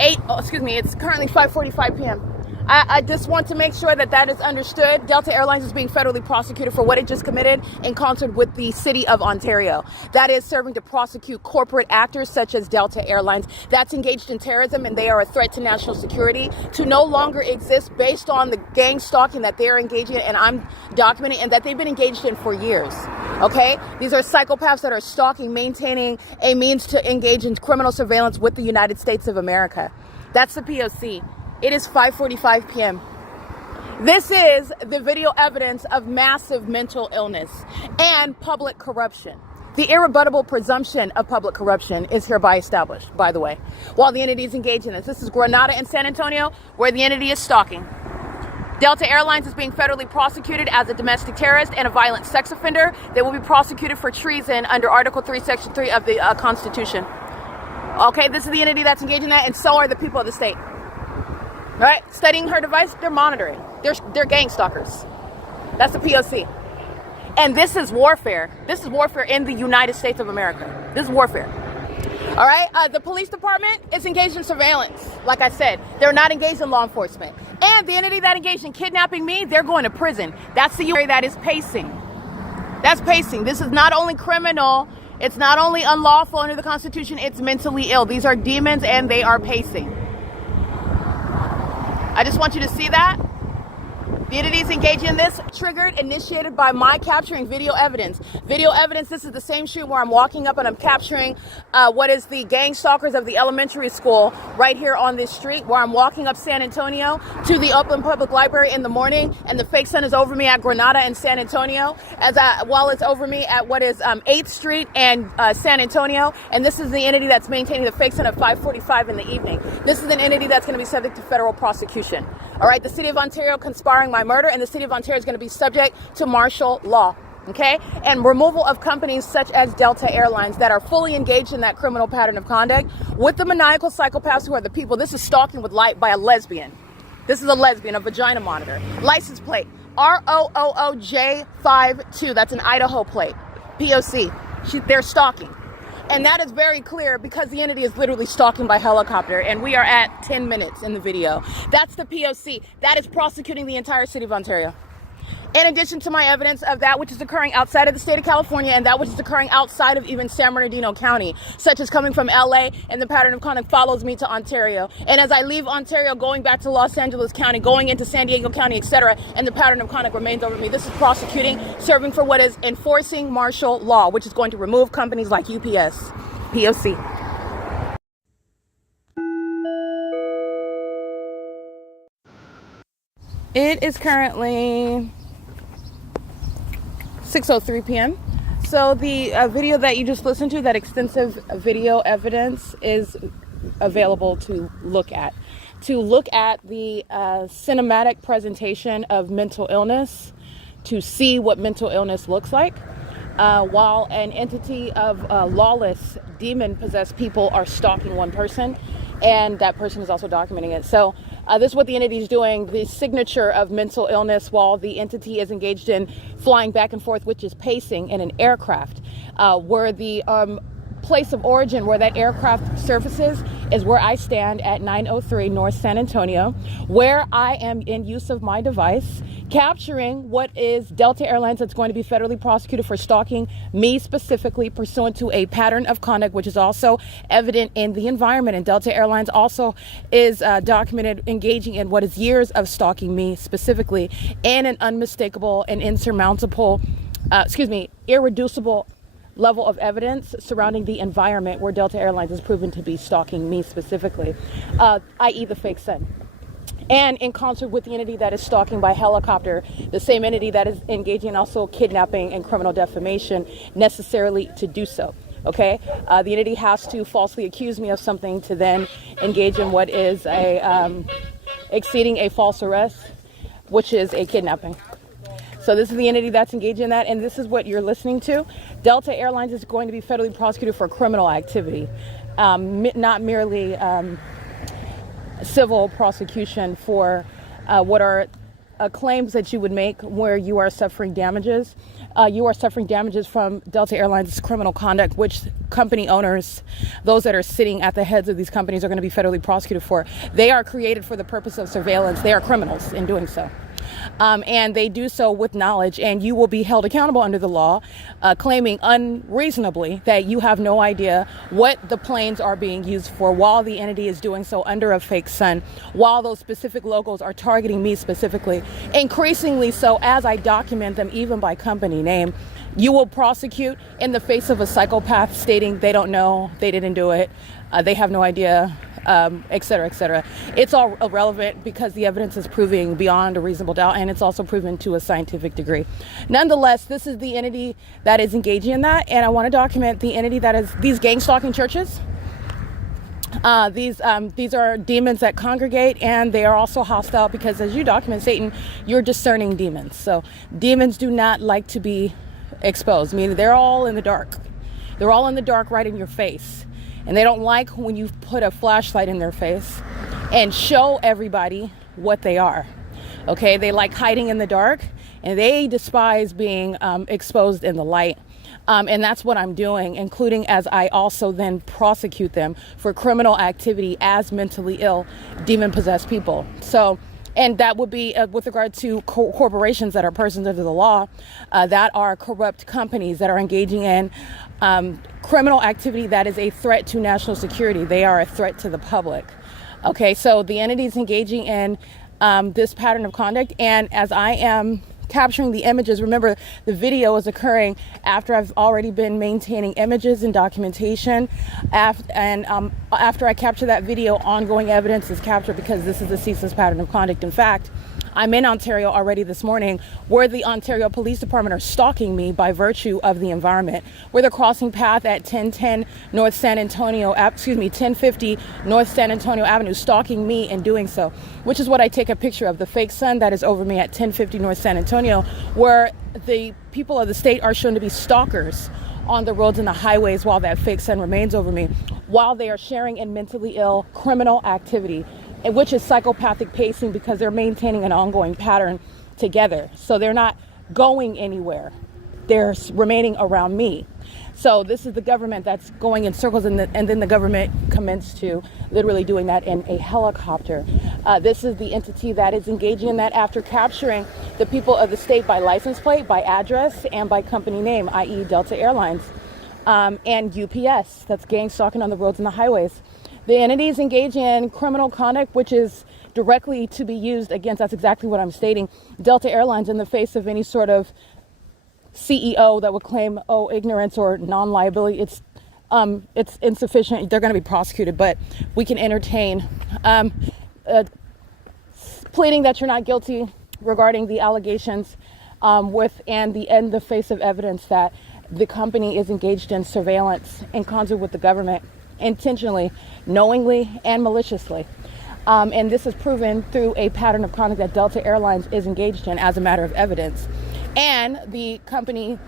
it's currently 5:45 p.m. I just want to make sure that that is understood. Delta Airlines is being federally prosecuted for what it just committed in concert with the city of Ontario. That is serving to prosecute corporate actors such as Delta Airlines that's engaged in terrorism, and they are a threat to national security, to no longer exist based on the gang stalking that they're engaging in, and I'm documenting, and that they've been engaged in for years. Okay? These are psychopaths that are stalking, maintaining a means to engage in criminal surveillance with the United States of America. That's the P.O.C. It is 5:45 p.m. This is the video evidence of massive mental illness and public corruption. The irrebuttable presumption of public corruption is hereby established, by the way, while the entity is engaged in this. This is Grenada and San Antonio, where the entity is stalking. Delta Airlines is being federally prosecuted as a domestic terrorist and a violent sex offender. They will be prosecuted for treason under Article 3, Section 3 of the Constitution. Okay, this is the entity that's engaged in that, and so are the people of the state. All right, studying her device, they're monitoring. They're gang stalkers. That's the P.O.C. And this is warfare. This is warfare in the United States of America. This is warfare. All right, the police department is engaged in surveillance. Like I said, they're not engaged in law enforcement. And the entity that engaged in kidnapping me, they're going to prison. That's the area that is pacing. That's pacing. This is not only criminal It's not only unlawful under the Constitution, it's mentally ill. These are demons and they are pacing. I just want you to see that. The entities engaged in this triggered, initiated by my capturing video evidence. Video evidence, this is the same street where I'm walking up and I'm capturing what is the gang stalkers of the elementary school right here on this street where I'm walking up San Antonio to the Oakland Public Library in the morning, and the fake sun is over me at Granada and San Antonio, while it's over me at what is 8th Street and San Antonio. And this is the entity that's maintaining the fake sun at 5:45 in the evening. This is an entity that's going to be subject to federal prosecution. All right, the City of Ontario conspiring my murder, and the City of Ontario is going to be subject to martial law, okay? And removal of companies such as Delta Airlines that are fully engaged in that criminal pattern of conduct with the maniacal psychopaths who are the people. This is stalking with light by a lesbian. This is a lesbian, a vagina monitor. License plate, ROOOJ52. That's an Idaho plate, P.O.C. They're stalking. And that is very clear because the entity is literally stalking by helicopter, and we are at 10 minutes in the video. That's the P.O.C. That is prosecuting the entire City of Ontario. In addition to my evidence of that which is occurring outside of the state of California and that which is occurring outside of even San Bernardino County, such as coming from LA, and the pattern of conduct follows me to Ontario. And as I leave Ontario, going back to Los Angeles County, going into San Diego County, etc., and the pattern of conduct remains over me. This is prosecuting, serving for what is enforcing martial law, which is going to remove companies like UPS, P.O.C. It is currently 6:03 p.m. So the video that you just listened to, that extensive video evidence, is available to look at. To look at the cinematic presentation of mental illness, to see what mental illness looks like, while an entity of lawless, demon-possessed people are stalking one person, and that person is also documenting it. So this is what the entity is doing, the signature of mental illness, while the entity is engaged in flying back and forth, which is pacing in an aircraft, where the place of origin where that aircraft surfaces is where I stand at 903 North San Antonio, where I am in use of my device, capturing what is Delta Airlines that's going to be federally prosecuted for stalking me specifically pursuant to a pattern of conduct, which is also evident in the environment. And Delta Airlines also is documented engaging in what is years of stalking me specifically, and an unmistakable and insurmountable, irreducible level of evidence surrounding the environment where Delta Airlines is proven to be stalking me specifically, i.e. the fake sun. And in concert with the entity that is stalking by helicopter, the same entity that is engaging in also kidnapping and criminal defamation necessarily to do so. Okay, the entity has to falsely accuse me of something to then engage in what is exceeding a false arrest, which is a kidnapping. So this is the entity that's engaged in that, and this is what you're listening to. Delta Airlines is going to be federally prosecuted for criminal activity, not merely civil prosecution for what are claims that you would make where you are suffering damages. You are suffering damages from Delta Airlines' criminal conduct, which company owners, those that are sitting at the heads of these companies, are going to be federally prosecuted for. They are created for the purpose of surveillance. They are criminals in doing so. And they do so with knowledge, and you will be held accountable under the law, claiming unreasonably that you have no idea what the planes are being used for while the entity is doing so under a fake sun, while those specific logos are targeting me specifically, increasingly so as I document them even by company name. You will prosecute in the face of a psychopath stating they don't know, they didn't do it, they have no idea, et cetera, et cetera. It's all irrelevant because the evidence is proving beyond a reasonable doubt, and it's also proven to a scientific degree. Nonetheless, this is the entity that is engaging in that, and I want to document the entity that is these gang stalking churches. These are demons that congregate, and they are also hostile because, as you document Satan, you're discerning demons. So demons do not like to be exposed, meaning they're all in the dark. They're all in the dark right in your face. And they don't like when you put a flashlight in their face and show everybody what they are. Okay, they like hiding in the dark, and they despise being exposed in the light. And that's what I'm doing, including as I also then prosecute them for criminal activity as mentally ill, demon-possessed people. So And that would be with regard to corporations that are persons under the law, that are corrupt companies that are engaging in criminal activity that is a threat to national security. They are a threat to the public. Okay, so the entities engaging in this pattern of conduct, and as I am capturing the images, remember the video is occurring after I've already been maintaining images and documentation, after I capture that video, ongoing evidence is captured because this is a ceaseless pattern of conduct. In fact, I'm in Ontario already this morning, where the Ontario Police Department are stalking me by virtue of the environment, where they're crossing path at 1010 North San Antonio, 1050 North San Antonio Avenue, stalking me and doing so, which is what I take a picture of, the fake sun that is over me at 1050 North San Antonio, where the people of the state are shown to be stalkers on the roads and the highways while that fake sun remains over me, while they are sharing in mentally ill criminal activity, which is psychopathic pacing, because they're maintaining an ongoing pattern together. So they're not going anywhere. They're remaining around me. So this is the government that's going in circles, and then the government commenced to literally doing that in a helicopter. This is the entity that is engaging in that after capturing the people of the state by license plate, by address, and by company name, i.e. Delta Airlines, and UPS, that's gang stalking on the roads and the highways. The entities engage in criminal conduct, which is directly to be used against, that's exactly what I'm stating, Delta Airlines in the face of any sort of CEO that would claim, ignorance or non-liability. It's insufficient. They're going to be prosecuted, but we can entertain pleading that you're not guilty regarding the allegations in the face of evidence that the company is engaged in surveillance in concert with the government, intentionally, knowingly, and maliciously. And this is proven through a pattern of conduct that Delta Airlines is engaged in as a matter of evidence. And the company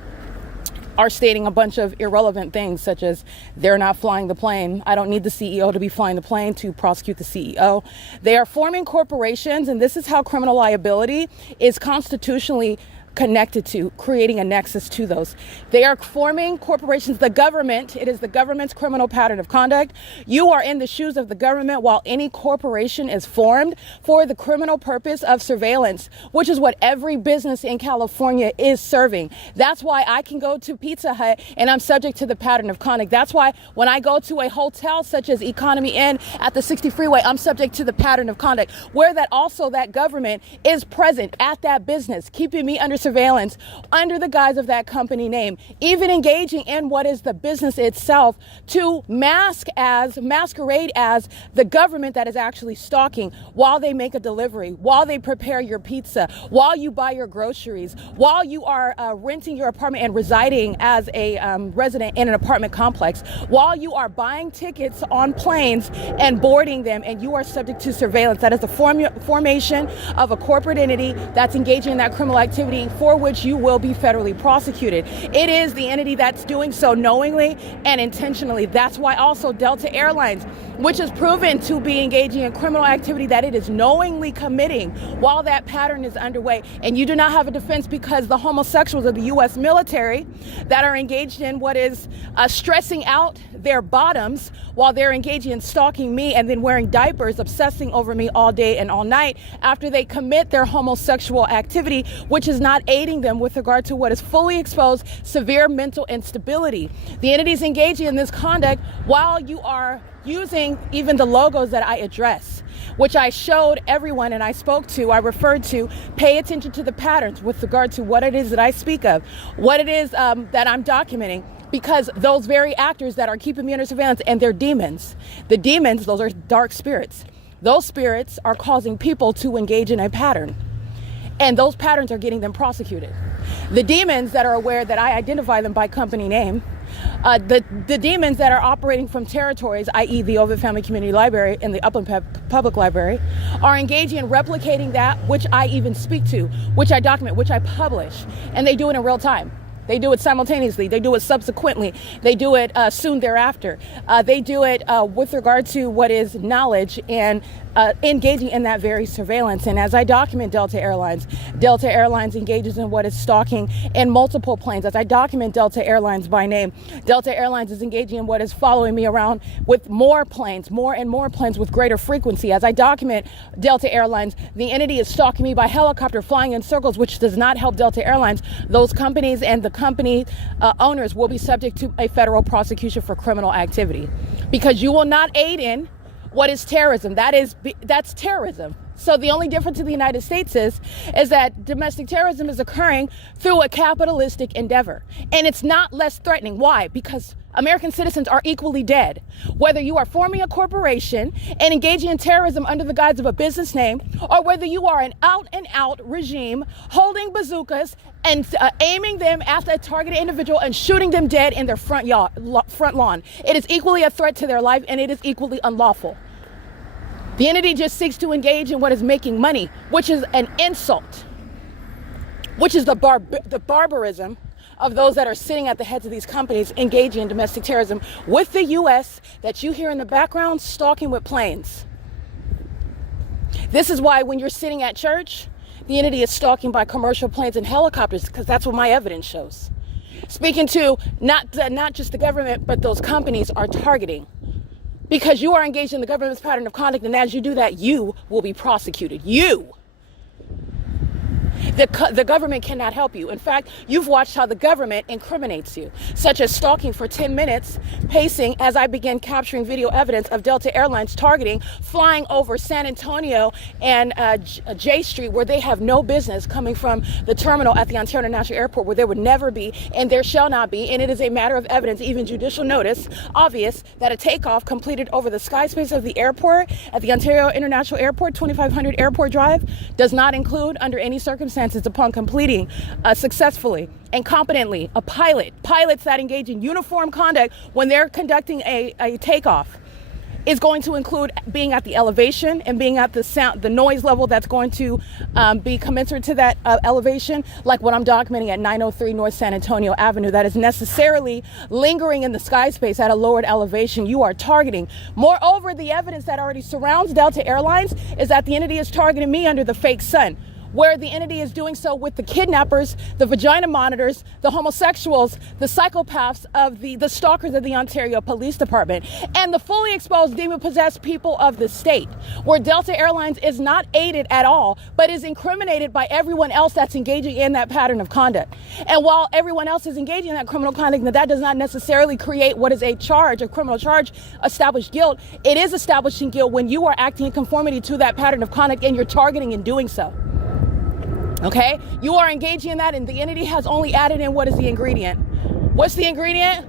are stating a bunch of irrelevant things, such as they're not flying the plane. I don't need the CEO to be flying the plane to prosecute the CEO. They are forming corporations, and this is how criminal liability is constitutionally connected to, creating a nexus to those. They are forming corporations. The government, it is the government's criminal pattern of conduct. You are in the shoes of the government while any corporation is formed for the criminal purpose of surveillance, which is what every business in California is serving. That's why I can go to Pizza Hut and I'm subject to the pattern of conduct. That's why when I go to a hotel such as Economy Inn at the 60 freeway, I'm subject to the pattern of conduct, where that government is present at that business, keeping me under surveillance under the guise of that company name, even engaging in what is the business itself to masquerade as the government that is actually stalking while they make a delivery, while they prepare your pizza, while you buy your groceries, while you are renting your apartment and residing as a resident in an apartment complex, while you are buying tickets on planes and boarding them, and you are subject to surveillance. That is the formation of a corporate entity that's engaging in that criminal activity for which you will be federally prosecuted. It is the entity that's doing so knowingly and intentionally. That's why also Delta Airlines, which is proven to be engaging in criminal activity that it is knowingly committing while that pattern is underway. And you do not have a defense because the homosexuals of the U.S. military that are engaged in what is stressing out their bottoms while they're engaging in stalking me and then wearing diapers, obsessing over me all day and all night after they commit their homosexual activity, which is not aiding them with regard to what is fully exposed severe mental instability. The entities engaging in this conduct while you are using even the logos that I address, which I showed everyone and I spoke to, I referred to, pay attention to the patterns with regard to what it is that I speak of, what it is that I'm documenting, because those very actors that are keeping me under surveillance and they're demons. The demons, those are dark spirits. Those spirits are causing people to engage in a pattern. And those patterns are getting them prosecuted. The demons that are aware that I identify them by company name, the demons that are operating from territories, i.e. the Ovid Family Community Library and the Upland Public Library, are engaging in replicating that which I even speak to, which I document, which I publish, and they do it in real time. They do it simultaneously. They do it subsequently. They do it soon thereafter. They do it with regard to what is knowledge and engaging in that very surveillance. And as I document Delta Airlines engages in what is stalking in multiple planes. As I document Delta Airlines by name, Delta Airlines is engaging in what is following me around with more and more planes with greater frequency. As I document Delta Airlines, the entity is stalking me by helicopter, flying in circles, which does not help Delta Airlines. Those companies and the company owners will be subject to a federal prosecution for criminal activity, because you will not aid in what is terrorism. That's terrorism. So the only difference in the United States is that domestic terrorism is occurring through a capitalistic endeavor. And it's not less threatening. Why? Because American citizens are equally dead. Whether you are forming a corporation and engaging in terrorism under the guise of a business name, or whether you are an out-and-out regime holding bazookas and aiming them at a targeted individual and shooting them dead in their front lawn. It is equally a threat to their life, and it is equally unlawful. The entity just seeks to engage in what is making money, which is an insult, which is the barbarism of those that are sitting at the heads of these companies engaging in domestic terrorism with the U.S. that you hear in the background stalking with planes. This is why when you're sitting at church, the entity is stalking by commercial planes and helicopters, because that's what my evidence shows. Speaking to not just the government, but those companies are targeting. Because you are engaged in the government's pattern of conduct, and as you do that, you will be prosecuted. You. The government cannot help you. In fact, you've watched how the government incriminates you, such as stalking for 10 minutes, pacing as I began capturing video evidence of Delta Airlines targeting, flying over San Antonio and J Street, where they have no business, coming from the terminal at the Ontario International Airport, where there would never be and there shall not be. And it is a matter of evidence, even judicial notice, obvious, that a takeoff completed over the sky space of the airport at the Ontario International Airport, 2500 Airport Drive, does not include, under any circumstances, upon completing successfully and competently, pilots that engage in uniform conduct when they're conducting a takeoff, is going to include being at the elevation and being at the noise level that's going to be commensurate to that elevation, like what I'm documenting at 903 North San Antonio Avenue, that is necessarily lingering in the sky space at a lowered elevation. You are targeting. Moreover, the evidence that already surrounds Delta Airlines is that the entity is targeting me under the fake sun, where the entity is doing so with the kidnappers, the vagina monitors, the homosexuals, the psychopaths of the stalkers of the Ontario Police Department, and the fully exposed demon-possessed people of the state, where Delta Airlines is not aided at all, but is incriminated by everyone else that's engaging in that pattern of conduct. And while everyone else is engaging in that criminal conduct, that does not necessarily create what is a criminal charge, established guilt. It is establishing guilt when you are acting in conformity to that pattern of conduct and you're targeting and doing so. Okay, you are engaging in that, and the entity has only added in what is the ingredient. What's the ingredient?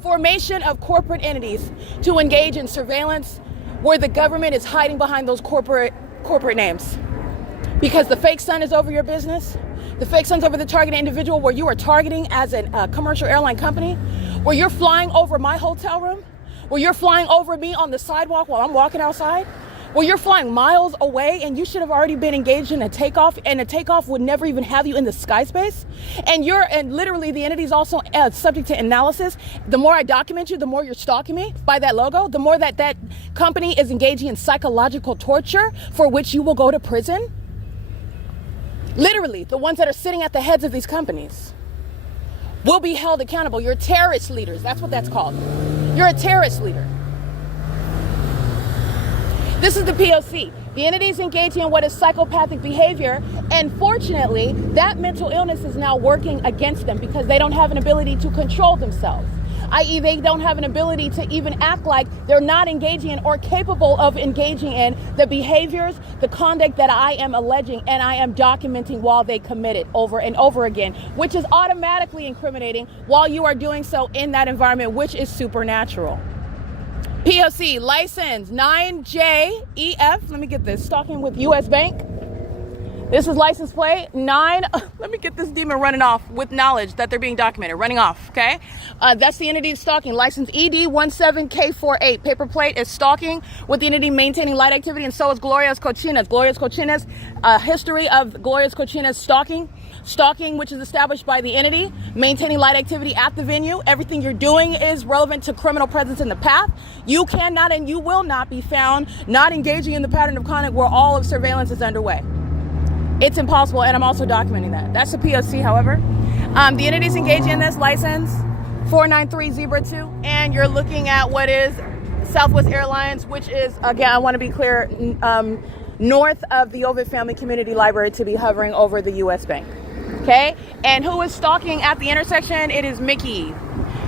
Formation of corporate entities to engage in surveillance where the government is hiding behind those corporate names. Because the fake sun is over your business, the fake sun's over the targeted individual, where you are targeting as a commercial airline company, where you're flying over my hotel room, where you're flying over me on the sidewalk while I'm walking outside, where you're flying miles away and you should have already been engaged in a takeoff, and a takeoff would never even have you in the sky space. And literally the entity is also subject to analysis. The more I document you, the more you're stalking me by that logo, the more that company is engaging in psychological torture for which you will go to prison. Literally, the ones that are sitting at the heads of these companies will be held accountable. You're terrorist leaders. That's what that's called. You're a terrorist leader. This is the P.O.C. The entity is engaging in what is psychopathic behavior, and fortunately, that mental illness is now working against them because they don't have an ability to control themselves, i.e. they don't have an ability to even act like they're not engaging in or capable of engaging in the behaviors, the conduct that I am alleging and I am documenting while they commit it over and over again, which is automatically incriminating while you are doing so in that environment, which is supernatural. P.O.C. license 9JEF. Let me get this. Stalking with U.S. Bank. This is license plate 9. Let me get this demon running off with knowledge that they're being documented. Running off, okay? That's the entity stalking. License ED17K48. Paper plate is stalking with the entity maintaining light activity, and so is Gloria's Cochinas. Gloria's Cochinas, history of Gloria's Cochinas stalking. Stalking, which is established by the entity, maintaining light activity at the venue. Everything you're doing is relevant to criminal presence in the path. You cannot and you will not be found not engaging in the pattern of conduct where all of surveillance is underway. It's impossible, and I'm also documenting that. That's the P.O.C, however. The entity's engaging in this license 493 Zebra 2, and you're looking at what is Southwest Airlines, which is, again, I want to be clear, north of the Ovid Family Community Library to be hovering over the U.S. Bank. Okay? And who is stalking at the intersection? It is Mickey.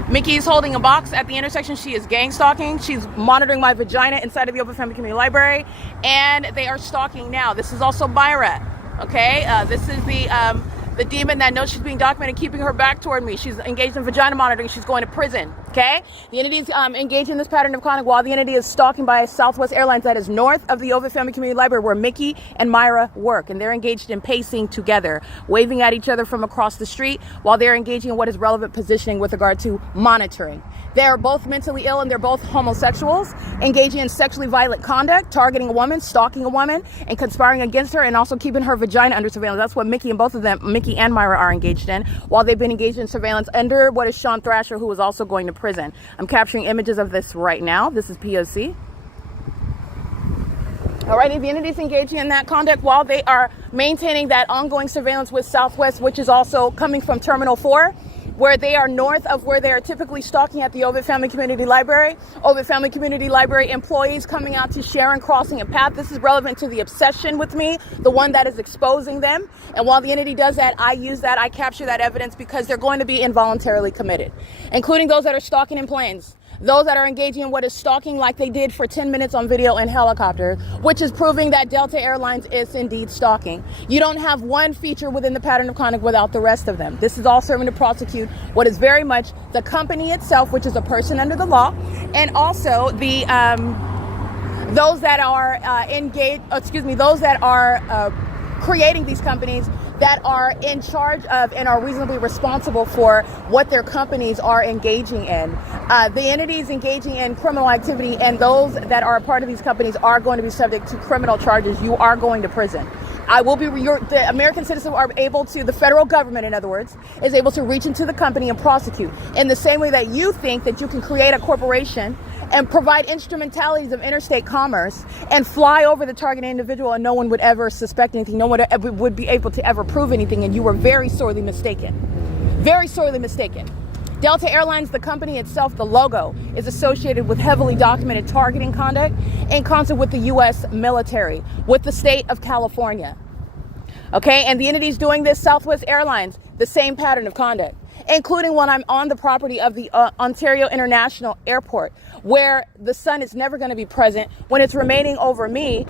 Mickey is holding a box at the intersection. She is gang stalking. She's monitoring my vagina inside of the Ovid Family Community Library, and they are stalking now. This is also Myra. Okay? This is the demon that knows she's being documented, keeping her back toward me. She's engaged in vagina monitoring. She's going to prison. Okay? The entity is engaged in this pattern of conduct while the entity is stalking by Southwest Airlines that is north of the Ovid Family Community Library where Mickey and Myra work. And they're engaged in pacing together, waving at each other from across the street while they're engaging in what is relevant positioning with regard to monitoring. They are both mentally ill and they're both homosexuals, engaging in sexually violent conduct, targeting a woman, stalking a woman, and conspiring against her, and also keeping her vagina under surveillance. That's what Mickey and both of them, Mickey and Myra, are engaged in, while they've been engaged in surveillance under what is Sean Thrasher, who is also going to prison. I'm capturing images of this right now. This is P.O.C. Alrighty, the entity's engaging in that conduct while they are maintaining that ongoing surveillance with Southwest, which is also coming from Terminal 4, where they are north of where they are typically stalking at the Ovid Family Community Library. Ovid Family Community Library employees coming out to Sharon crossing a path. This is relevant to the obsession with me, the one that is exposing them. And while the entity does that, I use that, I capture that evidence because they're going to be involuntarily committed, including those that are stalking in planes. Those that are engaging in what is stalking like they did for 10 minutes on video in helicopter, which is proving that Delta Airlines is indeed stalking. You don't have one feature within the pattern of conduct without the rest of them. This is all serving to prosecute what is very much the company itself, which is a person under the law, and also the those that are those that are creating these companies that are in charge of and are reasonably responsible for what their companies are engaging in. The entities engaging in criminal activity and those that are a part of these companies are going to be subject to criminal charges. You are going to prison. The American citizens are able to, the federal government, in other words, is able to reach into the company and prosecute in the same way that you think that you can create a corporation and provide instrumentalities of interstate commerce and fly over the target individual and no one would ever suspect anything. No one would be able to ever prove anything, and you were very sorely mistaken. Very sorely mistaken. Delta Airlines, the company itself, the logo, is associated with heavily documented targeting conduct in concert with the U.S. military, with the state of California. Okay, and the entities doing this, Southwest Airlines, the same pattern of conduct, including when I'm on the property of the Ontario International Airport, where the sun is never going to be present when it's remaining over me,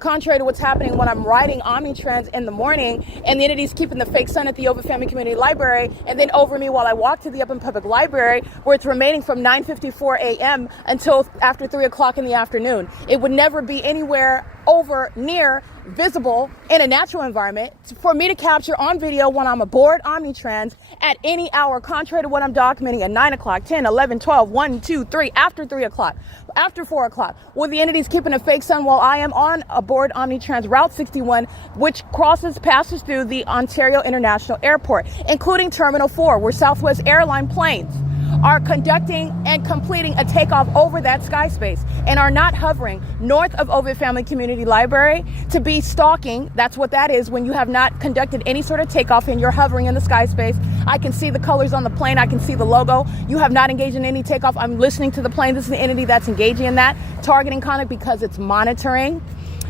contrary to what's happening when I'm riding Omnitrans in the morning, and the entity's keeping the fake sun at the Ovid Family Community Library, and then over me while I walk to the Upland Public Library, where it's remaining from 9:54 a.m. until after 3 o'clock in the afternoon. It would never be anywhere over near visible in a natural environment for me to capture on video when I'm aboard Omnitrans at any hour, contrary to what I'm documenting at 9 o'clock, 10, 11, 12, 1, 2, 3, after 3 o'clock, after 4 o'clock, where the entity's keeping a fake sun while I am on aboard Omnitrans Route 61, which passes through the Ontario International Airport, including Terminal 4, where Southwest Airline planes are conducting and completing a takeoff over that sky space and are not hovering north of Ovid Family Community Library to be stalking. That's what that is when you have not conducted any sort of takeoff and you're hovering in the sky space. I can see the colors on the plane. I can see the logo. You have not engaged in any takeoff. I'm listening to the plane. This is the entity that's engaging in that targeting conduct because it's monitoring.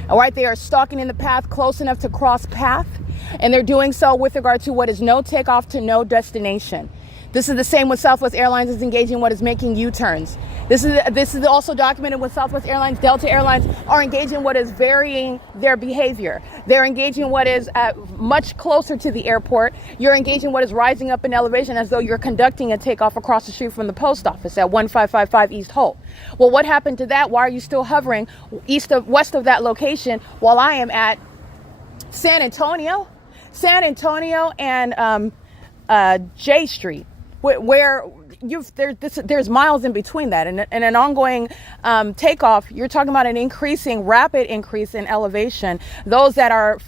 All right, they are stalking in the path close enough to cross path, and they're doing so with regard to what is no takeoff to no destination. This is the same with Southwest Airlines is engaging what is making U-turns. This is also documented with Southwest Airlines. Delta Airlines are engaging what is varying their behavior. They're engaging what is much closer to the airport. You're engaging what is rising up in elevation as though you're conducting a takeoff across the street from the post office at 1555 East Holt. Well, what happened to that? Why are you still hovering west of that location while I am at San Antonio and J Street? Where there's miles in between that, and an ongoing takeoff. You're talking about an rapid increase in elevation. Those that are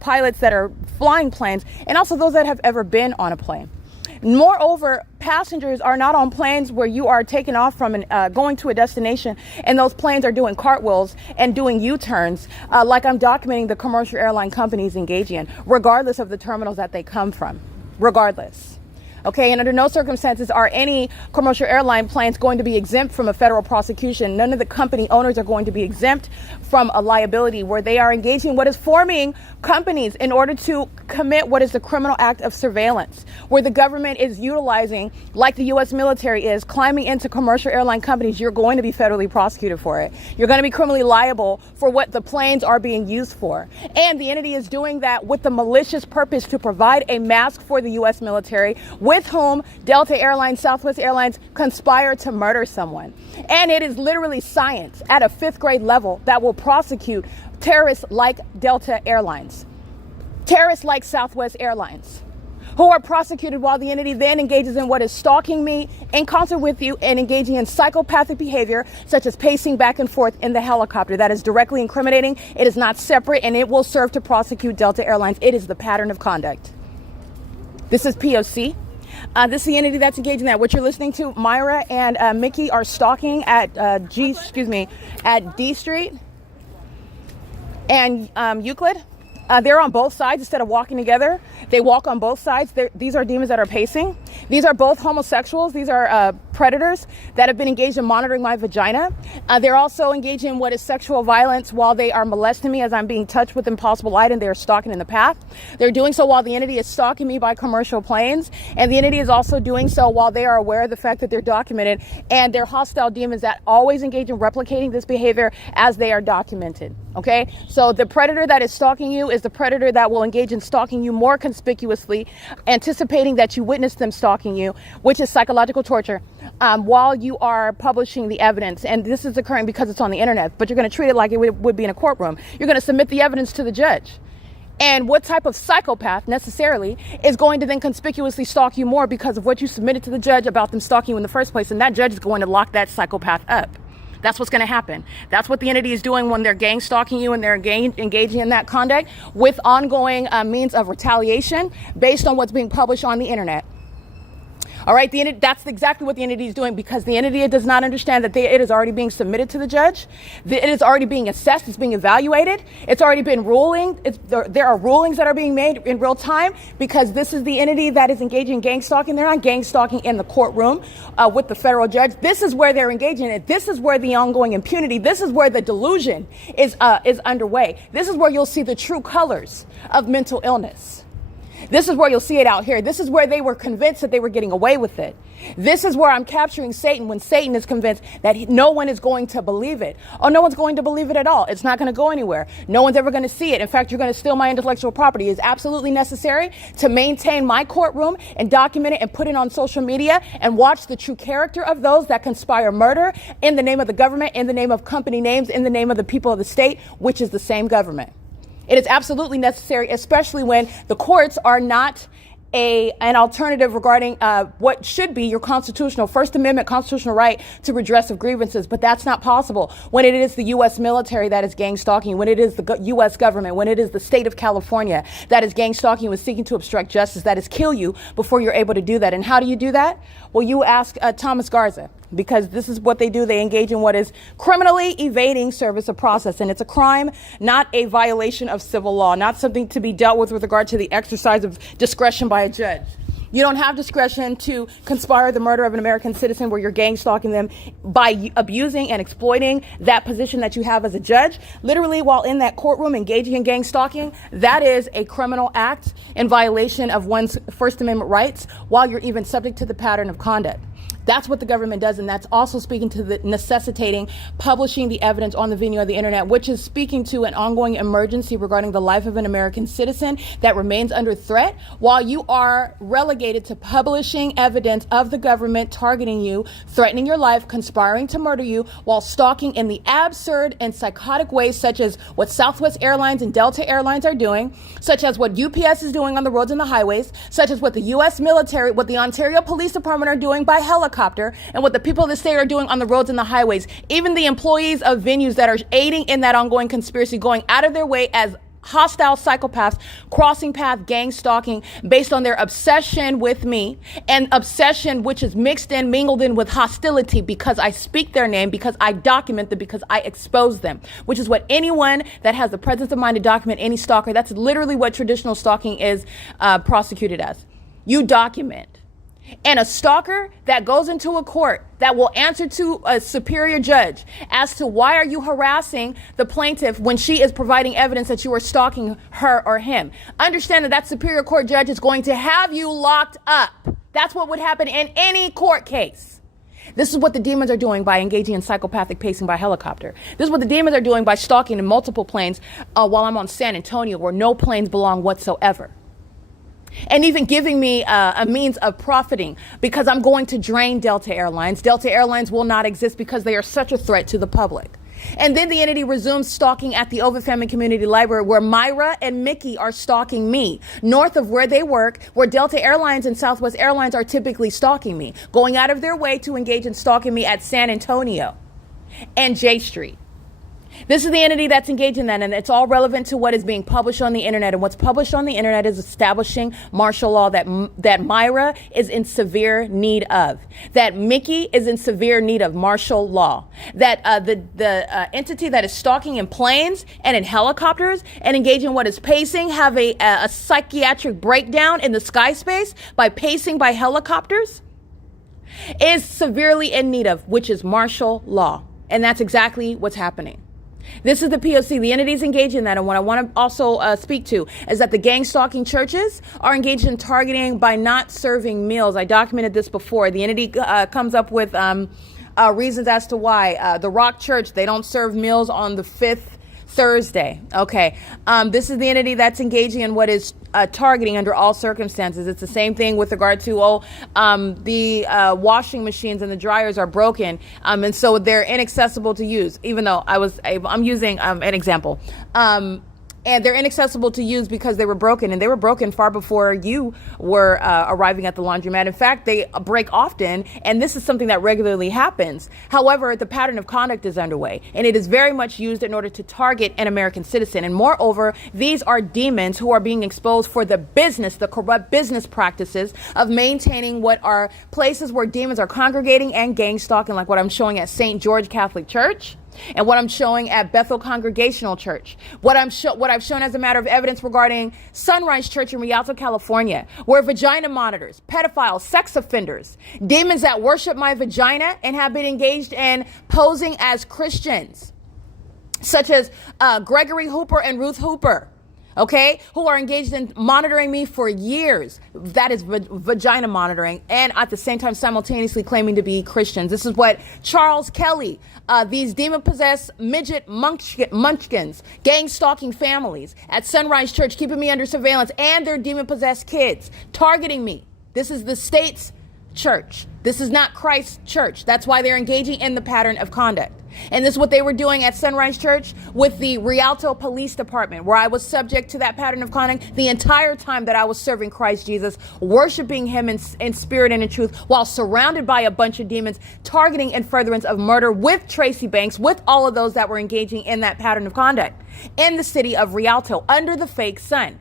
pilots that are flying planes, and also those that have ever been on a plane. Moreover, passengers are not on planes where you are taking off from and going to a destination, and those planes are doing cartwheels and doing U-turns, like I'm documenting the commercial airline companies engage in, regardless of the terminals that they come from, regardless. Okay, and under no circumstances are any commercial airline planes going to be exempt from a federal prosecution. None of the company owners are going to be exempt from a liability where they are engaging what is forming companies in order to commit what is the criminal act of surveillance, where the government is utilizing, like the U.S. military is, climbing into commercial airline companies. You're going to be federally prosecuted for it. You're going to be criminally liable for what the planes are being used for. And the entity is doing that with the malicious purpose to provide a mask for the U.S. military, with whom Delta Airlines, Southwest Airlines conspire to murder someone. And it is literally science at a 5th grade level that will prosecute terrorists like Delta Airlines, terrorists like Southwest Airlines, who are prosecuted while the entity then engages in what is stalking me in concert with you and engaging in psychopathic behavior, such as pacing back and forth in the helicopter. That is directly incriminating. It is not separate, and it will serve to prosecute Delta Airlines. It is the pattern of conduct. This is P.O.C. This is the entity that's engaging that. What you're listening to, Myra and Mickey are stalking at at D Street and Euclid. They're on both sides instead of walking together. They walk on both sides. These are demons that are pacing. These are both homosexuals. These are predators that have been engaged in monitoring my vagina. They're also engaged in what is sexual violence while they are molesting me as I'm being touched with impossible light, and they're stalking in the path. They're doing so while the entity is stalking me by commercial planes, and the entity is also doing so while they are aware of the fact that they're documented, and they're hostile demons that always engage in replicating this behavior as they are documented. Okay, so the predator that is stalking you is the predator that will engage in stalking you more conspicuously, anticipating that you witness them stalking you, which is psychological torture, while you are publishing the evidence. And this is occurring because it's on the internet, but you're going to treat it like it would be in a courtroom. You're going to submit the evidence to the judge. And what type of psychopath necessarily is going to then conspicuously stalk you more because of what you submitted to the judge about them stalking you in the first place? And that judge is going to lock that psychopath up. That's what's going to happen. That's what the entity is doing when they're gang stalking you and they're engaging in that conduct with ongoing means of retaliation based on what's being published on the internet. All right, that's exactly what the entity is doing, because the entity does not understand that it is already being submitted to the judge. It is already being assessed. It's being evaluated. It's already been ruling. There are rulings that are being made in real time, because this is the entity that is engaging in gang stalking. They're not gang stalking in the courtroom with the federal judge. This is where they're engaging in it. This is where the ongoing impunity, this is where the delusion is underway. This is where you'll see the true colors of mental illness. This is where you'll see it out here. This is where they were convinced that they were getting away with it. This is where I'm capturing Satan when Satan is convinced that no one is going to believe it. Oh, no one's going to believe it at all. It's not going to go anywhere. No one's ever going to see it. In fact, you're going to steal my intellectual property. It's absolutely necessary to maintain my courtroom and document it and put it on social media and watch the true character of those that conspire murder in the name of the government, in the name of company names, in the name of the people of the state, which is the same government. It is absolutely necessary, especially when the courts are not an alternative regarding what should be your constitutional First Amendment constitutional right to redress of grievances. But that's not possible when it is the U.S. military that is gang stalking, when it is the U.S. government, when it is the state of California that is gang stalking you and seeking to obstruct justice, that is kill you before you're able to do that. And how do you do that? Well, you ask Thomas Garza, because this is what they do. They engage in what is criminally evading service of process. And it's a crime, not a violation of civil law, not something to be dealt with regard to the exercise of discretion by a judge. You don't have discretion to conspire the murder of an American citizen where you're gang stalking them by abusing and exploiting that position that you have as a judge. Literally, while in that courtroom engaging in gang stalking, that is a criminal act in violation of one's First Amendment rights while you're even subject to the pattern of conduct. That's what the government does, and that's also speaking to the necessitating publishing the evidence on the venue of the internet, which is speaking to an ongoing emergency regarding the life of an American citizen that remains under threat, while you are relegated to publishing evidence of the government targeting you, threatening your life, conspiring to murder you, while stalking in the absurd and psychotic ways such as what Southwest Airlines and Delta Airlines are doing, such as what UPS is doing on the roads and the highways, such as what the U.S. military, what the Ontario Police Department are doing by helicopter, and what the people of the state are doing on the roads and the highways. Even the employees of venues that are aiding in that ongoing conspiracy, going out of their way as hostile psychopaths crossing path gang stalking based on their obsession with me, and obsession which is mixed in, mingled in with hostility because I speak their name, because I document them, because I expose them, which is what anyone that has the presence of mind to document any stalker, that's literally what traditional stalking is prosecuted as. You document. And a stalker that goes into a court that will answer to a superior judge as to why are you harassing the plaintiff when she is providing evidence that you are stalking her or him. Understand that that superior court judge is going to have you locked up. That's what would happen in any court case. This is what the demons are doing by engaging in psychopathic pacing by helicopter. This is what the demons are doing by stalking in multiple planes while I'm on San Antonio where no planes belong whatsoever. And even giving me a means of profiting because I'm going to drain Delta Airlines. Delta Airlines will not exist because they are such a threat to the public. And then the entity resumes stalking at the Ovid Family Community Library where Myra and Mickey are stalking me, north of where they work, where Delta Airlines and Southwest Airlines are typically stalking me, going out of their way to engage in stalking me at San Antonio and J Street. This is the entity that's engaged in that, and it's all relevant to what is being published on the internet. And what's published on the internet is establishing martial law that Myra is in severe need of, that Mickey is in severe need of martial law, that the entity that is stalking in planes and in helicopters and engaging in what is pacing have a psychiatric breakdown in the sky space by pacing by helicopters is severely in need of, which is martial law. And that's exactly what's happening. This is the P.O.C. The entities engaged in that. And what I want to also speak to is that the gang stalking churches are engaged in targeting by not serving meals. I documented this before. The entity comes up with reasons as to why. The Rock Church, they don't serve meals on the 5th Thursday. Okay. This is the entity that's engaging in what is targeting under all circumstances. It's the same thing with regard to, the washing machines and the dryers are broken. And so they're inaccessible to use, even though I'm using an example. And they're inaccessible to use because they were broken, and they were broken far before you were arriving at the laundromat. In fact, they break often, and this is something that regularly happens. However, the pattern of conduct is underway, and it is very much used in order to target an American citizen. And moreover, these are demons who are being exposed for the corrupt business practices of maintaining what are places where demons are congregating and gang stalking, like what I'm showing at St. George Catholic Church. And what I'm showing at Bethel Congregational Church, what I've shown as a matter of evidence regarding Sunrise Church in Rialto, California, where vagina monitors, pedophiles, sex offenders, demons that worship my vagina and have been engaged in posing as Christians, such as Gregory Hooper and Ruth Hooper, okay, who are engaged in monitoring me for years. That is vagina monitoring, and at the same time simultaneously claiming to be Christians. This is what Charles Kelly, these demon-possessed midget munchkins, gang-stalking families at Sunrise Church, keeping me under surveillance, and their demon-possessed kids, targeting me. This is the state's church. This is not Christ's church. That's why they're engaging in the pattern of conduct. And this is what they were doing at Sunrise Church with the Rialto Police Department, where I was subject to that pattern of conduct the entire time that I was serving Christ Jesus, worshiping him in spirit and in truth, while surrounded by a bunch of demons, targeting in furtherance of murder with Tracy Banks, with all of those that were engaging in that pattern of conduct in the city of Rialto under the fake sun.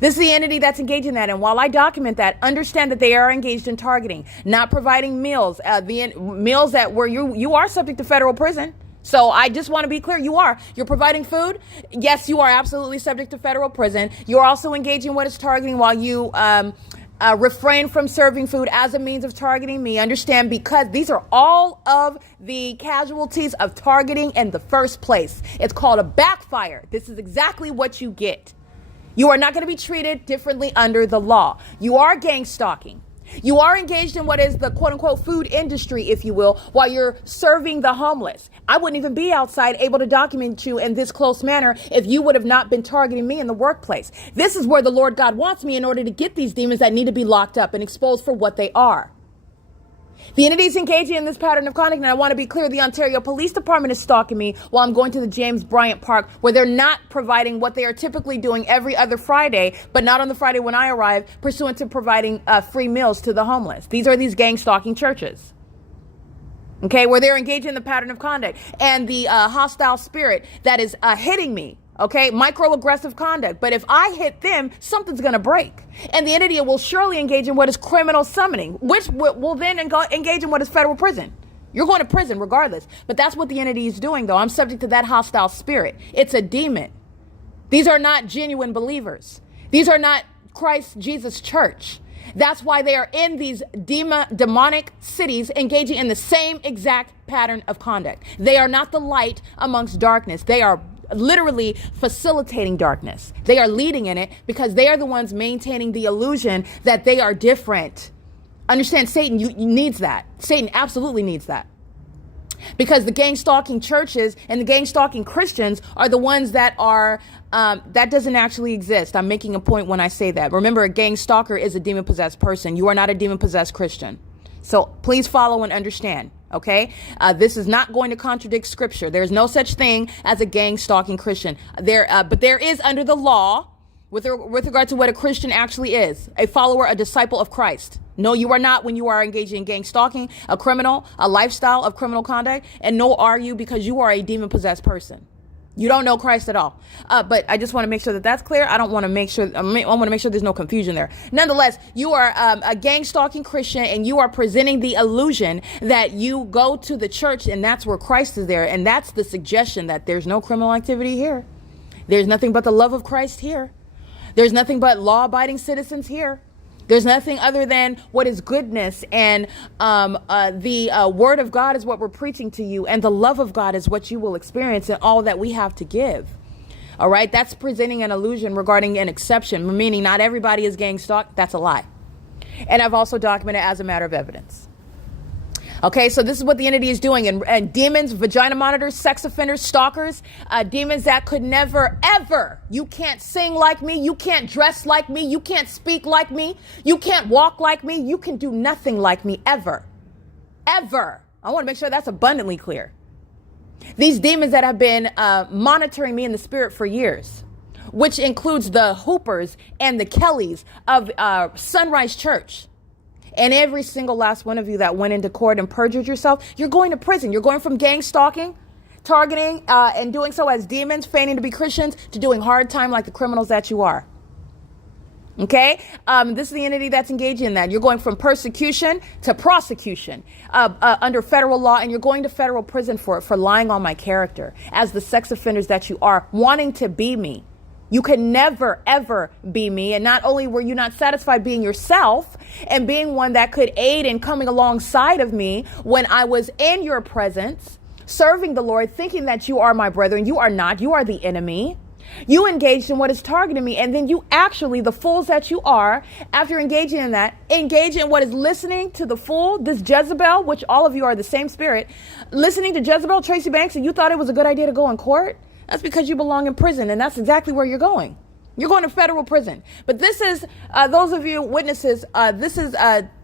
This is the entity that's engaged in that. And while I document that, understand that they are engaged in targeting, not providing meals, meals that where you are subject to federal prison. So I just want to be clear, you're providing food. Yes, you are absolutely subject to federal prison. You're also engaging in what is targeting while you refrain from serving food as a means of targeting me. Understand, because these are all of the casualties of targeting in the first place. It's called a backfire. This is exactly what you get. You are not going to be treated differently under the law. You are gang stalking. You are engaged in what is the quote unquote food industry, if you will, while you're serving the homeless. I wouldn't even be outside able to document you in this close manner if you would have not been targeting me in the workplace. This is where the Lord God wants me in order to get these demons that need to be locked up and exposed for what they are. The entities engaging in this pattern of conduct, and I want to be clear, the Ontario Police Department is stalking me while I'm going to the James Bryant Park, where they're not providing what they are typically doing every other Friday, but not on the Friday when I arrive, pursuant to providing free meals to the homeless. These are these gang stalking churches. Okay, where they're engaged in the pattern of conduct and the hostile spirit that is hitting me. Okay, microaggressive conduct. But if I hit them, something's going to break. And the entity will surely engage in what is criminal summoning, which will then engage in what is federal prison. You're going to prison regardless. But that's what the entity is doing, though. I'm subject to that hostile spirit. It's a demon. These are not genuine believers. These are not Christ Jesus Church. That's why they are in these demonic cities engaging in the same exact pattern of conduct. They are not the light amongst darkness. They are literally facilitating darkness. They are leading in it because they are the ones maintaining the illusion that they are different. Understand, Satan needs that. Satan absolutely needs that. Because the gang stalking churches and the gang stalking Christians are the ones that are, that doesn't actually exist. I'm making a point when I say that. Remember, a gang stalker is a demon-possessed person. You are not a demon-possessed Christian. So please follow and understand. Okay, this is not going to contradict scripture. There's no such thing as a gang stalking Christian. But there is under the law, with regard to what a Christian actually is, a follower, a disciple of Christ. No, you are not when you are engaging in gang stalking, a criminal, a lifestyle of criminal conduct, and no are you because you are a demon-possessed person. You don't know Christ at all. But I just want to make sure that that's clear. I want to make sure there's no confusion there. Nonetheless, you are a gang stalking Christian and you are presenting the illusion that you go to the church and that's where Christ is there. And that's the suggestion that there's no criminal activity here. There's nothing but the love of Christ here. There's nothing but law-abiding citizens here. There's nothing other than what is goodness, and the word of God is what we're preaching to you, and the love of God is what you will experience and all that we have to give. All right, that's presenting an illusion regarding an exception, meaning not everybody is gang stalked. That's a lie. And I've also documented as a matter of evidence. Okay, so this is what the entity is doing. And demons, vagina monitors, sex offenders, stalkers, demons that could never, ever, you can't sing like me, you can't dress like me, you can't speak like me, you can't walk like me, you can do nothing like me, ever. Ever. I want to make sure that's abundantly clear. These demons that have been monitoring me in the spirit for years, which includes the Hoopers and the Kellys of Sunrise Church. And every single last one of you that went into court and perjured yourself, you're going to prison. You're going from gang stalking, targeting, and doing so as demons, feigning to be Christians, to doing hard time like the criminals that you are. Okay? This is the entity that's engaging in that. You're going from persecution to prosecution under federal law, and you're going to federal prison for lying on my character as the sex offenders that you are, wanting to be me. You can never, ever be me. And not only were you not satisfied being yourself and being one that could aid in coming alongside of me when I was in your presence, serving the Lord, thinking that you are my brethren. You are not. You are the enemy. You engaged in what is targeting me. And then you actually, the fools that you are, after engaging in that, engage in what is listening to the fool, this Jezebel, which all of you are the same spirit, listening to Jezebel, Tracy Banks, and you thought it was a good idea to go in court. That's because you belong in prison, and that's exactly where you're going. You're going to federal prison. But this is, those of you witnesses, this is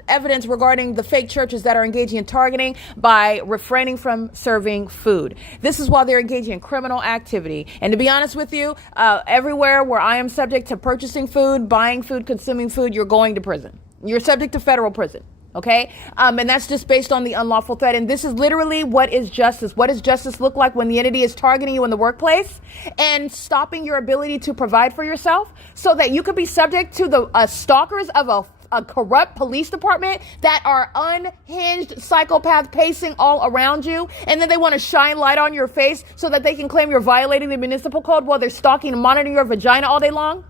evidence regarding the fake churches that are engaging in targeting by refraining from serving food. This is while they're engaging in criminal activity. And to be honest with you, everywhere where I am subject to purchasing food, buying food, consuming food, you're going to prison. You're subject to federal prison. Okay. And that's just based on the unlawful threat. And this is literally what is justice. What does justice look like when the entity is targeting you in the workplace and stopping your ability to provide for yourself so that you could be subject to the stalkers of a corrupt police department that are unhinged psychopath pacing all around you. And then they want to shine light on your face so that they can claim you're violating the municipal code while they're stalking and monitoring your vagina all day long.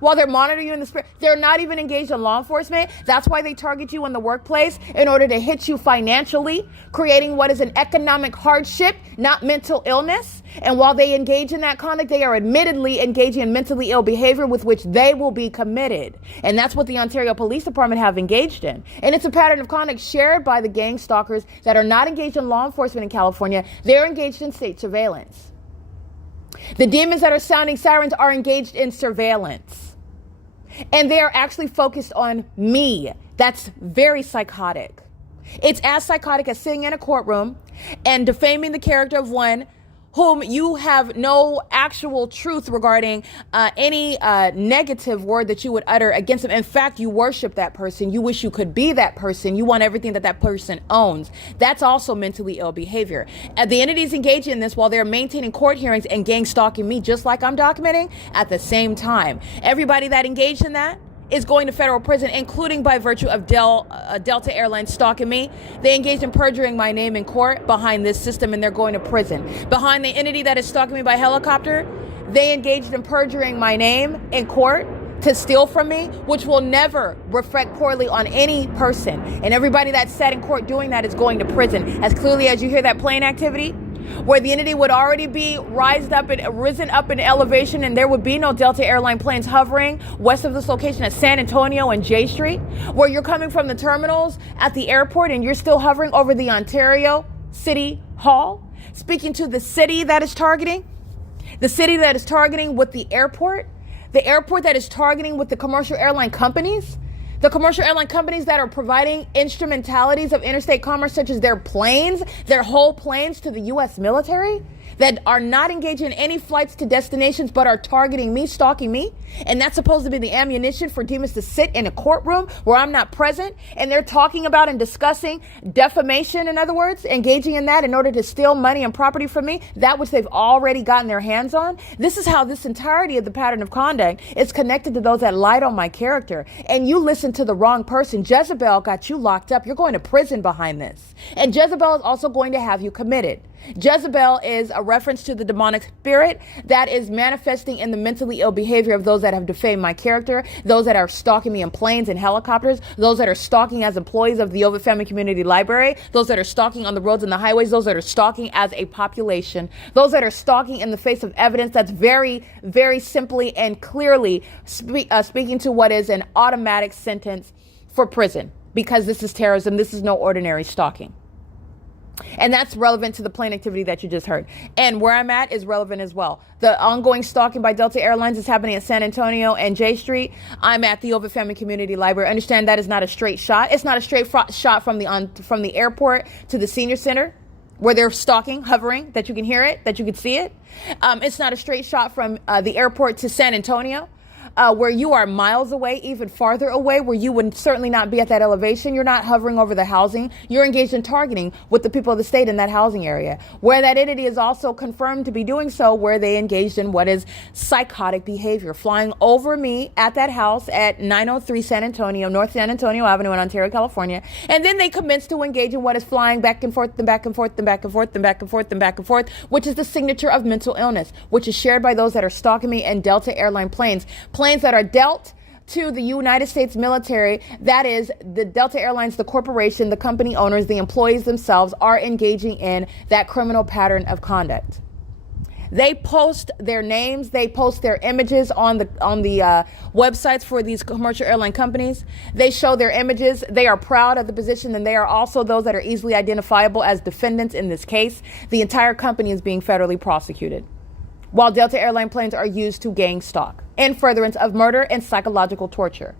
While they're monitoring you in the spirit, they're not even engaged in law enforcement. That's why they target you in the workplace in order to hit you financially, creating what is an economic hardship, not mental illness. And while they engage in that conduct, they are admittedly engaging in mentally ill behavior with which they will be committed. And that's what the Ontario Police Department have engaged in. And it's a pattern of conduct shared by the gang stalkers that are not engaged in law enforcement in California. They're engaged in state surveillance. The demons that are sounding sirens are engaged in surveillance. And they are actually focused on me. That's very psychotic. It's as psychotic as sitting in a courtroom and defaming the character of one whom you have no actual truth regarding any negative word that you would utter against them. In fact, you worship that person. You wish you could be that person. You want everything that that person owns. That's also mentally ill behavior. The entities engage in this while they're maintaining court hearings and gang stalking me, just like I'm documenting, at the same time. Everybody that engaged in that is going to federal prison, including by virtue of Delta Airlines stalking me. They engaged in perjuring my name in court behind this system, and they're going to prison. Behind the entity that is stalking me by helicopter, they engaged in perjuring my name in court to steal from me, which will never reflect poorly on any person. And everybody that sat in court doing that is going to prison. As clearly as you hear that plane activity, where the entity would already be risen up in elevation, and there would be no Delta airline planes hovering west of this location at San Antonio and J Street, where you're coming from the terminals at the airport and you're still hovering over the Ontario City Hall, speaking to the city that is targeting with the airport that is targeting with the commercial airline companies. The commercial airline companies that are providing instrumentalities of interstate commerce, such as their planes, their whole planes to the U.S. military, that are not engaging in any flights to destinations but are targeting me, stalking me. And that's supposed to be the ammunition for demons to sit in a courtroom where I'm not present. And they're talking about and discussing defamation, in other words, engaging in that in order to steal money and property from me, that which they've already gotten their hands on. This is how this entirety of the pattern of conduct is connected to those that lied on my character. And you listen to the wrong person. Jezebel got you locked up. You're going to prison behind this. And Jezebel is also going to have you committed. Jezebel is a reference to the demonic spirit that is manifesting in the mentally ill behavior of those that have defamed my character, those that are stalking me in planes and helicopters, those that are stalking as employees of the Ovid Family Community Library, those that are stalking on the roads and the highways, those that are stalking as a population, those that are stalking in the face of evidence that's very, very simply and clearly speaking to what is an automatic sentence for prison, because this is terrorism. This is no ordinary stalking. And that's relevant to the plane activity that you just heard. And where I'm at is relevant as well. The ongoing stalking by Delta Airlines is happening at San Antonio and J Street. I'm at the Ovid Family Community Library. Understand that is not a straight shot. It's not a straight shot from the airport to the senior center, where they're stalking, hovering, that you can hear it, that you can see it. It's not a straight shot from the airport to San Antonio, where you are miles away, even farther away, where you would certainly not be at that elevation. You're not hovering over the housing. You're engaged in targeting with the people of the state in that housing area, where that entity is also confirmed to be doing so, where they engaged in what is psychotic behavior, flying over me at that house at 903 San Antonio, North San Antonio Avenue in Ontario, California. And then they commence to engage in what is flying back and forth and back and forth and back and forth and back and forth and back and forth, which is the signature of mental illness, which is shared by those that are stalking me and Delta airline planes that are dealt to the United States military. That is the Delta Airlines, the corporation, the company owners, the employees themselves are engaging in that criminal pattern of conduct. They post their names, they post their images on the websites for these commercial airline companies. They show their images. They are proud of the position, and they are also those that are easily identifiable as defendants in this case. The entire company is being federally prosecuted, while Delta airline planes are used to gang stalk in furtherance of murder and psychological torture.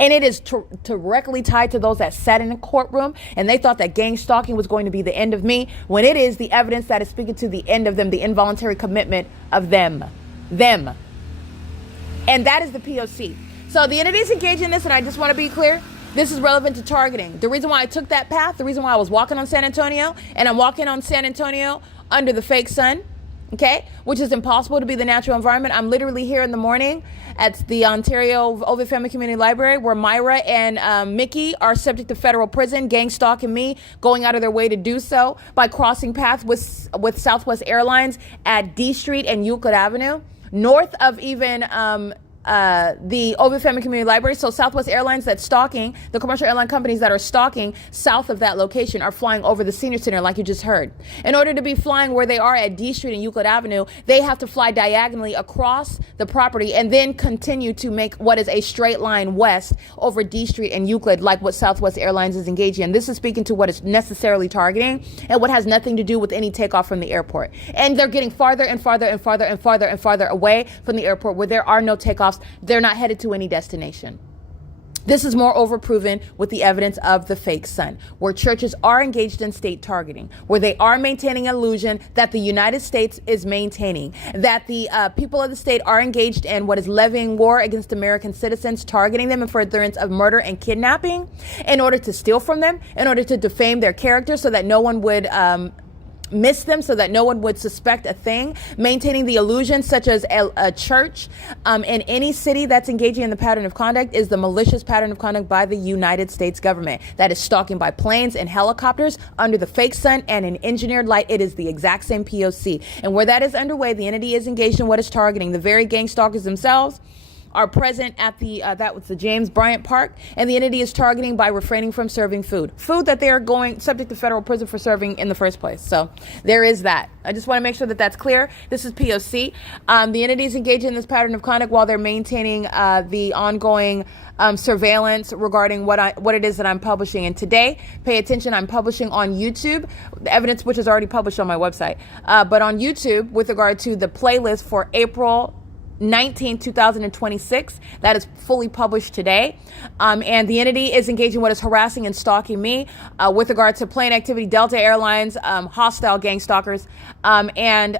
And it is directly tied to those that sat in a courtroom and they thought that gang stalking was going to be the end of me, when it is the evidence that is speaking to the end of them, the involuntary commitment of them. And that is the P.O.C. So the entities engaged in this, and I just want to be clear, this is relevant to targeting. The reason why I took that path, the reason why I was walking on San Antonio, and I'm walking on San Antonio under the fake sun, okay, which is impossible to be the natural environment. I'm literally here in the morning at the Ontario Ovid Family Community Library, where Myra and Mickey are subject to federal prison, gang stalking me, going out of their way to do so by crossing paths with Southwest Airlines at D Street and Euclid Avenue, north of even the Ovid Family Community Library. So Southwest Airlines that's stalking, the commercial airline companies that are stalking south of that location are flying over the senior center, like you just heard. In order to be flying where they are at D Street and Euclid Avenue, they have to fly diagonally across the property and then continue to make what is a straight line west over D Street and Euclid, like what Southwest Airlines is engaging in. This is speaking to what is necessarily targeting and what has nothing to do with any takeoff from the airport. And they're getting farther and farther and farther and farther and farther away from the airport, where there are no takeoffs. They're not headed to any destination. This is moreover proven with the evidence of the fake sun, where churches are engaged in state targeting, where they are maintaining an illusion that the United States is maintaining, that the people of the state are engaged in what is levying war against American citizens, targeting them in furtherance of murder and kidnapping in order to steal from them, in order to defame their character so that no one would miss them, so that no one would suspect a thing, maintaining the illusion such as a church in any city that's engaging in the pattern of conduct is the malicious pattern of conduct by the United States government. That is stalking by planes and helicopters under the fake sun and an engineered light. It is the exact same P.O.C. And where that is underway, the entity is engaged in what is targeting. The very gang stalkers themselves are present at the that was the James Bryant Park, and the entity is targeting by refraining from serving food that they are going subject to federal prison for serving in the first place. So there is that. I just want to make sure that that's clear. This is P.O.C. The entity is engaged in this pattern of conduct while they're maintaining the ongoing surveillance regarding what it is that I'm publishing. And today, pay attention, I'm publishing on YouTube the evidence which is already published on my website, but on YouTube with regard to the playlist for April 19, 2026. That is fully published today. And the entity is engaging what is harassing and stalking me with regard to plane activity, Delta Airlines, hostile gang stalkers, and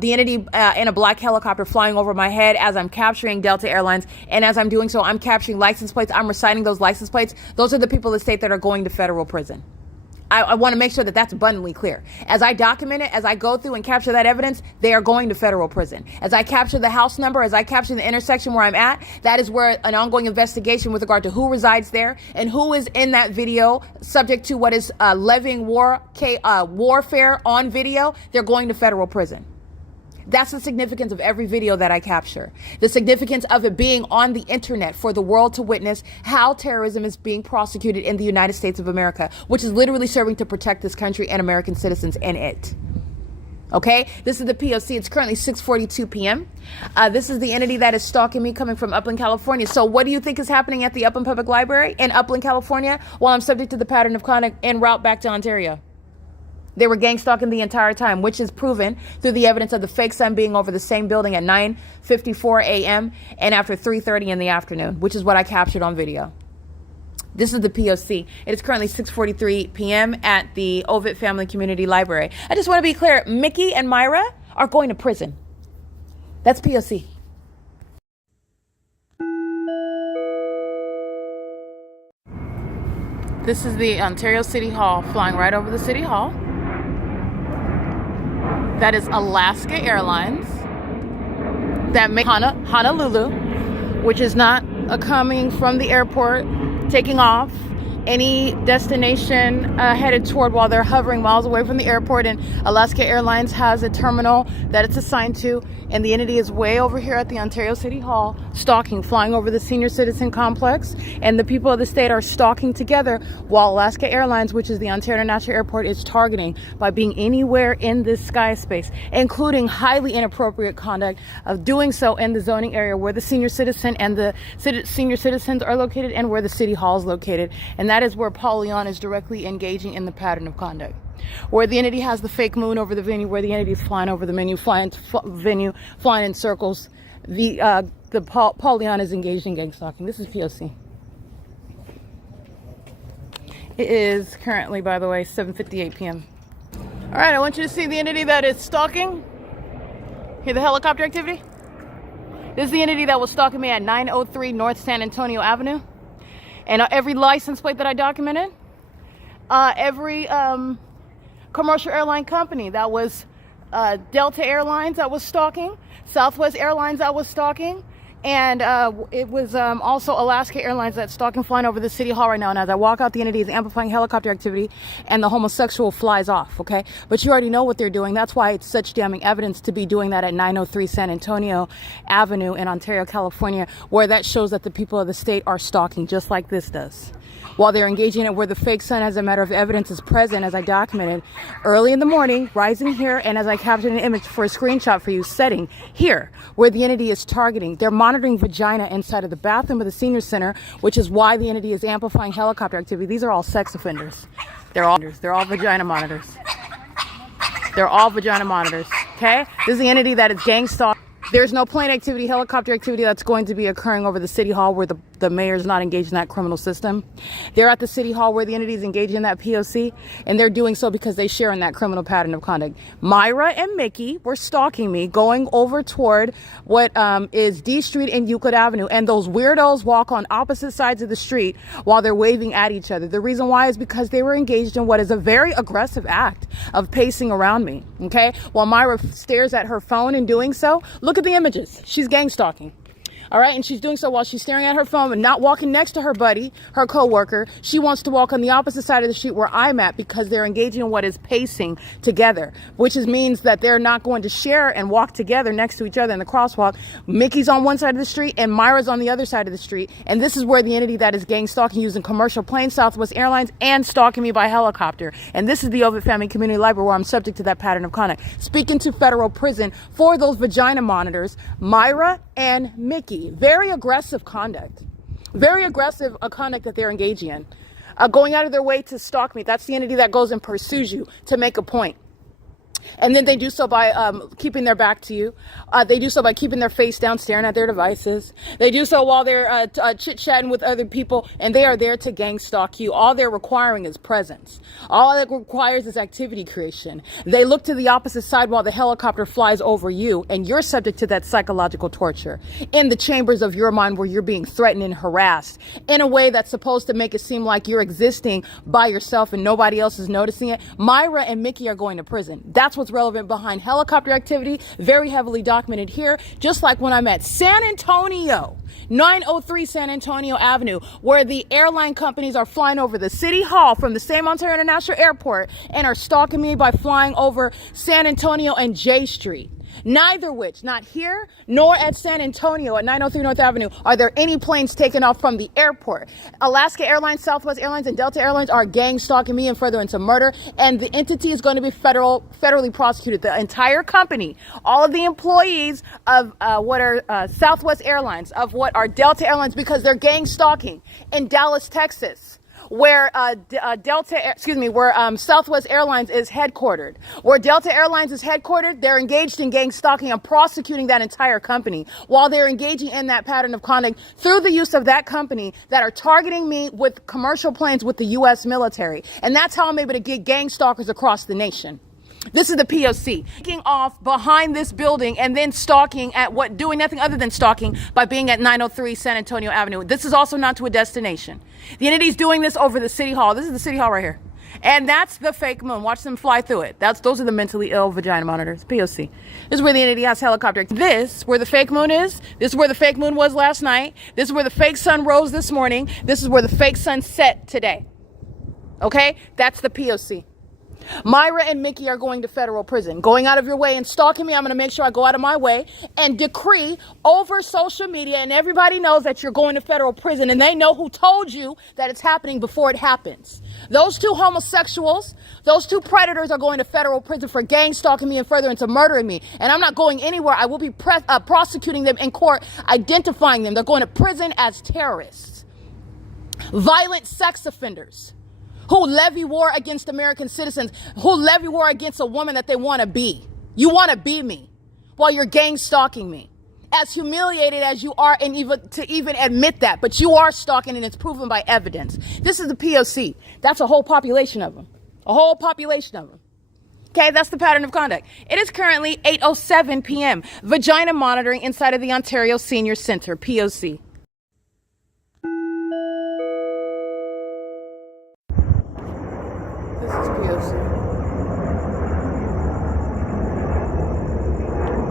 the entity in a black helicopter flying over my head as I'm capturing Delta Airlines. And as I'm doing so, I'm capturing license plates. I'm reciting those license plates. Those are the people of the state that are going to federal prison. I want to make sure that that's abundantly clear. As I document it, as I go through and capture that evidence, they are going to federal prison. As I capture the house number, as I capture the intersection where I'm at, that is where an ongoing investigation with regard to who resides there and who is in that video subject to what is levying warfare on video, they're going to federal prison. That's the significance of every video that I capture. The significance of it being on the internet for the world to witness how terrorism is being prosecuted in the United States of America, which is literally serving to protect this country and American citizens in it. Okay, this is the P.O.C. It's currently 6:42 p.m. This is the entity that is stalking me coming from Upland, California. So what do you think is happening at the Upland Public Library in Upland, California, while I'm subject to the pattern of conduct en route back to Ontario? They were gang stalking the entire time, which is proven through the evidence of the fake sun being over the same building at 9:54 a.m. and after 3:30 in the afternoon, which is what I captured on video. This is the P.O.C. It is currently 6:43 p.m. at the Ovid Family Community Library. I just want to be clear, Mickey and Myra are going to prison. That's P.O.C. This is the Ontario City Hall, flying right over the City Hall. That is Alaska Airlines. That makes Honolulu, which is not coming from the airport, taking off any destination headed toward while they're hovering miles away from the airport. And Alaska Airlines has a terminal that it's assigned to, and the entity is way over here at the Ontario City Hall, stalking, flying over the senior citizen complex, and the people of the state are stalking together while Alaska Airlines, which is the Ontario International Airport, is targeting by being anywhere in this sky space, including highly inappropriate conduct of doing so in the zoning area where the senior citizen and the senior citizens are located and where the city hall is located. And that is where Leon is directly engaging in the pattern of conduct. Where the entity has the fake moon over the venue, where the entity is flying over the venue, flying in circles. The Leon is engaged in gang stalking. This is P.O.C. It is currently, by the way, 7:58 p.m. All right, I want you to see the entity that is stalking. Hear the helicopter activity? This is the entity that was stalking me at 903 North San Antonio Avenue. And every license plate that I documented, every commercial airline company that was Delta Airlines that was stalking, Southwest Airlines that was stalking, and it was also Alaska Airlines that's stalking, flying over the City Hall right now. And as I walk out, the entity is amplifying helicopter activity, and the homosexual flies off, okay? But you already know what they're doing. That's why it's such damning evidence to be doing that at 903 San Antonio Avenue in Ontario, California, where that shows that the people of the state are stalking, just like this does. While they're engaging in where the fake sun, as a matter of evidence, is present, as I documented early in the morning, rising here, and as I captured an image for a screenshot for you, setting here, where the entity is targeting. They're monitoring vagina inside of the bathroom of the senior center, which is why the entity is amplifying helicopter activity. These are all sex offenders. They're all vagina monitors. They're all vagina monitors, okay? This is the entity that is gang stalking. There's no plane activity, helicopter activity that's going to be occurring over the city hall where the mayor is not engaged in that criminal system. They're at the city hall where the entity is engaged in that P.O.C. and they're doing so because they share in that criminal pattern of conduct. Myra and Mickey were stalking me going over toward what is D Street and Euclid Avenue, and those weirdos walk on opposite sides of the street while they're waving at each other. The reason why is because they were engaged in what is a very aggressive act of pacing around me, okay? While Myra stares at her phone in doing so, look at the images. She's gang stalking. All right, and she's doing so while she's staring at her phone and not walking next to her buddy, her coworker. She wants to walk on the opposite side of the street where I'm at because they're engaging in what is pacing together, which means that they're not going to share and walk together next to each other in the crosswalk. Mickey's on one side of the street and Myra's on the other side of the street. And this is where the entity that is gang stalking using commercial planes, Southwest Airlines, and stalking me by helicopter. And this is the Ovid Family Community Library where I'm subject to that pattern of conduct. Speaking to federal prison for those vagina monitors, Myra and Mickey. Very aggressive conduct. Very aggressive conduct that they're engaging in. Going out of their way to stalk me. That's the entity that goes and pursues you to make a point. And then they do so by keeping their back to you. They do so by keeping their face down, staring at their devices. They do so while they're chit-chatting with other people, and they are there to gang stalk you. All they're requiring is presence. All it requires is activity creation. They look to the opposite side while the helicopter flies over you, and you're subject to that psychological torture in the chambers of your mind where you're being threatened and harassed in a way that's supposed to make it seem like you're existing by yourself and nobody else is noticing it. Myra and Mickey are going to prison. That's what's relevant behind helicopter activity, very heavily documented here, just like when I'm at San Antonio, 903 San Antonio Avenue, where the airline companies are flying over the city hall from the same Ontario International Airport and are stalking me by flying over San Antonio and J Street. Neither which, not here, nor at San Antonio at 903 North Avenue, are there any planes taken off from the airport. Alaska Airlines, Southwest Airlines, and Delta Airlines are gang stalking me and furtherance of murder, and the entity is going to be federally prosecuted. The entire company, all of the employees of what are Southwest Airlines, of what are Delta Airlines, because they're gang stalking in Dallas, Texas, where Southwest Airlines is headquartered. Where Delta Airlines is headquartered, they're engaged in gang stalking and prosecuting that entire company while they're engaging in that pattern of conduct through the use of that company that are targeting me with commercial planes with the U.S. military. And that's how I'm able to get gang stalkers across the nation. This is the P.O.C. Taking off behind this building and then stalking at doing nothing other than stalking by being at 903 San Antonio Avenue. This is also not to a destination. The entity's doing this over the city hall. This is the city hall right here. And that's the fake moon. Watch them fly through it. Those are the mentally ill vagina monitors, P.O.C. This is where the entity has helicopter. This, where the fake moon is. This is where the fake moon was last night. This is where the fake sun rose this morning. This is where the fake sun set today. Okay? That's the P.O.C. Myra and Mickey are going to federal prison. Going out of your way and stalking me, I'm going to make sure I go out of my way and decree over social media, and everybody knows that you're going to federal prison, and they know who told you that it's happening before it happens. Those two homosexuals, those two predators are going to federal prison for gang stalking me and furtherance of murdering me. And I'm not going anywhere. I will be prosecuting them in court, identifying them. They're going to prison as terrorists, violent sex offenders, who levy war against American citizens, who levy war against a woman that they want to be. You want to be me while you're gang stalking me. As humiliated as you are, and even admit that, but you are stalking, and it's proven by evidence. This is the P.O.C. That's a whole population of them. A whole population of them. Okay, that's the pattern of conduct. It is currently 8:07 p.m. Vagina monitoring inside of the Ontario Senior Center, P.O.C. This is P.O.C.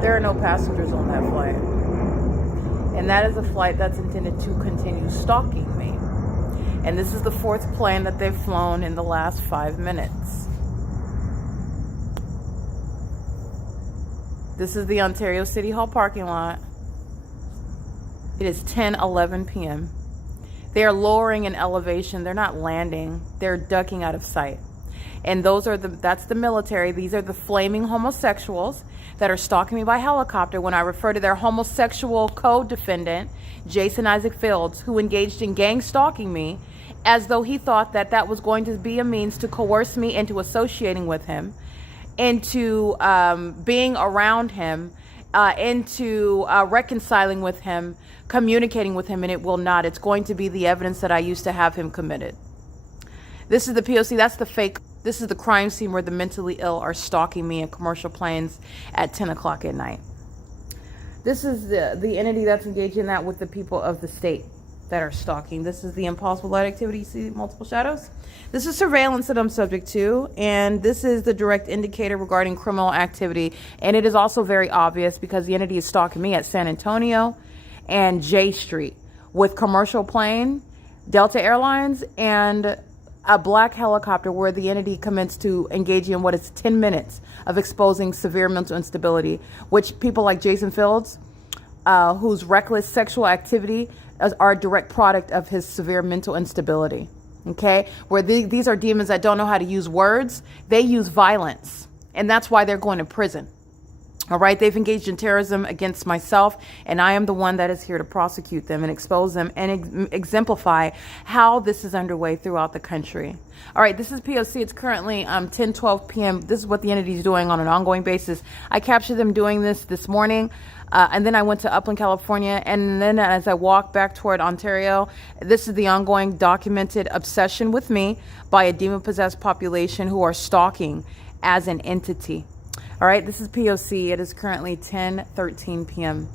There are no passengers on that flight. And that is a flight that's intended to continue stalking me. And this is the fourth plane that they've flown in the last 5 minutes. This is the Ontario City Hall parking lot. It is 10:11 p.m. They are lowering in elevation. They're not landing. They're ducking out of sight. And that's the military. These are the flaming homosexuals that are stalking me by helicopter when I refer to their homosexual co-defendant, Jason Isaac Fields, who engaged in gang stalking me as though he thought that that was going to be a means to coerce me into associating with him, into being around him, into reconciling with him, communicating with him, and it will not. It's going to be the evidence that I used to have him committed. This is the P.O.C. That's the fake. This is the crime scene where the mentally ill are stalking me in commercial planes at 10 o'clock at night. This is the entity that's engaging that with the people of the state that are stalking. This is the impossible light activity. You see multiple shadows? This is surveillance that I'm subject to, and this is the direct indicator regarding criminal activity. And it is also very obvious because the entity is stalking me at San Antonio and J Street with commercial plane, Delta Airlines, and a black helicopter where the entity commenced to engage in what is 10 minutes of exposing severe mental instability, which people like Jason Fields, whose reckless sexual activity are a direct product of his severe mental instability. Okay, where these are demons that don't know how to use words, they use violence, and that's why they're going to prison. All right, they've engaged in terrorism against myself, and I am the one that is here to prosecute them and expose them and exemplify how this is underway throughout the country. All right, this is P.O.C. It's currently 10:12 p.m. This is what the entity is doing on an ongoing basis. I captured them doing this morning, and then I went to Upland, California, and then as I walked back toward Ontario, this is the ongoing documented obsession with me by a demon-possessed population who are stalking as an entity. All right, this is P.O.C. It is currently 10:13 p.m.